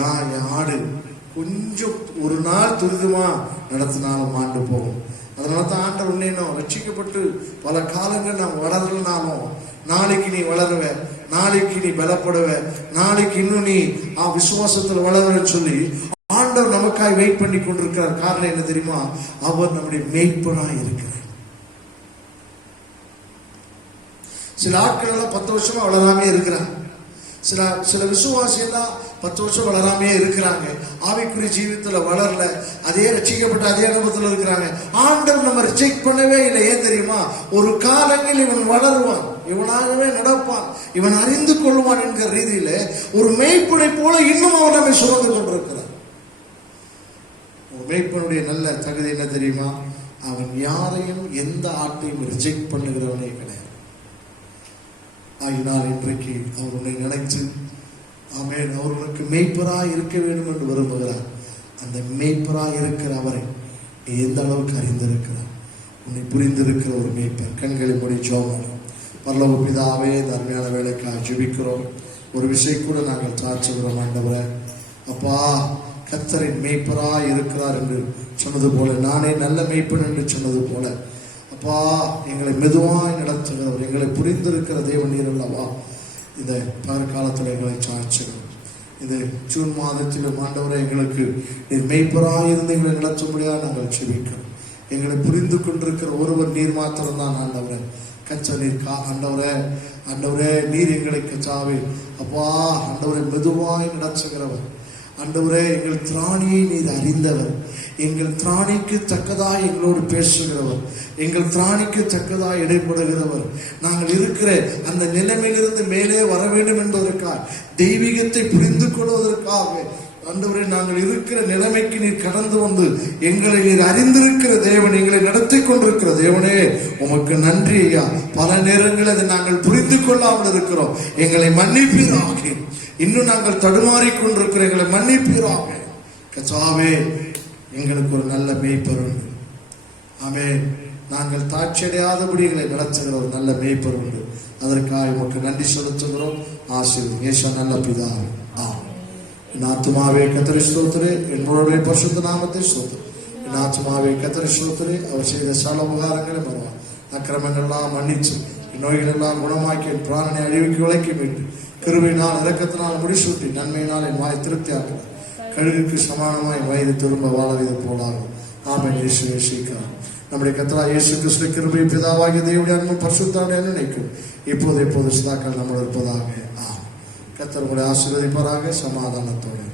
என் ஆடு கொஞ்சம் ஒரு நாள் துரிதமா நடத்தினாலும் மாண்டு போகும். அதனால தான் ஆண்டவர் உன்னையும் ரட்சிக்கப்பட்டு பல காலங்கள் நாம் வளரலனாலும் நாளைக்கு நீ வளருவ, நாளைக்கு நீ பலப்படுவ, நாளைக்கு இன்னும் நீ விசுவாசத்தில் வளர சொல்லி ஆண்டவர் நமக்காய் வெயிட் பண்ணி கொண்டிருக்கிறார். காரணம் என்ன தெரியுமா? அவர் நம்முடைய மேய்ப்பனாய் இருக்கிறார். சில ஆட்கள் எல்லாம் 10 வருஷமா வளராமே இருக்கிறாங்க. சில விசுவாசி எல்லாம் 10 வருஷம் வளராமே இருக்கிறாங்க. ஆவிக்குரிய ஜீவிதத்துல வளரல, அதே ரட்சிக்கப்பட்ட அதே அனுபவத்தில் இருக்கிறாங்க. ஆண்டவர் நம்ம ரிஜெக்ட் பண்ணவே இல்லை. ஏன் தெரியுமா? ஒரு காலங்களில் இவன் வளருவான், இவனாகவே நடப்பான், இவன் அறிந்து கொள்வான் என்கிற ரீதியில ஒரு மேய்ப்பனை போல இன்னும் அவன் நம்மை சுமந்து கொண்டிருக்கிறான். ஒரு மேய்ப்பனுடைய நல்ல தகுதி என்ன தெரியுமா? அவன் யாரையும் எந்த ஆட்டையும் ரிஜெக்ட் பண்ணுகிறவனே கிடையாது. ஆகினால் இன்றைக்கு அவர் உன்னை நினைத்து ஆமென் அவர் உனக்கு மேய்ப்பராய் இருக்க வேண்டும் என்று விரும்புகிறார். அந்த மேய்ப்பராய் இருக்கிற அவரை நீ எந்த அளவுக்கு அறிந்திருக்கிறார், உன்னை புரிந்திருக்கிற ஒரு மேய்ப்பர். கண்களை மூடி ஜெபம். பரலோக பிதாவே, அருமையான வேலைக்காக ஜெபிக்கிறோம். ஒரு விஷயம் கூட நாங்கள் சாட்சிக்கிறோம். ஆண்டவரே அப்பா, கர்த்தரின் மேய்ப்பராய் இருக்கிறார் என்று சொன்னது போல, நானே நல்ல மேய்ப்பன் என்று சொன்னது போல, அப்பா எங்களை மெதுவாய் நடத்துகிறவர், எங்களை புரிந்திருக்கிற தேவன் நீர் அல்லவா. இந்த பகற்காலத்தில் எங்களை சாட்சிகள் இது ஜூன் மாதத்திலும் ஆண்டவரை எங்களுக்கு நீர் மெய்ப்பராய் இருந்து எங்களை நடத்தும்படியாக நாங்கள் செபிக்கிறோம். எங்களை புரிந்து கொண்டிருக்கிற ஒருவர் நீர் மாத்திரம்தான் ஆண்டவரே. கச்ச நீர் ஆண்டவரே நீர் எங்களை கச்சாவே அப்பா ஆண்டவரை மெதுவாய் நடத்துகிறவர். ஆண்டவரே எங்கள் திராணியை நீர் அறிந்தவர், எங்கள் திராணிக்கு தக்கதாய் எங்களோடு பேசுகிறவர், எங்கள் திராணிக்கு தக்கதாய் இடைப்படுகிறவர். நாங்கள் இருக்கிற அந்த நிலைமையிலிருந்து மேலே வர வேண்டும் என்பதற்காக, தெய்வீகத்தை புரிந்து கொள்வதற்காக ஆண்டவரே நாங்கள் இருக்கிற நிலைமைக்கு நீர் கடந்து வந்து எங்களை நீர் அறிந்திருக்கிற தேவன், எங்களை நடத்தி கொண்டிருக்கிற தேவனே உமக்கு நன்றி ஐயா. பல நேரங்களில் அதை நாங்கள் புரிந்து கொள்ளாமல் இருக்கிறோம். எங்களை மன்னிப்பீராக. இன்னும் நாங்கள் தடுமாறி கொண்டிருக்கிற எங்களை மன்னிப்பீராக. கர்த்தாவே எங்களுக்கு ஒரு நல்ல மேய்ப்பர் உண்டு. ஆமென். நாங்கள் தாட்சியடையாதபடி எங்களை நடத்துகிற ஒரு நல்ல மேய்ப்பர் உண்டு. அதற்காக உமக்கு நன்றி செலுத்துகிறோம். ஆசீர்வதியும் இயேசு நல்ல பிதாவே. ஆமென். என் ஆத்துமாவே கர்த்தரை ஸ்தோத்திரே, என் முழுவதும் பரிசுத்த நாமத்தை ஸ்தோத்திரே. என் ஆத்துமாவே கர்த்தரை ஸ்தோத்திரே, அவர் செய்த சகல உபகாரங்களை மறவார். அக்கிரமங்கள்லாம் மன்னிச்சு, என் நோய்கள் எல்லாம் குணமாக்கி, என் பிராணனை அழிவுக்கு விலக்கி மீட்டு, கிருபையினால் இரக்கத்தினால் முடிசூட்டி, நன்மையினால் என் வாய் திருப்தி ஆக்கிறார். கழுகுக்கு சமானமாய் வயது திரும்ப வாழவிது போலாகும். ஆமென். இயேசுவே சீக்கிரம் நம்முடைய கர்த்தராகிய இயேசு கிறிஸ்து கிருபை, பிதாவாகிய தேவனுடைய அன்பும் பரிசுத்தாவின் நினைக்கும் இப்போது சதாக்கள் நம்மோடு இருப்பதாக. கர்த்தர் உங்களை ஆசீர்வதிப்பாராக. சமாதானத்தோடு